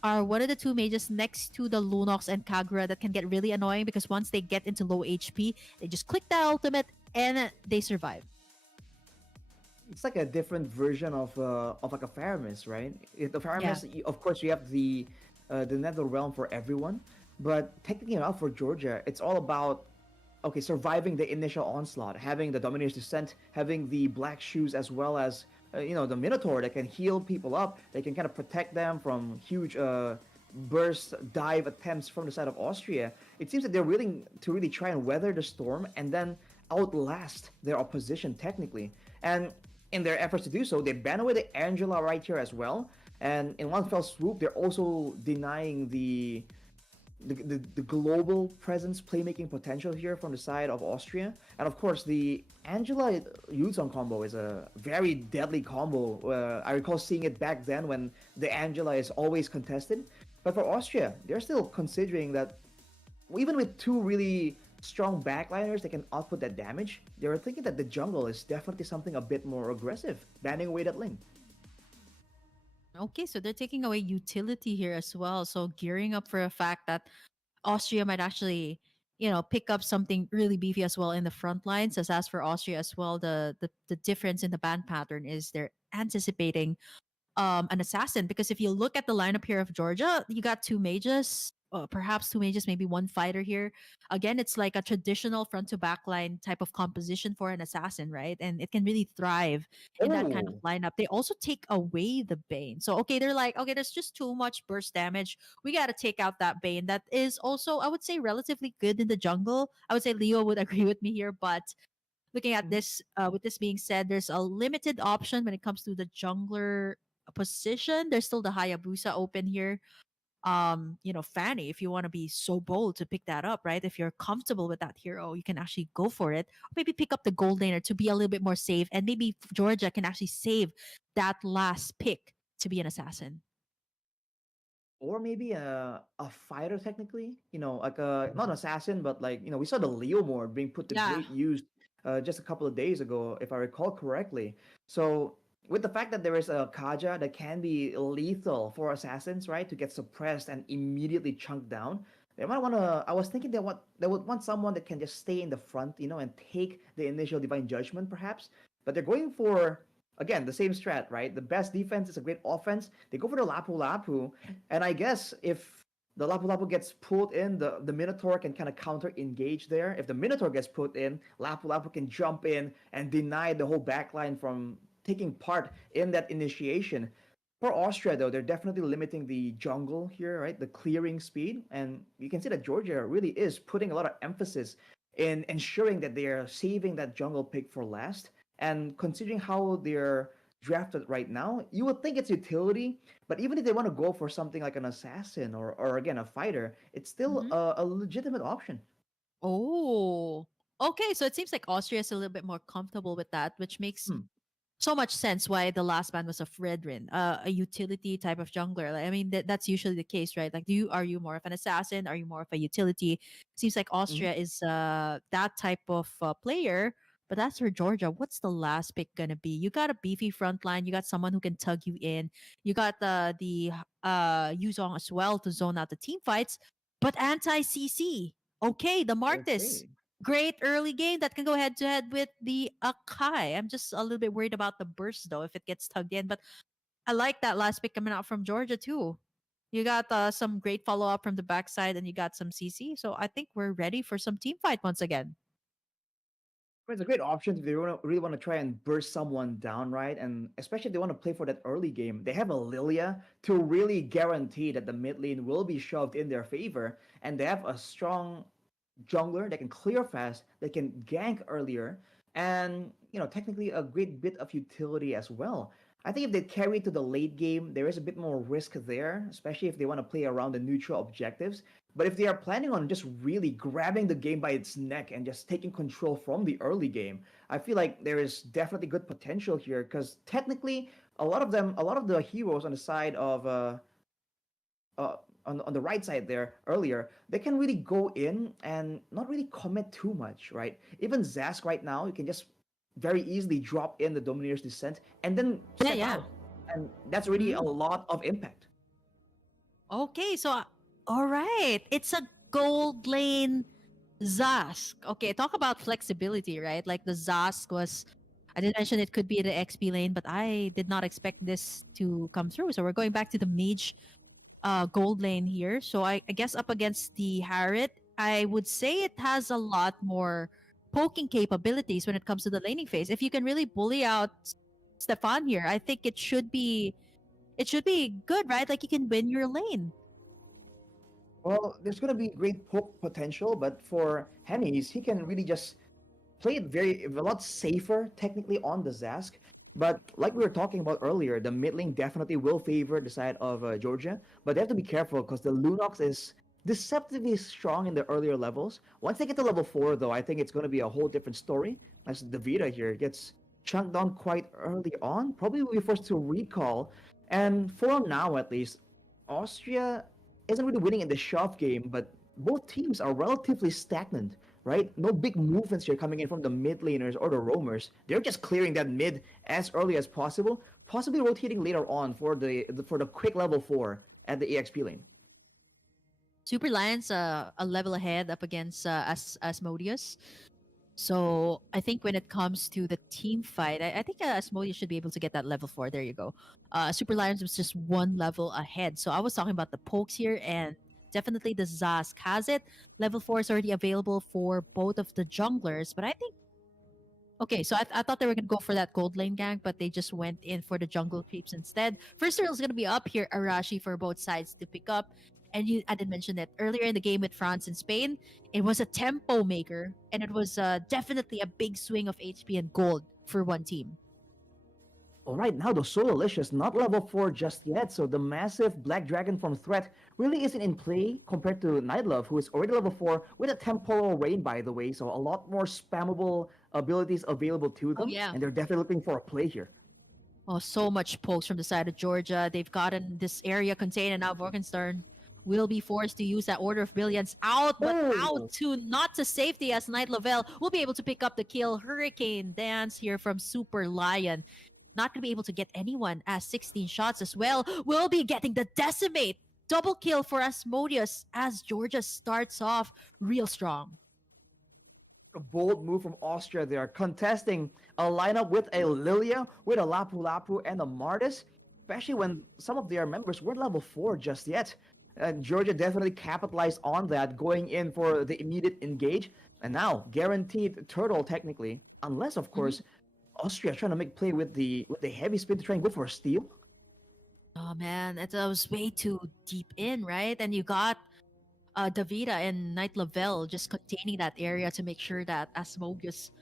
are one of the two mages next to the Lunox and Kagura that can get really annoying because once they get into low HP, they just click that ultimate and they survive. It's like a different version of like a Faramis, right? The Yeah. Faramis, of course, you have the Nether Realm for everyone, but technically enough for Georgia, it's all about okay surviving the initial onslaught, having the Dominator's Descent, having the Black Shoes as well as the Minotaur that can heal people up. They can kind of protect them from huge burst dive attempts from the side of Austria. It seems that they're willing to really try and weather the storm and then outlast their opposition technically. And in their efforts to do so, they ban away the Angela right here as well. And in one fell swoop, they're also denying the global presence playmaking potential here from the side of Austria. And of course, the Angela Yuzong combo is a very deadly combo. I recall seeing it back then when the Angela is always contested. But for Austria, they're still considering that even with two really strong backliners that can output that damage, they were thinking that the jungle is definitely something a bit more aggressive, banning away that lane. Okay, so they're taking away utility here as well. So gearing up for a fact that Austria might actually, pick up something really beefy as well in the front lines. As for Austria as well, the difference in the ban pattern is they're anticipating an assassin because if you look at the lineup here of Georgia, you got two mages, perhaps two mages, maybe one fighter here. Again, it's like a traditional front to back line type of composition for an assassin, right? And it can really thrive in that kind of Oh, lineup. They also take away the Bane. So okay, they're like, okay, there's just too much burst damage. We got to take out that Bane. That is also, I would say, relatively good in the jungle. I would say Leo would agree with me here, but looking at mhm. this, with this being said, there's a limited option when it comes to the jungler position. There's still the Hayabusa open here. Fanny, if you want to be so bold to pick that up, right? If you're comfortable with that hero, you can actually go for it. Maybe pick up the gold laner to be a little bit more safe, and maybe Georgia can actually save that last pick to be an assassin. Or maybe a fighter technically, like a not an assassin, but like we saw the Leo Mord being put to Yeah. great use just a couple of days ago, if I recall correctly. So with the fact that there is a Kaja that can be lethal for assassins, right, to get suppressed and immediately chunked down, They might want to. I was thinking they would want someone that can just stay in the front, and take the initial divine judgment, perhaps. But they're going for again the same strat, right? The best defense is a great offense. They go for the Lapu Lapu, and I guess if the Lapu Lapu gets pulled in, the Minotaur can kind of counter engage there. If the Minotaur gets put in, Lapu Lapu can jump in and deny the whole backline from taking part in that initiation. For Austria, though, they're definitely limiting the jungle here, right? The clearing speed. And you can see that Georgia really is putting a lot of emphasis in ensuring that they are saving that jungle pick for last. And considering how they're drafted right now, you would think it's utility. But even if they want to go for something like an assassin or again, a fighter, it's still Mm-hmm. a legitimate option. Oh, okay. So it seems like Austria is a little bit more comfortable with that, which makes Hmm. so much sense why the last ban was a Fredrin, a utility type of jungler. Like, I mean, that's usually the case, right? Like, are you more of an assassin? Are you more of a utility? Seems like Mhm. Austria is that type of player. But as for Georgia, what's the last pick gonna be? You got a beefy front line. You got someone who can tug you in. You got the Yuzong as well to zone out the team fights. But anti CC, okay, the Martis, Okay. great early game that can go head to head with the Akai. I'm just a little bit worried about the burst though if it gets tugged in, but I like that last pick coming out from Georgia too. You got some great follow up from the backside, and you got some CC. So I think we're ready for some team fight once again. It's a great option if they really want to try and burst someone down, right? And especially if they want to play for that early game. They have a Lilia to really guarantee that the mid lane will be shoved in their favor. And they have a strong jungler that can clear fast, that can gank earlier, and technically a great bit of utility as well. I think if they carry to the late game, there is a bit more risk there, especially if they want to play around the neutral objectives. But if they are planning on just really grabbing the game by its neck and just taking control from the early game, I feel like there is definitely good potential here because technically a lot of the heroes on the side of uh, on the right side there earlier, they can really go in and not really commit too much, right? Even Zask right now, you can just very easily drop in the Domineer's Descent and then Yeah, step yeah. out. And that's already a Mhm. lot of impact. Okay, so all right, it's a gold lane Zask. Okay, talk about flexibility, right? Like the Zask was. I did mention it could be the XP lane, but I did not expect this to come through. So we're going back to the mage gold lane here. So I guess up against the Harriet, I would say it has a lot more poking capabilities when it comes to the laning phase. If you can really bully out Stefan here, I think it should be good, right? Like you can win your lane. Well, there's going to be great poke potential, but for Hennies, he can really just play it a lot safer technically on the Zask. But like we were talking about earlier, the mid lane definitely will favor the side of Georgia. But they have to be careful because the Lunox is deceptively strong in the earlier levels. Once they get to level 4, though, I think it's going to be a whole different story. As the Vita here gets chunked down quite early on, probably will be forced to recall. And for now, at least, Austria isn't really winning in the shove game, but both teams are relatively stagnant, right? No big movements here coming in from the mid laners or the roamers. They're just clearing that mid as early as possible, possibly rotating later on for the quick level 4 at the EXP lane. Super Lions a level ahead up against Asmodeus. So I think when it comes to the team fight, I think Asmodeus should be able to get that level 4. There you go. Super Lions was just one level ahead. So I was talking about the pokes here, and definitely the Zask has it. Level 4 is already available for both of the junglers, but I think okay, so I thought they were gonna go for that gold lane gank, but they just went in for the jungle creeps instead. First turtle is gonna be up here, Arashi for both sides to pick up. And I did mention that earlier in the game with France and Spain, it was a tempo maker, and it was definitely a big swing of HP and gold for one team. Well, right now, the Solalicious not level 4 just yet, so the massive Black Dragon from Threat really isn't in play compared to Nightlove, who is already level 4 with a Temporal Rain, by the way, so a lot more spammable abilities available to Oh them, yeah. and they're definitely looking for a play here. Oh, so much pokes from the side of Georgia. They've gotten this area contained, and now Morgenstern will be forced to use that Order of Brilliance out, but out Oh! to not to safety as Knight Lavelle will be able to pick up the kill. Hurricane Dance here from Super Lion. Not going to be able to get anyone as 16 shots as well. Will be getting the Decimate. Double kill for Asmodeus as Georgia starts off real strong. A bold move from Austria there, contesting a lineup with a Lilia, with a Lapu Lapu, and a Martis, especially when some of their members weren't level 4 just yet. Georgia definitely capitalized on that, going in for the immediate engage, and now guaranteed turtle technically, unless of course Austria trying to make play with the heavy spin to try and go for a steal. Oh man, that was way too deep in, right? And you got Davida and Knight Lavelle just containing that area to make sure that Asmodeus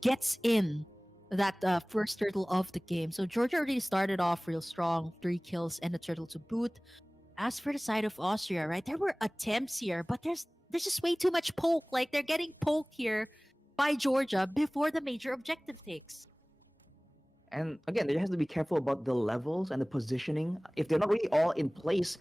gets in that first turtle of the game. So Georgia already started off real strong, 3 kills and a turtle to boot. As for the side of Austria, right, there were attempts here, but there's just way too much poke. Like they're getting poked here by Georgia before the major objective takes. And again, they have to be careful about the levels and the positioning. If they're not really all in place,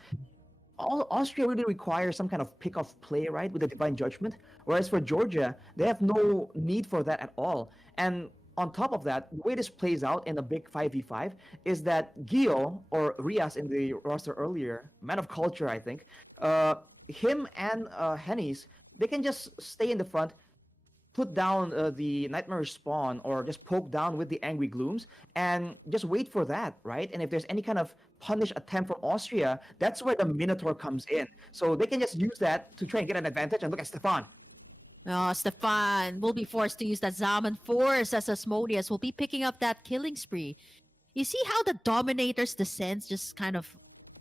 all Austria really requires some kind of pick-off play, right, with the divine judgment. Whereas for Georgia, they have no need for that at all. And on top of that, the way this plays out in a big 5v5 is that Gio, or Rias in the roster earlier, man of culture, I think, him and Hennies, they can just stay in the front, put down the Nightmare Spawn, or just poke down with the Angry Glooms, and just wait for that, right? And if there's any kind of punish attempt from Austria, that's where the Minotaur comes in. So they can just use that to try and get an advantage. And look at Stefan. Oh, Stefan will be forced to use that Zaman Force as Asmodeus will be picking up that killing spree. You see how the Dominator's descent just kind of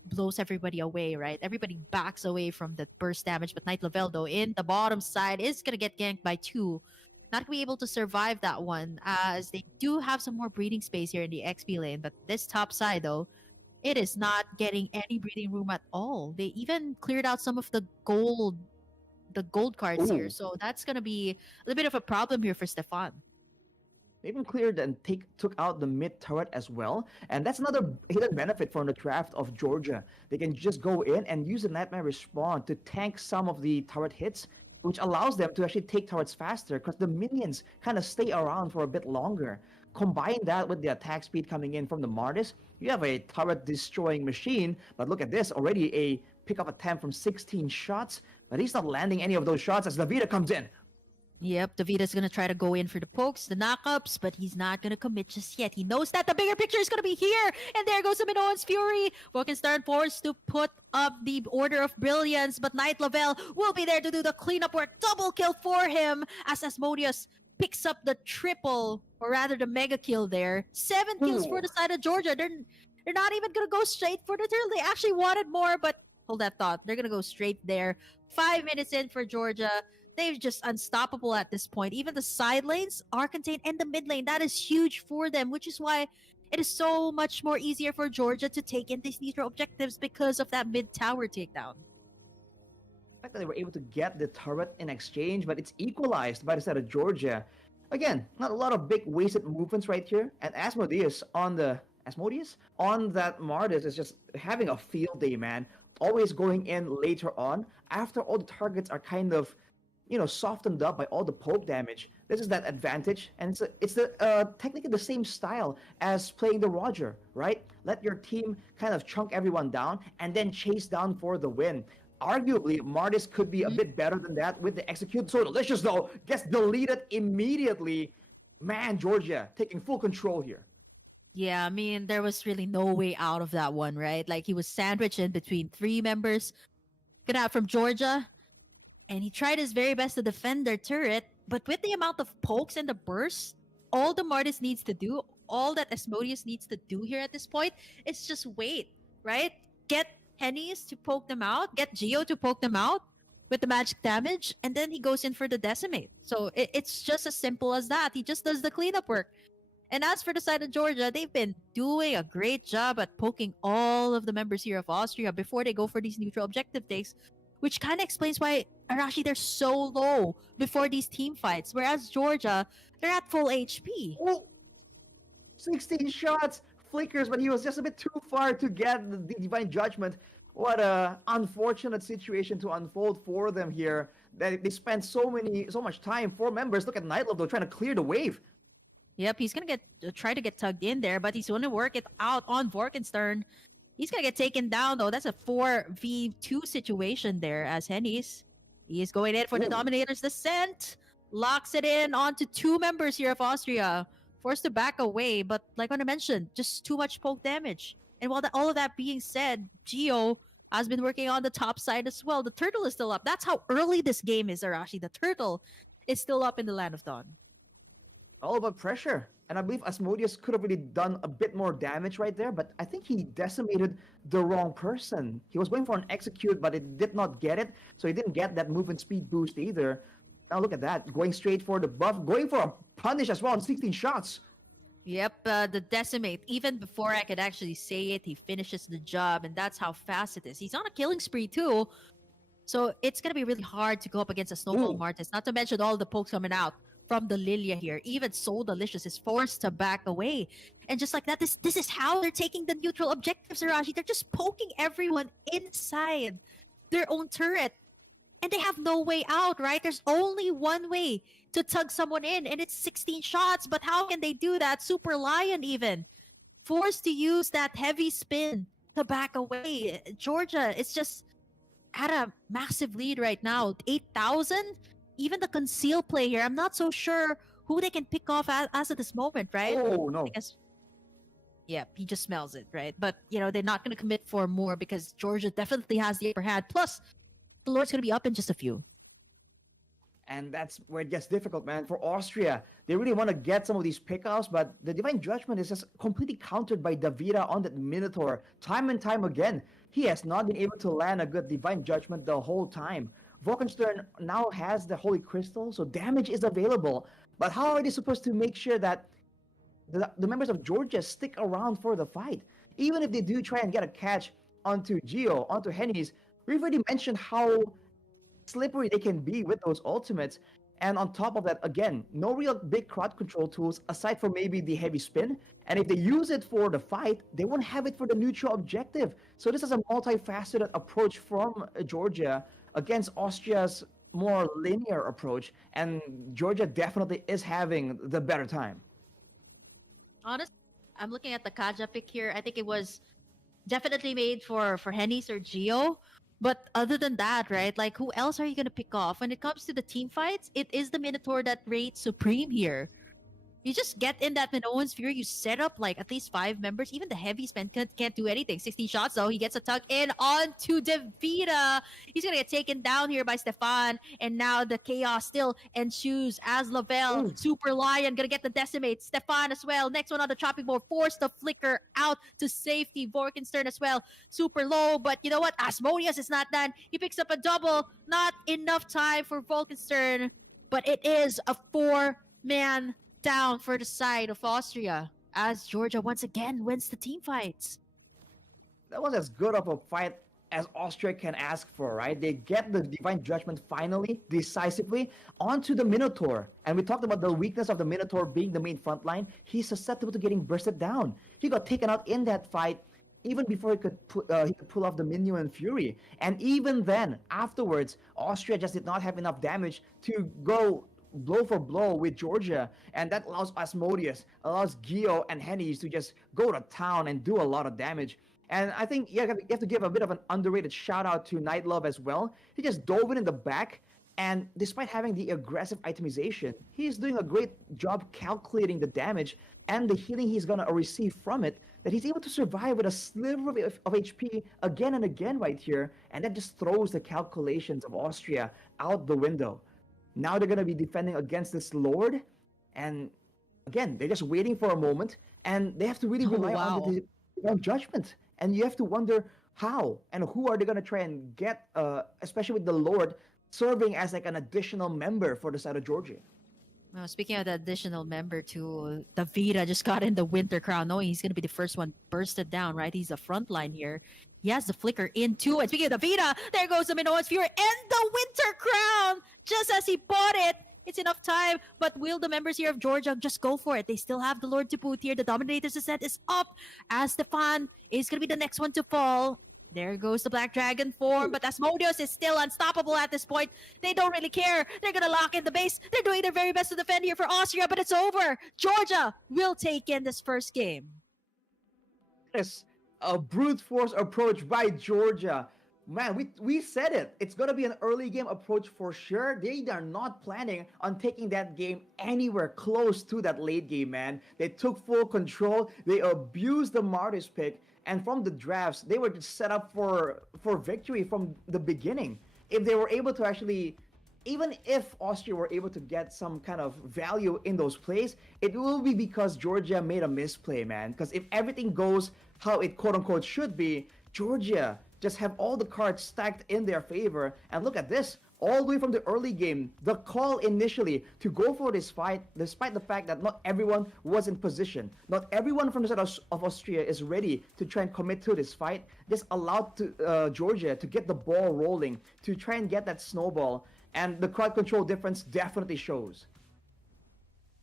blows everybody away, right? Everybody backs away from the burst damage, but Knight Lavelle, though, in the bottom side is going to get ganked by 2. Not be able to survive that one, as they do have some more breathing space here in the XP lane, but this top side, though, it is not getting any breathing room at all. They even cleared out some of the gold cards here, Ooh. so that's going to be a little bit of a problem here for Stefan. They even cleared and took out the mid turret as well. And that's another hidden benefit from the draft of Georgia. They can just go in and use the Nightmare Respawn to tank some of the turret hits, which allows them to actually take turrets faster because the minions kind of stay around for a bit longer. Combine that with the attack speed coming in from the Martis, you have a turret destroying machine. But look at this, already a pickup attempt from 16 shots, but he's not landing any of those shots as Davida comes in. Yep, Davida's gonna try to go in for the pokes, the knockups, but he's not gonna commit just yet. He knows that the bigger picture is gonna be here, and there goes the Minoan's Fury. Vulcanstar forced to put up the Order of Brilliance, but Knight Lavelle will be there to do the cleanup work. Double kill for him as Asmodeus picks up the triple, or rather the mega kill there. 7 kills for the side of Georgia. They're not even gonna go straight for the turtle. They actually wanted more, but hold that thought. They're gonna go straight there. 5 minutes in for Georgia. They're just unstoppable at this point. Even the side lanes are contained in the mid lane. That is huge for them, which is why it is so much more easier for Georgia to take in these neutral objectives because of that mid tower takedown. The fact that they were able to get the turret in exchange, but it's equalized by the side of Georgia. Again, not a lot of big wasted movements right here. And Asmodeus on that Martis is just having a field day, man. Always going in later on after all the targets are kind of softened up by all the poke damage. This is that advantage, and it's technically the same style as playing the Roger, right? Let your team kind of chunk everyone down and then chase down for the win. Arguably, Martis could be a bit better than that with the execute. So delicious though, gets deleted immediately. Man, Georgia taking full control here. Yeah, I mean, there was really no way out of that one, right? Like, he was sandwiched in between 3 members. Get out from Georgia. And he tried his very best to defend their turret, but with the amount of pokes and the bursts, all the Martis needs to do, all that Asmodeus needs to do here at this point is just wait, right? Get Hennies to poke them out, get Geo to poke them out with the magic damage, and then he goes in for the decimate. So it's just as simple as that. He just does the cleanup work. And as for the side of Georgia, they've been doing a great job at poking all of the members here of Austria before they go for these neutral objective takes, which kind of explains why Arashi, they're so low before these team fights, whereas Georgia, they're at full HP. Oh, 16 shots, flickers, but he was just a bit too far to get the divine judgment. What a unfortunate situation to unfold for them here. That they spent so much time. 4 members. Look at Nightlove though, trying to clear the wave. Yep, he's gonna try to get tugged in there, but he's gonna work it out on Vorkenstern. He's gonna get taken down though. That's a 4v2 situation there as Henny's. He is going in for the Ooh. Dominator's Descent. Locks it in onto two members here of Austria. Forced to back away, but like what I mentioned, just too much poke damage. And while all of that being said, Geo has been working on the top side as well. The turtle is still up. That's how early this game is, Arashi. The turtle is still up in the Land of Dawn. All about pressure. And I believe Asmodeus could have really done a bit more damage right there, but I think he decimated the wrong person. He was going for an execute, but it did not get it, so he didn't get that movement speed boost either. Now look at that, going straight for the buff, going for a punish as well on 16 shots. Yep, the decimate. Even before I could actually say it, he finishes the job, and that's how fast it is. He's on a killing spree too, so it's gonna be really hard to go up against a Snowball Ooh. Martis. Not to mention all the pokes coming out from the Lilia here. Even So Delicious is forced to back away, and just like that, this is how they're taking the neutral objectives, Arashi. They're just poking everyone inside their own turret, and they have no way out. Right? There's only one way to tug someone in, and it's 16 shots. But how can they do that? Super Lion even forced to use that heavy spin to back away. Georgia is just at a massive lead right now. 8,000? Even the conceal play here, I'm not so sure who they can pick off as of this moment, right? Oh no. I guess, yeah, he just smells it, right? But, they're not going to commit for more because Georgia definitely has the upper hand. Plus, the Lord's going to be up in just a few. And that's where it gets difficult, man. For Austria, they really want to get some of these pickoffs, but the Divine Judgment is just completely countered by Davida on that Minotaur. Time and time again, he has not been able to land a good Divine Judgment the whole time. Volkenstern now has the Holy Crystal, so damage is available. But how are they supposed to make sure that the members of Georgia stick around for the fight? Even if they do try and get a catch onto Geo, onto Henny's, we've already mentioned how slippery they can be with those ultimates. And on top of that, again, no real big crowd control tools aside from maybe the heavy spin. And if they use it for the fight, they won't have it for the neutral objective. So this is a multifaceted approach from Georgia against Austria's more linear approach. And Georgia definitely is having the better time. Honestly, I'm looking at the Kaja pick here. I think it was definitely made for Henny's or Geo. But other than that, right? Like, who else are you going to pick off? When it comes to the team fights, it is the Minotaur that reigns supreme here. You just get in that Minoan's Fury, you set up like at least 5 members. Even the heavy spend can't do anything. 16 shots though, he gets a tuck in onto Davida. He's gonna get taken down here by Stefan. And now the chaos still ensues as Lavelle, Super Lion, gonna get the decimate. Stefan as well. Next one on the chopping board, forced to flicker out to safety. Vorkenstern as well, super low. But you know what? Asmodeus is not done. He picks up a double. Not enough time for Vorkenstern. But it is a 4-man down for the side of Austria as Georgia once again wins the team fights. That was as good of a fight as Austria can ask for, right? They get the Divine Judgment finally, decisively, onto the Minotaur. And we talked about the weakness of the Minotaur being the main front line. He's susceptible to getting bursted down. He got taken out in that fight even before he could pull off the Minion Fury. And even then, afterwards, Austria just did not have enough damage to go blow for blow with Georgia, and that allows Asmodeus, allows Geo and Henny's to just go to town and do a lot of damage. And I think you have to give a bit of an underrated shout out to Night Love as well. He just dove in the back, and despite having the aggressive itemization, he's doing a great job calculating the damage and the healing he's gonna receive from it, that he's able to survive with a sliver of HP again and again right here, and that just throws the calculations of Austria out the window. Now they're going to be defending against this Lord. And again, they're just waiting for a moment. And they have to really rely on the Divine Judgment. And you have to wonder how and who are they going to try and get, especially with the Lord serving as like an additional member for the side of Georgia. Well, speaking of the additional member too, Davida just got in the Winter Crown, knowing he's going to be the first one bursted down, right? He's the front line here. He has the flicker in too. And speaking of Davida, there goes the Minoan's Fury and the Winter Crown! Just as he bought it, it's enough time. But will the members here of Georgia just go for it? They still have the Lord to boot here. The Dominator's Descent is up as Stefan is going to be the next one to fall. There goes the Black Dragon form, but Asmodeus is still unstoppable at this point. They don't really care. They're going to lock in the base. They're doing their very best to defend here for Austria, but it's over. Georgia will take in this first game. Yes, a brute force approach by Georgia. Man, we said it. It's gonna be an early game approach for sure. They are not planning on taking that game anywhere close to that late game, man. They took full control. They abused the Martyrs pick, and from the drafts, they were just set up for victory from the beginning. If they were able to actually, even if Austria were able to get some kind of value in those plays, it will be because Georgia made a misplay, man. Because if everything goes how it quote unquote should be, Georgia just have all the cards stacked in their favor. And look at this. All the way from the early game, the call initially to go for this fight, despite the fact that not everyone was in position, not everyone from the side of Austria is ready to try and commit to this fight, this allowed Georgia to get the ball rolling, to try and get that snowball, and the crowd control difference definitely shows.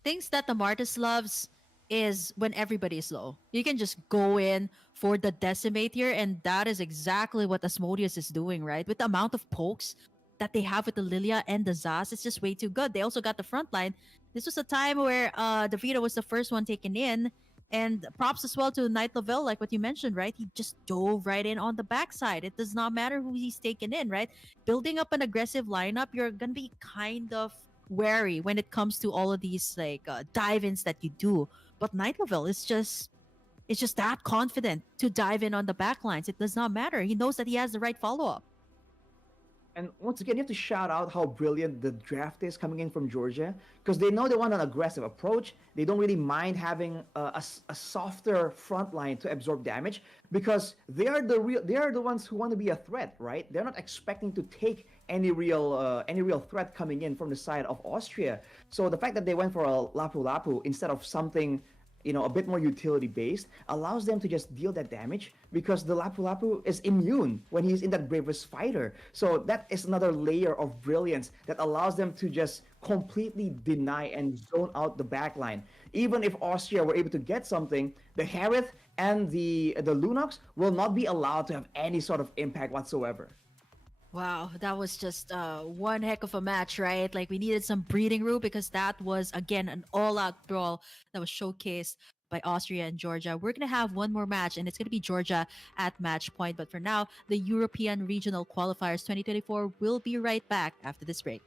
Things that the Martis loves is when everybody is low. You can just go in for the decimate here, and that is exactly what Asmodeus is doing, right? With the amount of pokes that they have with the Lilia and the Zaz, it's just way too good. They also got the front line. This was a time where Davida was the first one taken in, and props as well to Knight Lavelle, like what you mentioned, right? He just dove right in on the backside. It does not matter who he's taken in, right? Building up an aggressive lineup, you're gonna be kind of wary when it comes to all of these like dive-ins that you do. But Knight Lavelle is just it's just that confident to dive in on the backlines. It does not matter. He knows that he has the right follow-up. And once again, you have to shout out how brilliant the draft is coming in from Georgia, because they know they want an aggressive approach. They don't really mind having a softer front line to absorb damage, because they are the ones who want to be a threat, right? They're not expecting to take any real threat coming in from the side of Austria. So the fact that they went for a Lapu Lapu instead of something, a bit more utility based, allows them to just deal that damage, because the Lapu Lapu is immune when he's in that Bravest Fighter. So that is another layer of brilliance that allows them to just completely deny and zone out the backline. Even if Austria were able to get something, the Harith and the Lunox will not be allowed to have any sort of impact whatsoever. Wow, that was just one heck of a match, right? Like we needed some breathing room because that was again an all-out brawl that was showcased by Austria and Georgia. We're gonna have one more match, and it's gonna be Georgia at match point. But for now, the European Regional Qualifiers 2024 will be right back after this break.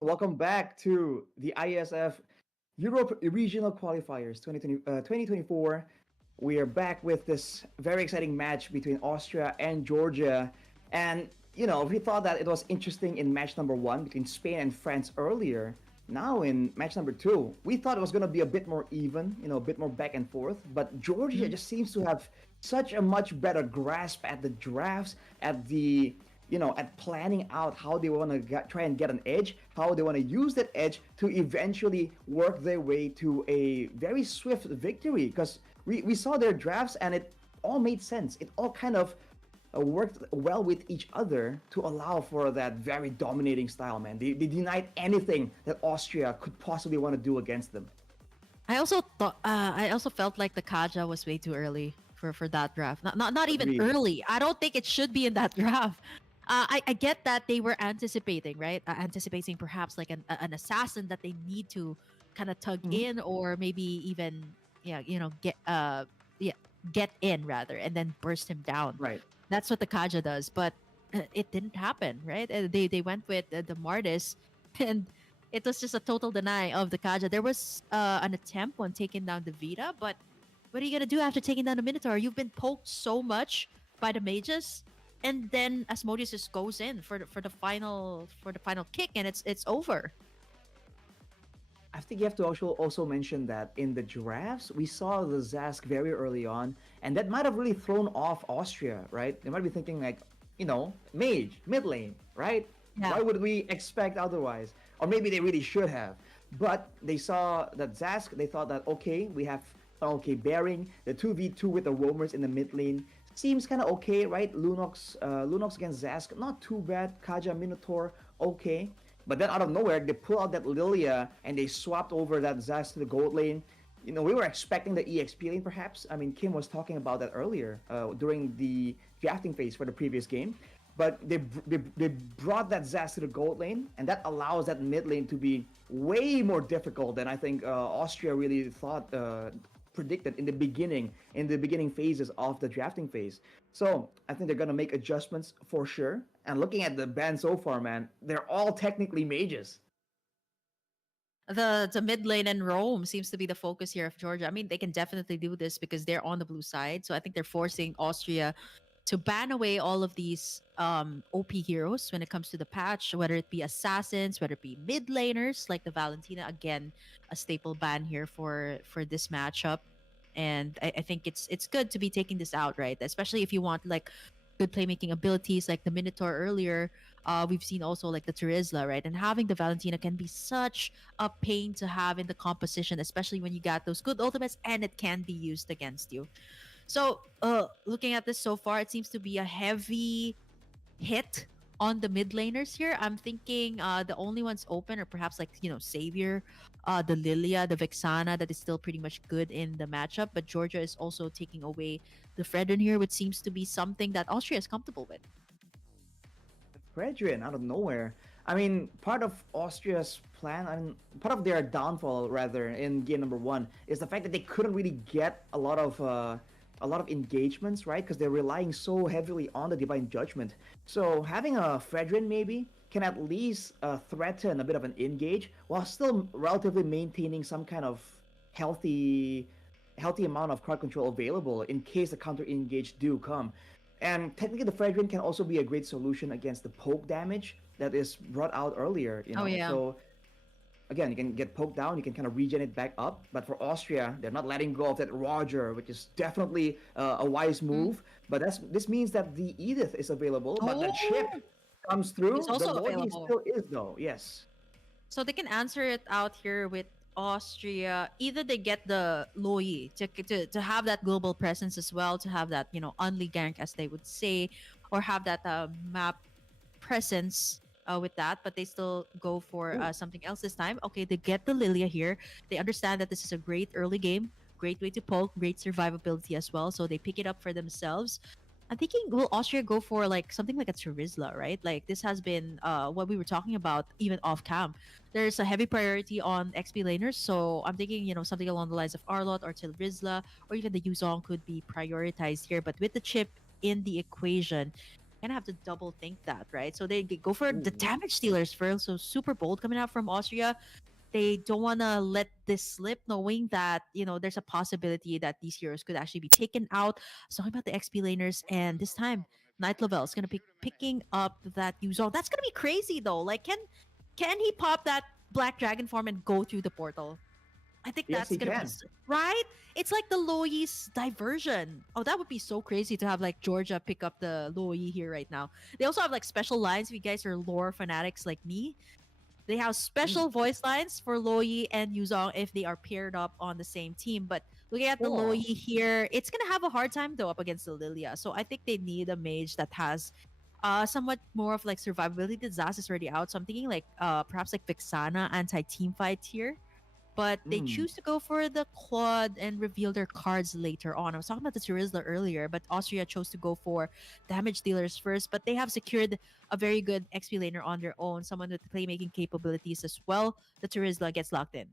Welcome back to the IESF Europe Regional Qualifiers 2024. We are back with this very exciting match between Austria and Georgia. And, we thought that it was interesting in match number one between Spain and France earlier. Now, in match number two, we thought it was going to be a bit more even, a bit more back and forth. But Georgia Mhm. just seems to have such a much better grasp at the drafts, at the at planning out how they want to try and get an edge, how they want to use that edge to eventually work their way to a very swift victory. Because we saw their drafts and it all made sense. It all kind of worked well with each other to allow for that very dominating style, man. They denied anything that Austria could possibly want to do against them. I also felt like the Kaja was way too early for that draft. Not even Agreed. early. I don't think it should be in that draft. I get that they were anticipating, right? Anticipating perhaps like an assassin that they need to kind of tug Mhm. in, or maybe even yeah, yeah, get in rather, and then burst him down. Right. That's what the Kaja does, but it didn't happen, right? They went with the Martis, and it was just a total deny of the Kaja. There was an attempt on taking down the Vita, but what are you gonna do after taking down the Minotaur? You've been poked so much by the mages, and then Asmodeus just goes in for the final kick, and it's over. I think you have to also mention that in the drafts, we saw the Zask very early on, and that might have really thrown off Austria, right? They might be thinking like, mage, mid lane, right? Yeah. Why would we expect otherwise? Or maybe they really should have. But they saw that Zask, they thought that, okay, we have okay bearing, the 2v2 with the roamers in the mid lane. Seems kind of okay, right? Lunox against Zask, not too bad. Kaja Minotaur, okay. But then out of nowhere, they pull out that Lilia and they swapped over that Zax to the gold lane. We were expecting the EXP lane perhaps. I mean, Kim was talking about that earlier during the drafting phase for the previous game. But they brought that Zax to the gold lane, and that allows that mid lane to be way more difficult than I think Austria really thought predicted in the beginning phases of the drafting phase. So I think they're gonna make adjustments for sure. And looking at the band so far, man, they're all technically mages. The mid lane and roam seems to be the focus here of Georgia. I mean, they can definitely do this because they're on the blue side. So I think they're forcing Austria to ban away all of these OP heroes when it comes to the patch, whether it be assassins, whether it be mid laners like the Valentina. Again, a staple ban here for this matchup. And I think it's good to be taking this out, right? Especially if you want like good playmaking abilities like the Minotaur earlier. We've seen also like the Terizla, right? And having the Valentina can be such a pain to have in the composition, especially when you got those good ultimates and it can be used against you. So, looking at this so far, it seems to be a heavy hit on the mid laners here. I'm thinking the only ones open are perhaps like, Savior, the Lilia, the Vexana that is still pretty much good in the matchup. But Georgia is also taking away the Fredon here, which seems to be something that Austria is comfortable with. Fredrin out of nowhere. I mean, part of Austria's plan, I mean, part of their downfall rather in game number one is the fact that they couldn't really get a lot of engagements, right? Because they're relying so heavily on the divine judgment. So having a Fredrin maybe can at least threaten a bit of an engage while still relatively maintaining some kind of healthy healthy amount of card control available in case the counter engage do come. And technically, the Fredrin can also be a great solution against the poke damage that is brought out earlier. Oh yeah. So again, you can get poked down, you can kind of regen it back up. But for Austria, they're not letting go of that Roger, which is definitely a wise Mhm. move. But this means that the Edith is available, but the chip Oh, comes it's through. The also Loyi available. still is though. Yes. So they can answer it out here with Austria. Either they get the Loyi to have that global presence as well, to have that, only gank as they would say, or have that map presence with that, but they still go for Ooh. something else this time. Okay, they get the Lilia here. They understand that this is a great early game, great way to poke, great survivability as well. So they pick it up for themselves. I'm thinking, will Austria go for like something like a Terizla, right? Like this has been what we were talking about even off cam. There's a heavy priority on XP laners, so I'm thinking, something along the lines of Arlot or Terizla or even the Yuzong could be prioritized here. But with the chip in the equation, Gonna have to double think that, right? So they go for the Ooh. damage dealers first. So super bold coming out from Austria. They don't want to let this slip, knowing that there's a possibility that these heroes could actually be taken out. I was talking about the XP laners, and this time Night Level is gonna be picking up that Yuzong. That's gonna be crazy though. Like, can he pop that Black Dragon form and go through the portal? I think Yes, that's he gonna be can. right. It's like the Loi's diversion. Oh, that would be so crazy to have like Georgia pick up the Loi here right now. They also have like special lines. If you guys are lore fanatics like me, they have Mm. special voice lines for Loi and Yuzong if they are paired up on the same team. But looking at the Loi Cool. here, it's gonna have a hard time though up against the Lilia. So I think they need a mage that has somewhat more of like survivability. The Zaz is already out. So I'm thinking like perhaps like Vixana anti-team fight here, but they Mm. choose to go for the quad and reveal their cards later on. I was talking about the Turizla earlier, but Austria chose to go for damage dealers first, but they have secured a very good XP laner on their own, someone with playmaking capabilities as well. The Turizla gets locked in.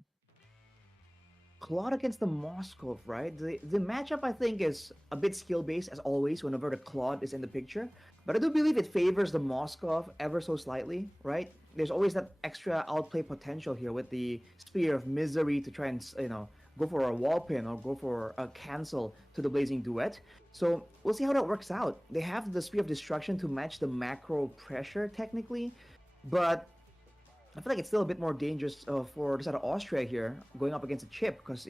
Claude against the Moskov, right? The matchup I think is a bit skill based as always whenever the Claude is in the picture, but I do believe it favors the Moskov ever so slightly, right? There's always that extra outplay potential here with the Spear of Misery to try and go for a wall pin or go for a cancel to the Blazing Duet. So we'll see how that works out. They have the Spear of Destruction to match the macro pressure technically, but I feel like it's still a bit more dangerous for the side of Austria here, going up against a chip, because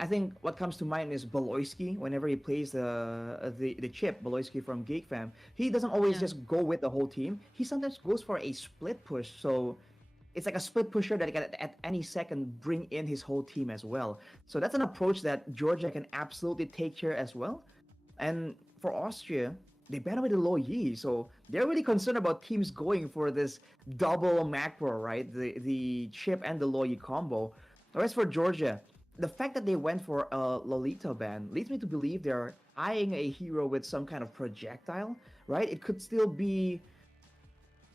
I think what comes to mind is Baloyski. Whenever he plays the chip, Baloyski from GeekFam, he doesn't always Yeah. just go with the whole team. He sometimes goes for a split push, so it's like a split pusher that can at any second bring in his whole team as well. So that's an approach that Georgia can absolutely take here as well. And for Austria, they banned away the low Yi, so they're really concerned about teams going for this double macro, right? The chip and the low Yi combo. Whereas for Georgia, the fact that they went for a Lolita ban leads me to believe they're eyeing a hero with some kind of projectile, right? It could still be,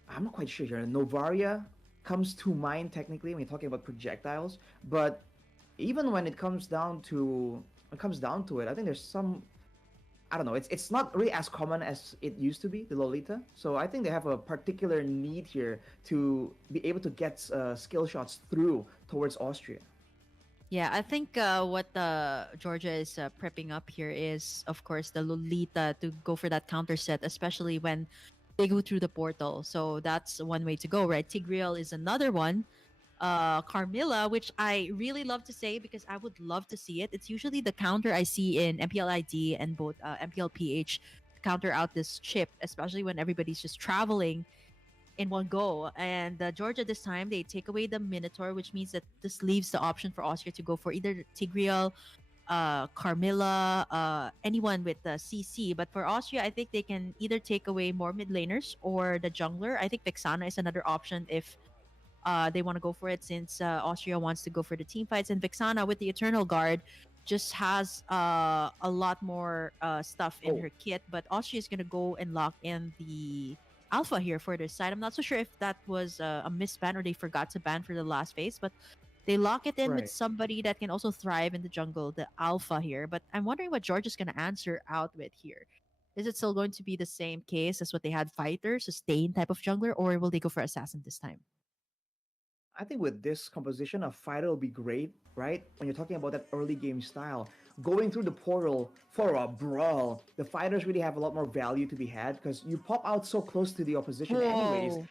I'm not quite sure here. Novaria comes to mind technically when you're talking about projectiles, but even when it comes down to it, I think there's some, I don't know. It's not really as common as it used to be, the Lolita. So I think they have a particular need here to be able to get skill shots through towards Austria. Yeah, I think what Georgia is prepping up here is, of course, the Lolita to go for that counter set, especially when they go through the portal. So that's one way to go, right? Tigreal is another one. Carmilla, which I really love to say because I would love to see it. It's usually the counter I see in MPLID and both MPLPH to counter out this chip, especially when everybody's just traveling in one go. And Georgia this time they take away the Minotaur, which means that this leaves the option for Austria to go for either Tigreal, Carmilla, anyone with the CC. But for Austria, I think they can either take away more mid laners or the jungler. I think Vexana is another option if they want to go for it, since Austria wants to go for the team fights. And Vexana with the Eternal Guard just has a lot more stuff in Oh, her kit. But Austria is going to go and lock in the Alpha here for this side. I'm not so sure if that was a misban or they forgot to ban for the last phase, but they lock it in with right. somebody that can also thrive in the jungle, the Alpha here. But I'm wondering what George is going to answer out with here. Is it still going to be the same case as what they had fighter, sustain type of jungler, or will they go for assassin this time? I think with this composition, a fighter will be great, right? When you're talking about that early game style, going through the portal for a brawl, the fighters really have a lot more value to be had because you pop out so close to the opposition, anyways. Whoa.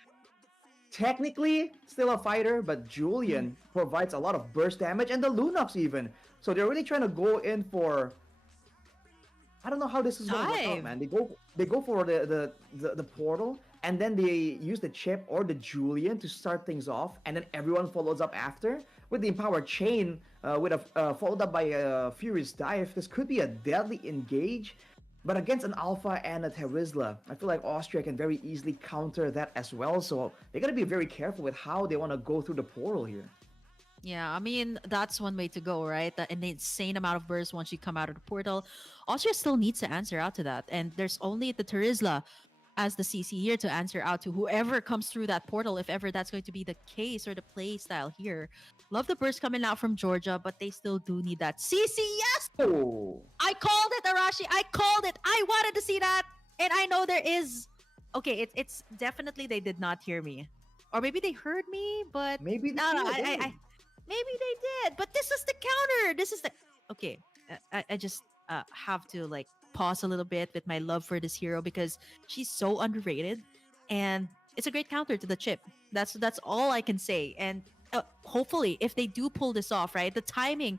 Technically, still a fighter, but Mhm. Julian provides a lot of burst damage and the Lunox even. So they're really trying to go in for, I don't know how this is gonna work out, Dive. man. They go for the portal and then they use the chip or the Julian to start things off, and then everyone follows up after with the empowered chain, with a followed up by a furious dive. This could be a deadly engage, but against an Alpha and a Terizla, I feel like Austria can very easily counter that as well. So they gotta be very careful with how they want to go through the portal here. Yeah, I mean, that's one way to go, right? An insane amount of bursts once you come out of the portal. Austria still needs to answer out to that. And there's only the Terizla as the CC here to answer out to whoever comes through that portal, if ever that's going to be the case or the play style here. Love the burst coming out from Georgia, but they still do need that CC. Yes! Oh, I called it, Arashi. I called it. I wanted to see that. And I know there is. Okay, it's definitely they did not hear me, or maybe they heard me, but Maybe no, no, yeah, I maybe they did. But this is the counter. This is the okay. I just have to like pause a little bit with my love for this hero because she's so underrated, and it's a great counter to the chip. That's all I can say. And hopefully, if they do pull this off, right, the timing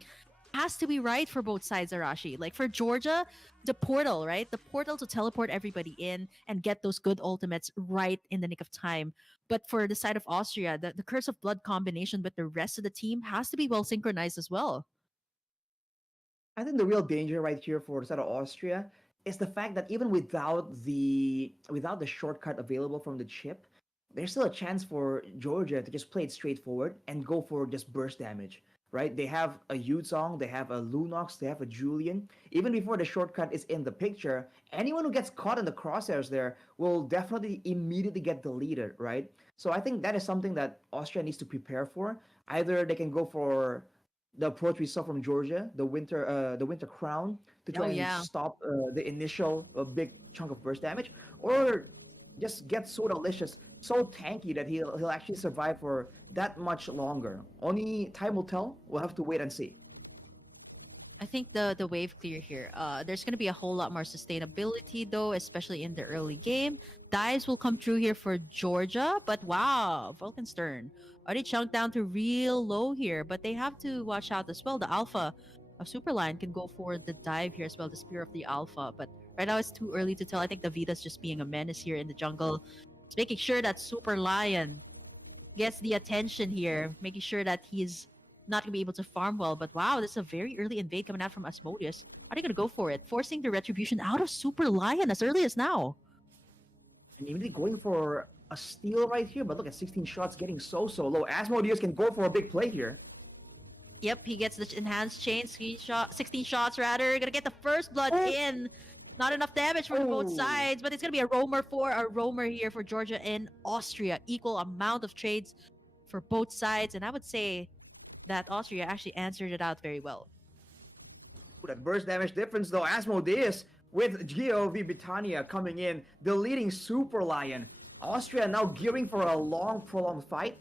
has to be right for both sides, Arashi. Like for Georgia, the portal, right? The portal to teleport everybody in and get those good ultimates right in the nick of time. But for the side of Austria, the Curse of Blood combination with the rest of the team has to be well synchronized as well. I think the real danger right here for the side of Austria is the fact that even without the shortcut available from the chip, there's still a chance for Georgia to just play it straightforward and go for just burst damage. Right? They have a Yuzong, they have a Lunox, they have a Julian. Even before the shortcut is in the picture, anyone who gets caught in the crosshairs there will definitely immediately get deleted, right? So I think that is something that Austria needs to prepare for. Either they can go for the approach we saw from Georgia, the winter crown, to Oh try and yeah. stop the initial big chunk of burst damage, or just get so delicious, so tanky that he'll actually survive for that much longer. Only time will tell. We'll have to wait and see. I think the wave clear here. There's gonna be a whole lot more sustainability though, especially in the early game. Dives will come through here for Georgia, but wow, Vulcanstern already chunked down to real low here. But they have to watch out as well. The Alpha of Superline can go for the dive here as well, the Spear of the Alpha. But right now it's too early to tell. I think the Vita's just being a menace here in the jungle. It's making sure that Super Lion gets the attention here, making sure that he's not gonna be able to farm well. But wow, this is a very early invade coming out from Asmodeus. Are they gonna go for it, forcing the retribution out of Super Lion as early as now? And immediately going for a steal right here, but look at 16 shots getting so low. Asmodeus can go for a big play here. Yep, he gets the enhanced chain screenshot, 16 shots rather. Gonna get the first blood in. Not enough damage for both sides, but it's gonna be a roamer here for Georgia and Austria. Equal amount of trades for both sides, and I would say that Austria actually answered it out very well. That burst damage difference though, Asmodeus with Geo v Britannia coming in, the leading Super Lion. Austria now gearing for a long, prolonged fight.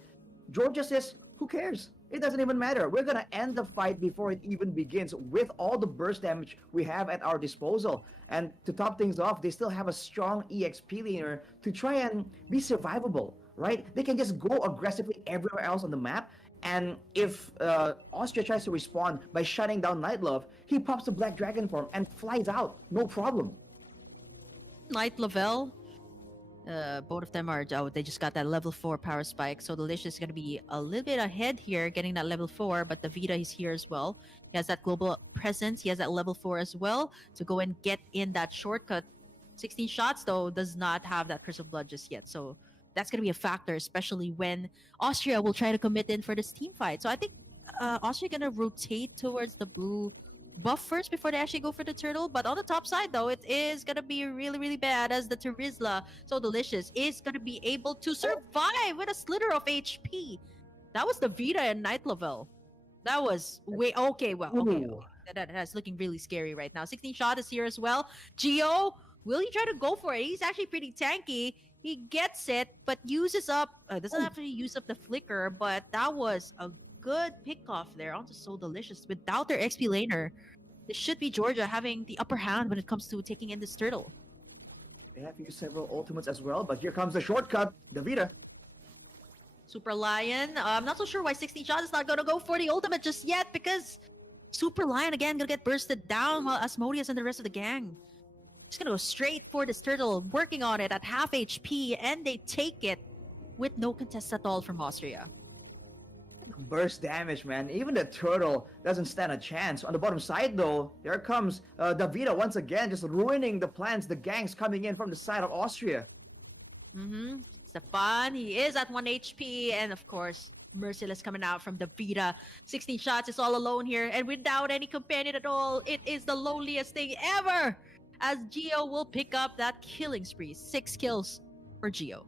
Georgia says, who cares? It doesn't even matter. We're gonna end the fight before it even begins with all the burst damage we have at our disposal. And to top things off, they still have a strong EXP laner to try and be survivable, right? They can just go aggressively everywhere else on the map. And if Austria tries to respond by shutting down Nightlove, he pops the Black Dragon form and flies out, no problem. Night Lavelle, both of them are, oh, they just got that level 4 power spike. So Delicious is going to be a little bit ahead here, getting that level 4, but the Vita is here as well. He has that global presence. He has that level 4 as well to go and get in that shortcut. 16 shots, though, does not have that Curse of Blood just yet. So that's going to be a factor, especially when Austria will try to commit in for this team fight. So I think Austria going to rotate towards the blue buff first before they actually go for the turtle. But on the top side, though, it is going to be really, really bad as the Terizla, so Delicious, is going to be able to survive with a slither of HP. That was the Vita and Night Level. That was way... Okay, well, okay. That's looking really scary right now. 16 shot is here as well. Geo, will he try to go for it? He's actually pretty tanky. He gets it, but uses up... doesn't have to use up the flicker, but that was a good pick-off there onto So Delicious. Without their XP laner, this should be Georgia having the upper hand when it comes to taking in this turtle. They have used several ultimates as well, but here comes the shortcut, the Vita. Super Lion, I'm not so sure why 16 shots is not going to go for the ultimate just yet, because Super Lion again going to get bursted down while Asmodeus and the rest of the gang just going to go straight for this turtle, working on it at half HP, and they take it with no contest at all from Austria. Burst damage, man. Even the turtle doesn't stand a chance. On the bottom side, though, there comes Davida once again, just ruining the plans. The gangs coming in from the side of Austria. Stefan, he is at 1 HP, and of course, Merciless coming out from the Vita. 16 shots is all alone here, and without any companion at all. It is the loneliest thing ever, as Geo will pick up that killing spree. 6 kills for Geo.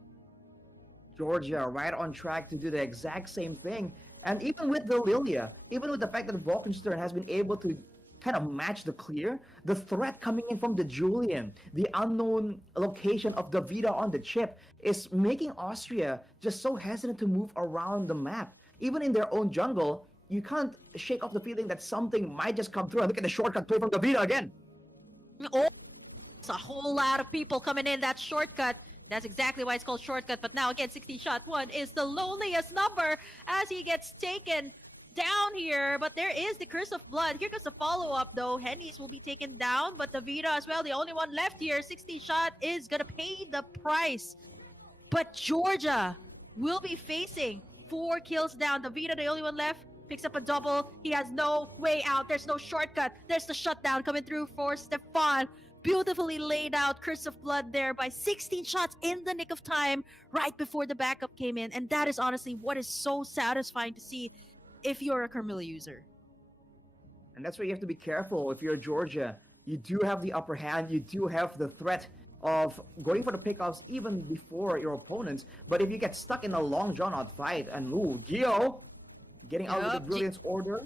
Georgia right on track to do the exact same thing. And even with the Lilia, even with the fact that Vulcanstern has been able to kind of match the clear, the threat coming in from the Julian, the unknown location of Davida on the chip is making Austria just so hesitant to move around the map. Even in their own jungle, you can't shake off the feeling that something might just come through. And look at the shortcut play from Davida again. Oh, it's a whole lot of people coming in that shortcut. That's exactly why it's called shortcut. But now again, 16 shot 1 is the loneliest number as he gets taken down here. But there is the curse of blood. Here comes the follow-up though. Hennies will be taken down, but Davida as well, the only one left here. 16 shot is gonna pay the price. But Georgia will be facing 4 kills down. Davida, the only one left, picks up a double. He has no way out. There's no shortcut. There's the shutdown coming through for Stefan. Beautifully laid out curse of blood there by 16 shots in the nick of time right before the backup came in. And that is honestly what is so satisfying to see if you're a Carmilla user. And that's why you have to be careful. If you're Georgia, you do have the upper hand. You do have the threat of going for the pickoffs even before your opponents. But if you get stuck in a long drawn-out fight, and Gio getting out of the Brilliance order.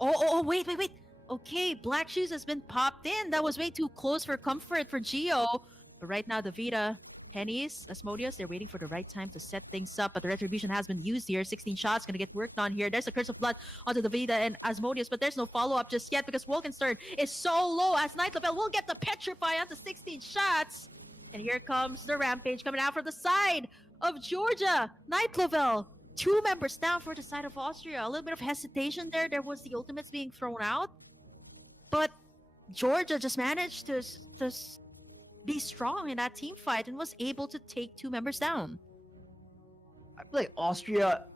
Wait. Okay, Black Shoes has been popped in. That was way too close for comfort for Gio. But right now, Davida, Hennies, Asmodeus, they're waiting for the right time to set things up. But the Retribution has been used here. 16 shots going to get worked on here. There's a Curse of Blood onto Davida and Asmodeus. But there's no follow-up just yet because Wolkenstern is so low as Night Level will get the Petrify onto 16 shots. And here comes the Rampage coming out from the side of Georgia. Night Level. 2 members down for the side of Austria. A little bit of hesitation there. There was the ultimates being thrown out. But Georgia just managed to be strong in that team fight and was able to take 2 members down. I feel like Austria,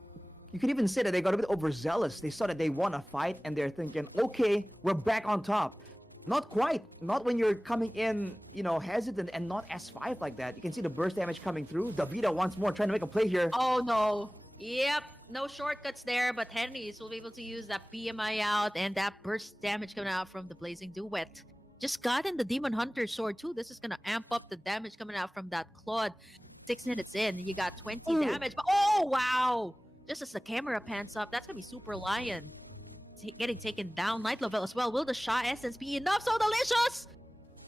you could even say that they got a bit overzealous. They saw that they won a fight and they're thinking, okay, we're back on top. Not quite. Not when you're coming in, hesitant and not S5 like that. You can see the burst damage coming through. Davida once more trying to make a play here. Oh no. Yep, no shortcuts there, but Henry's will be able to use that PMI out and that burst damage coming out from the Blazing Duet. Just got in the Demon Hunter sword too. This is gonna amp up the damage coming out from that Claude. 6 minutes in, you got 20 damage. But oh wow! Just as the camera pans up, that's gonna be Super Lion getting taken down. Night Level as well. Will the Sha Essence be enough? So delicious!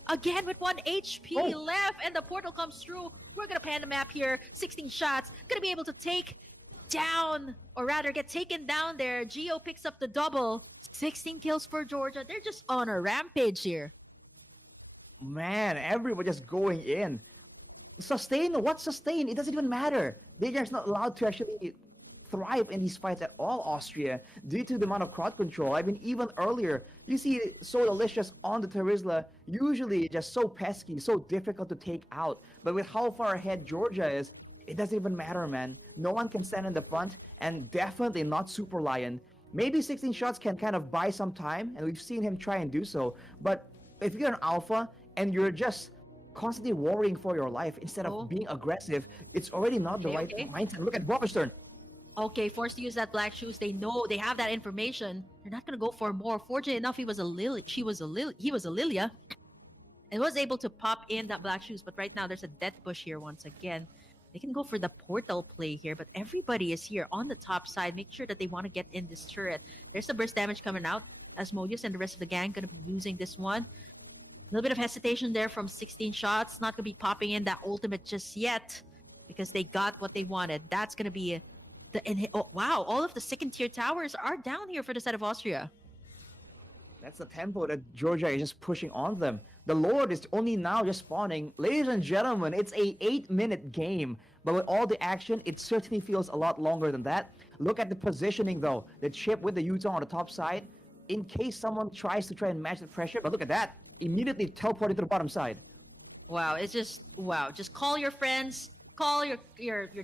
Again with 1 HP left, and the portal comes through. We're gonna pan the map here. 16 shots. Gonna be able to take down, or rather get taken down there. Gio picks up the double. 16 kills for Georgia. They're just on a rampage here. Man, everyone just going in. Sustain? What sustain? It doesn't even matter. They're just not allowed to actually thrive in these fights at all, Austria, due to the amount of crowd control. I mean, even earlier, you see So Delicious on the Terizla, usually just so pesky, so difficult to take out. But with how far ahead Georgia is, it doesn't even matter, man. No one can stand in the front, and definitely not Super Lion. Maybe 16 shots can kind of buy some time, and we've seen him try and do so. But if you're an alpha, and you're just constantly worrying for your life instead of being aggressive, it's already not the right mindset. Look at Wolkenstern. Okay, forced to use that Black Shoes. They know, they have that information. They're not gonna go for more. Fortunate enough, he was a Lilia. And was able to pop in that Black Shoes. But right now, there's a Death Bush here once again. They can go for the portal play here, but everybody is here on the top side. Make sure that they want to get in this turret. There's the burst damage coming out. Asmodeus and the rest of the gang gonna be using this one. A little bit of hesitation there from 16 shots. Not gonna be popping in that ultimate just yet because they got what they wanted. That's gonna be wow, all of the second tier towers are down here for the side of Austria. That's the tempo that Georgia is just pushing on them. The Lord is only now just spawning. Ladies and gentlemen, it's a 8-minute game. But with all the action, it certainly feels a lot longer than that. Look at the positioning though. The chip with the Utah on the top side. In case someone tries to try and match the pressure. But look at that. Immediately teleported to the bottom side. Wow, it's just, wow. Just call your friends. Call your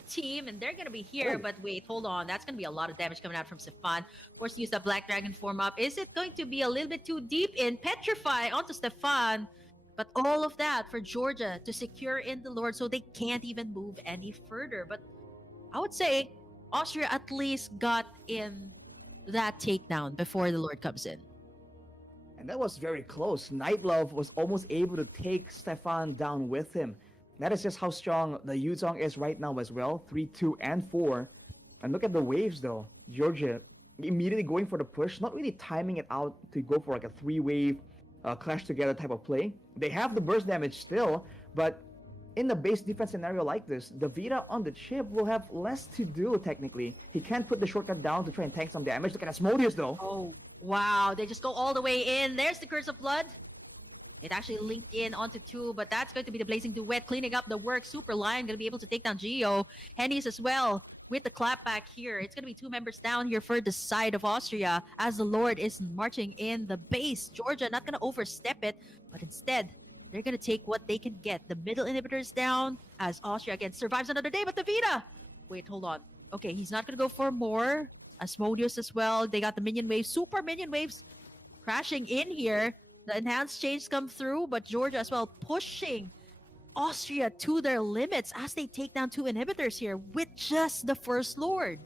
team, and they're gonna be here. But wait, hold on. That's gonna be a lot of damage coming out from Stefan. Forced to use the Black Dragon form up. Is it going to be a little bit too deep in Petrify onto Stefan? But all of that for Georgia to secure in the Lord, so they can't even move any further. But I would say Austria at least got in that takedown before the Lord comes in. And that was very close. Nightlove was almost able to take Stefan down with him. That is just how strong the Yuzong is right now as well. 3, 2, and 4. And look at the waves though. Georgia immediately going for the push, not really timing it out to go for like a three-wave clash together type of play. They have the burst damage still, but in the base defense scenario like this, the Vita on the chip will have less to do technically. He can't put the shortcut down to try and tank some damage. Look at Asmodeus though. Oh, wow. They just go all the way in. There's the Curse of Blood. It actually linked in onto two, but that's going to be the Blazing Duet cleaning up the work. Super Lion going to be able to take down Geo. Henny's as well with the clapback here. It's going to be two members down here for the side of Austria as the Lord is marching in the base. Georgia not going to overstep it, but instead, they're going to take what they can get. The middle inhibitors down as Austria again survives another day, but the Vita. Wait, hold on. Okay, he's not going to go for more. Asmodeus as well. They got the minion waves, super minion waves crashing in here. The enhanced change come through, but Georgia as well pushing Austria to their limits as they take down two inhibitors here with just the First Lord.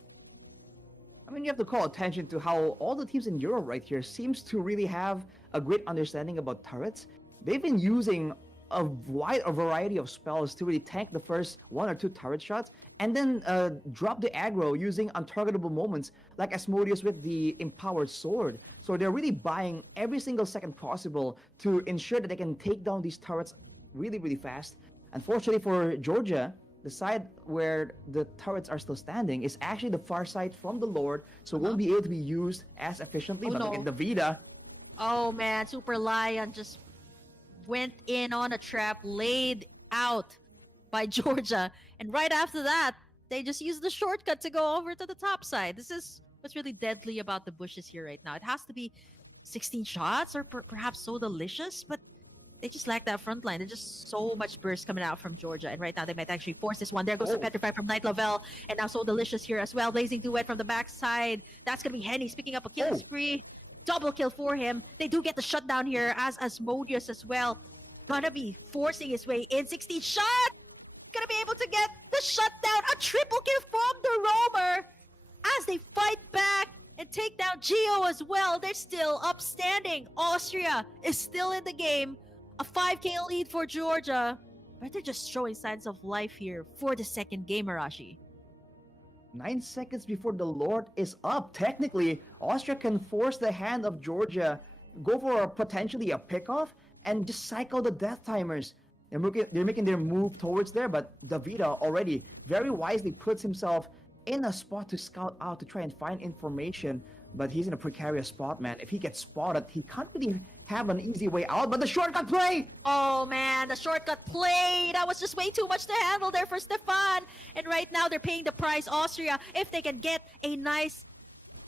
I mean, you have to call attention to how all the teams in Europe right here seems to really have a great understanding about turrets. They've been using a wide variety of spells to really tank the first one or two turret shots and then drop the aggro using untargetable moments like Asmodeus with the empowered sword. So they're really buying every single second possible to ensure that they can take down these turrets really, really fast. Unfortunately for Georgia, the side where the turrets are still standing is actually the far side from the Lord, so won't be able to be used as efficiently. But look at the Vita. Oh man, Super Lion just went in on a trap laid out by Georgia. And right after that, they just used the shortcut to go over to the top side. This is what's really deadly about the bushes here right now. It has to be 16 shots or perhaps so delicious, but they just lack that front line. There's just so much burst coming out from Georgia. And right now, they might actually force this one. There goes the Petrify from Night Lavelle. And now So Delicious here as well. Blazing Duet from the backside. That's going to be Henny picking up a killing spree. Double kill for him. They do get the shutdown here as Asmodeus as well. Gonna be forcing his way in. 16 shot! Gonna be able to get the shutdown. A triple kill from the Roamer as they fight back and take down Geo as well. They're still upstanding. Austria is still in the game. A 5k lead for Georgia. But they're just showing signs of life here for the second game, Arashi. 9 seconds before the Lord is up. Technically, Austria can force the hand of Georgia, go for potentially a pickoff, and just cycle the death timers. They're making their move towards there, but Davida already very wisely puts himself in a spot to scout out to try and find information, but he's in a precarious spot, man. If he gets spotted, he can't really have an easy way out, but the shortcut play! Oh man, the shortcut play! That was just way too much to handle there for Stefan. And right now, they're paying the price, Austria, if they can get a nice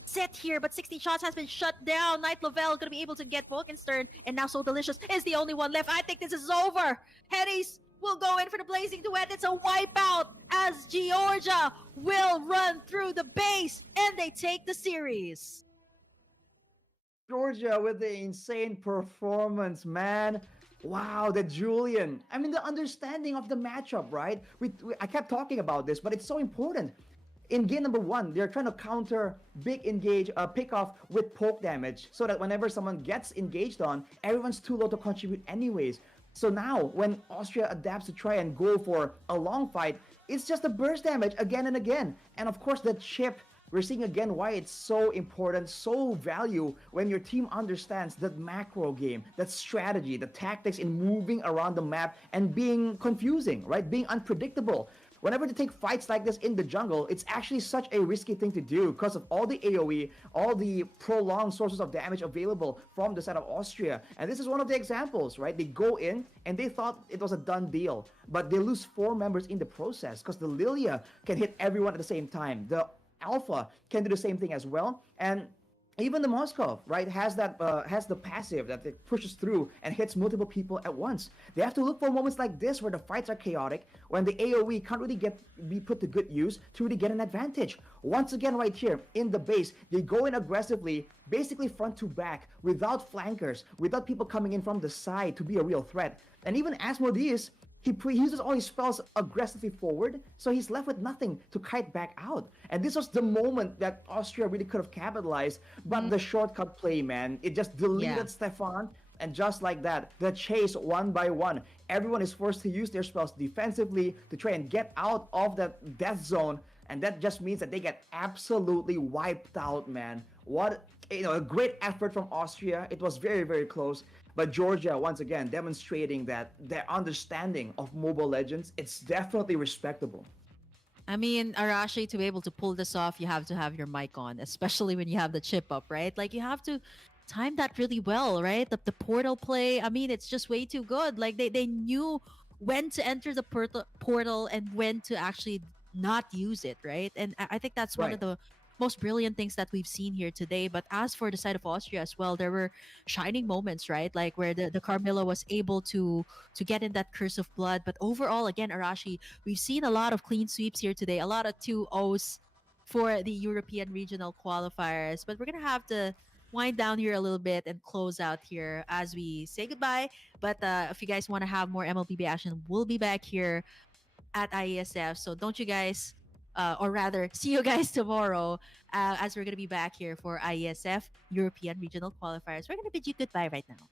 set here, but 16 shots has been shut down. Night Lavelle gonna be able to get Wolkenstern, and now So Delicious is the only one left. I think this is over. Henny's will go in for the Blazing Duet. It's a wipeout as Georgia will run through the base, and they take the series. Georgia with the insane performance, man. Wow, the Julian. I mean, the understanding of the matchup, right? I kept talking about this, but it's so important. In game number 1, they're trying to counter big engage, pickoff with poke damage so that whenever someone gets engaged on, everyone's too low to contribute anyways. So now, when Austria adapts to try and go for a long fight, it's just a burst damage again and again. And of course, the chip, we're seeing again why it's so important, so value when your team understands that macro game, that strategy, the tactics in moving around the map and being confusing, right? Being unpredictable. Whenever they take fights like this in the jungle, it's actually such a risky thing to do because of all the AoE, all the prolonged sources of damage available from the side of Austria. And this is one of the examples, right? They go in and they thought it was a done deal, but they lose 4 members in the process because the Lilia can hit everyone at the same time. The Alpha can do the same thing as well. And even the Moskov, right, has the passive that it pushes through and hits multiple people at once. They have to look for moments like this where the fights are chaotic, when the AoE can't really be put to good use to really get an advantage. Once again, right here in the base, they go in aggressively, basically front to back, without flankers, without people coming in from the side to be a real threat. And even Asmodeus, he uses all his spells aggressively forward, so he's left with nothing to kite back out. And this was the moment that Austria really could have capitalized, but the shortcut play, man, it just deleted Stefan, and just like that, the chase one by one. Everyone is forced to use their spells defensively to try and get out of that death zone, and that just means that they get absolutely wiped out, man. What, a great effort from Austria. It was very, very close. But Georgia, once again, demonstrating that their understanding of Mobile Legends, it's definitely respectable. I mean, Arashi, to be able to pull this off, you have to have your mic on, especially when you have the chip up, right? Like, you have to time that really well, right? The portal play, I mean, it's just way too good. Like, they knew when to enter the portal and when to actually not use it, right? And I think that's one of Right. the most brilliant things that we've seen here today. But as for the side of Austria as well, there were shining moments, right? Like where the Carmilla was able to get in that curse of blood. But overall, again, Arashi, we've seen a lot of clean sweeps here today, a lot of 2-0s for the European regional qualifiers. But we're going to have to wind down here a little bit and close out here as we say goodbye. But if you guys want to have more MLBB action, we'll be back here at IESF. So don't you guys, or rather, see you guys tomorrow as we're going to be back here for IESF European Regional Qualifiers. We're going to bid you goodbye right now.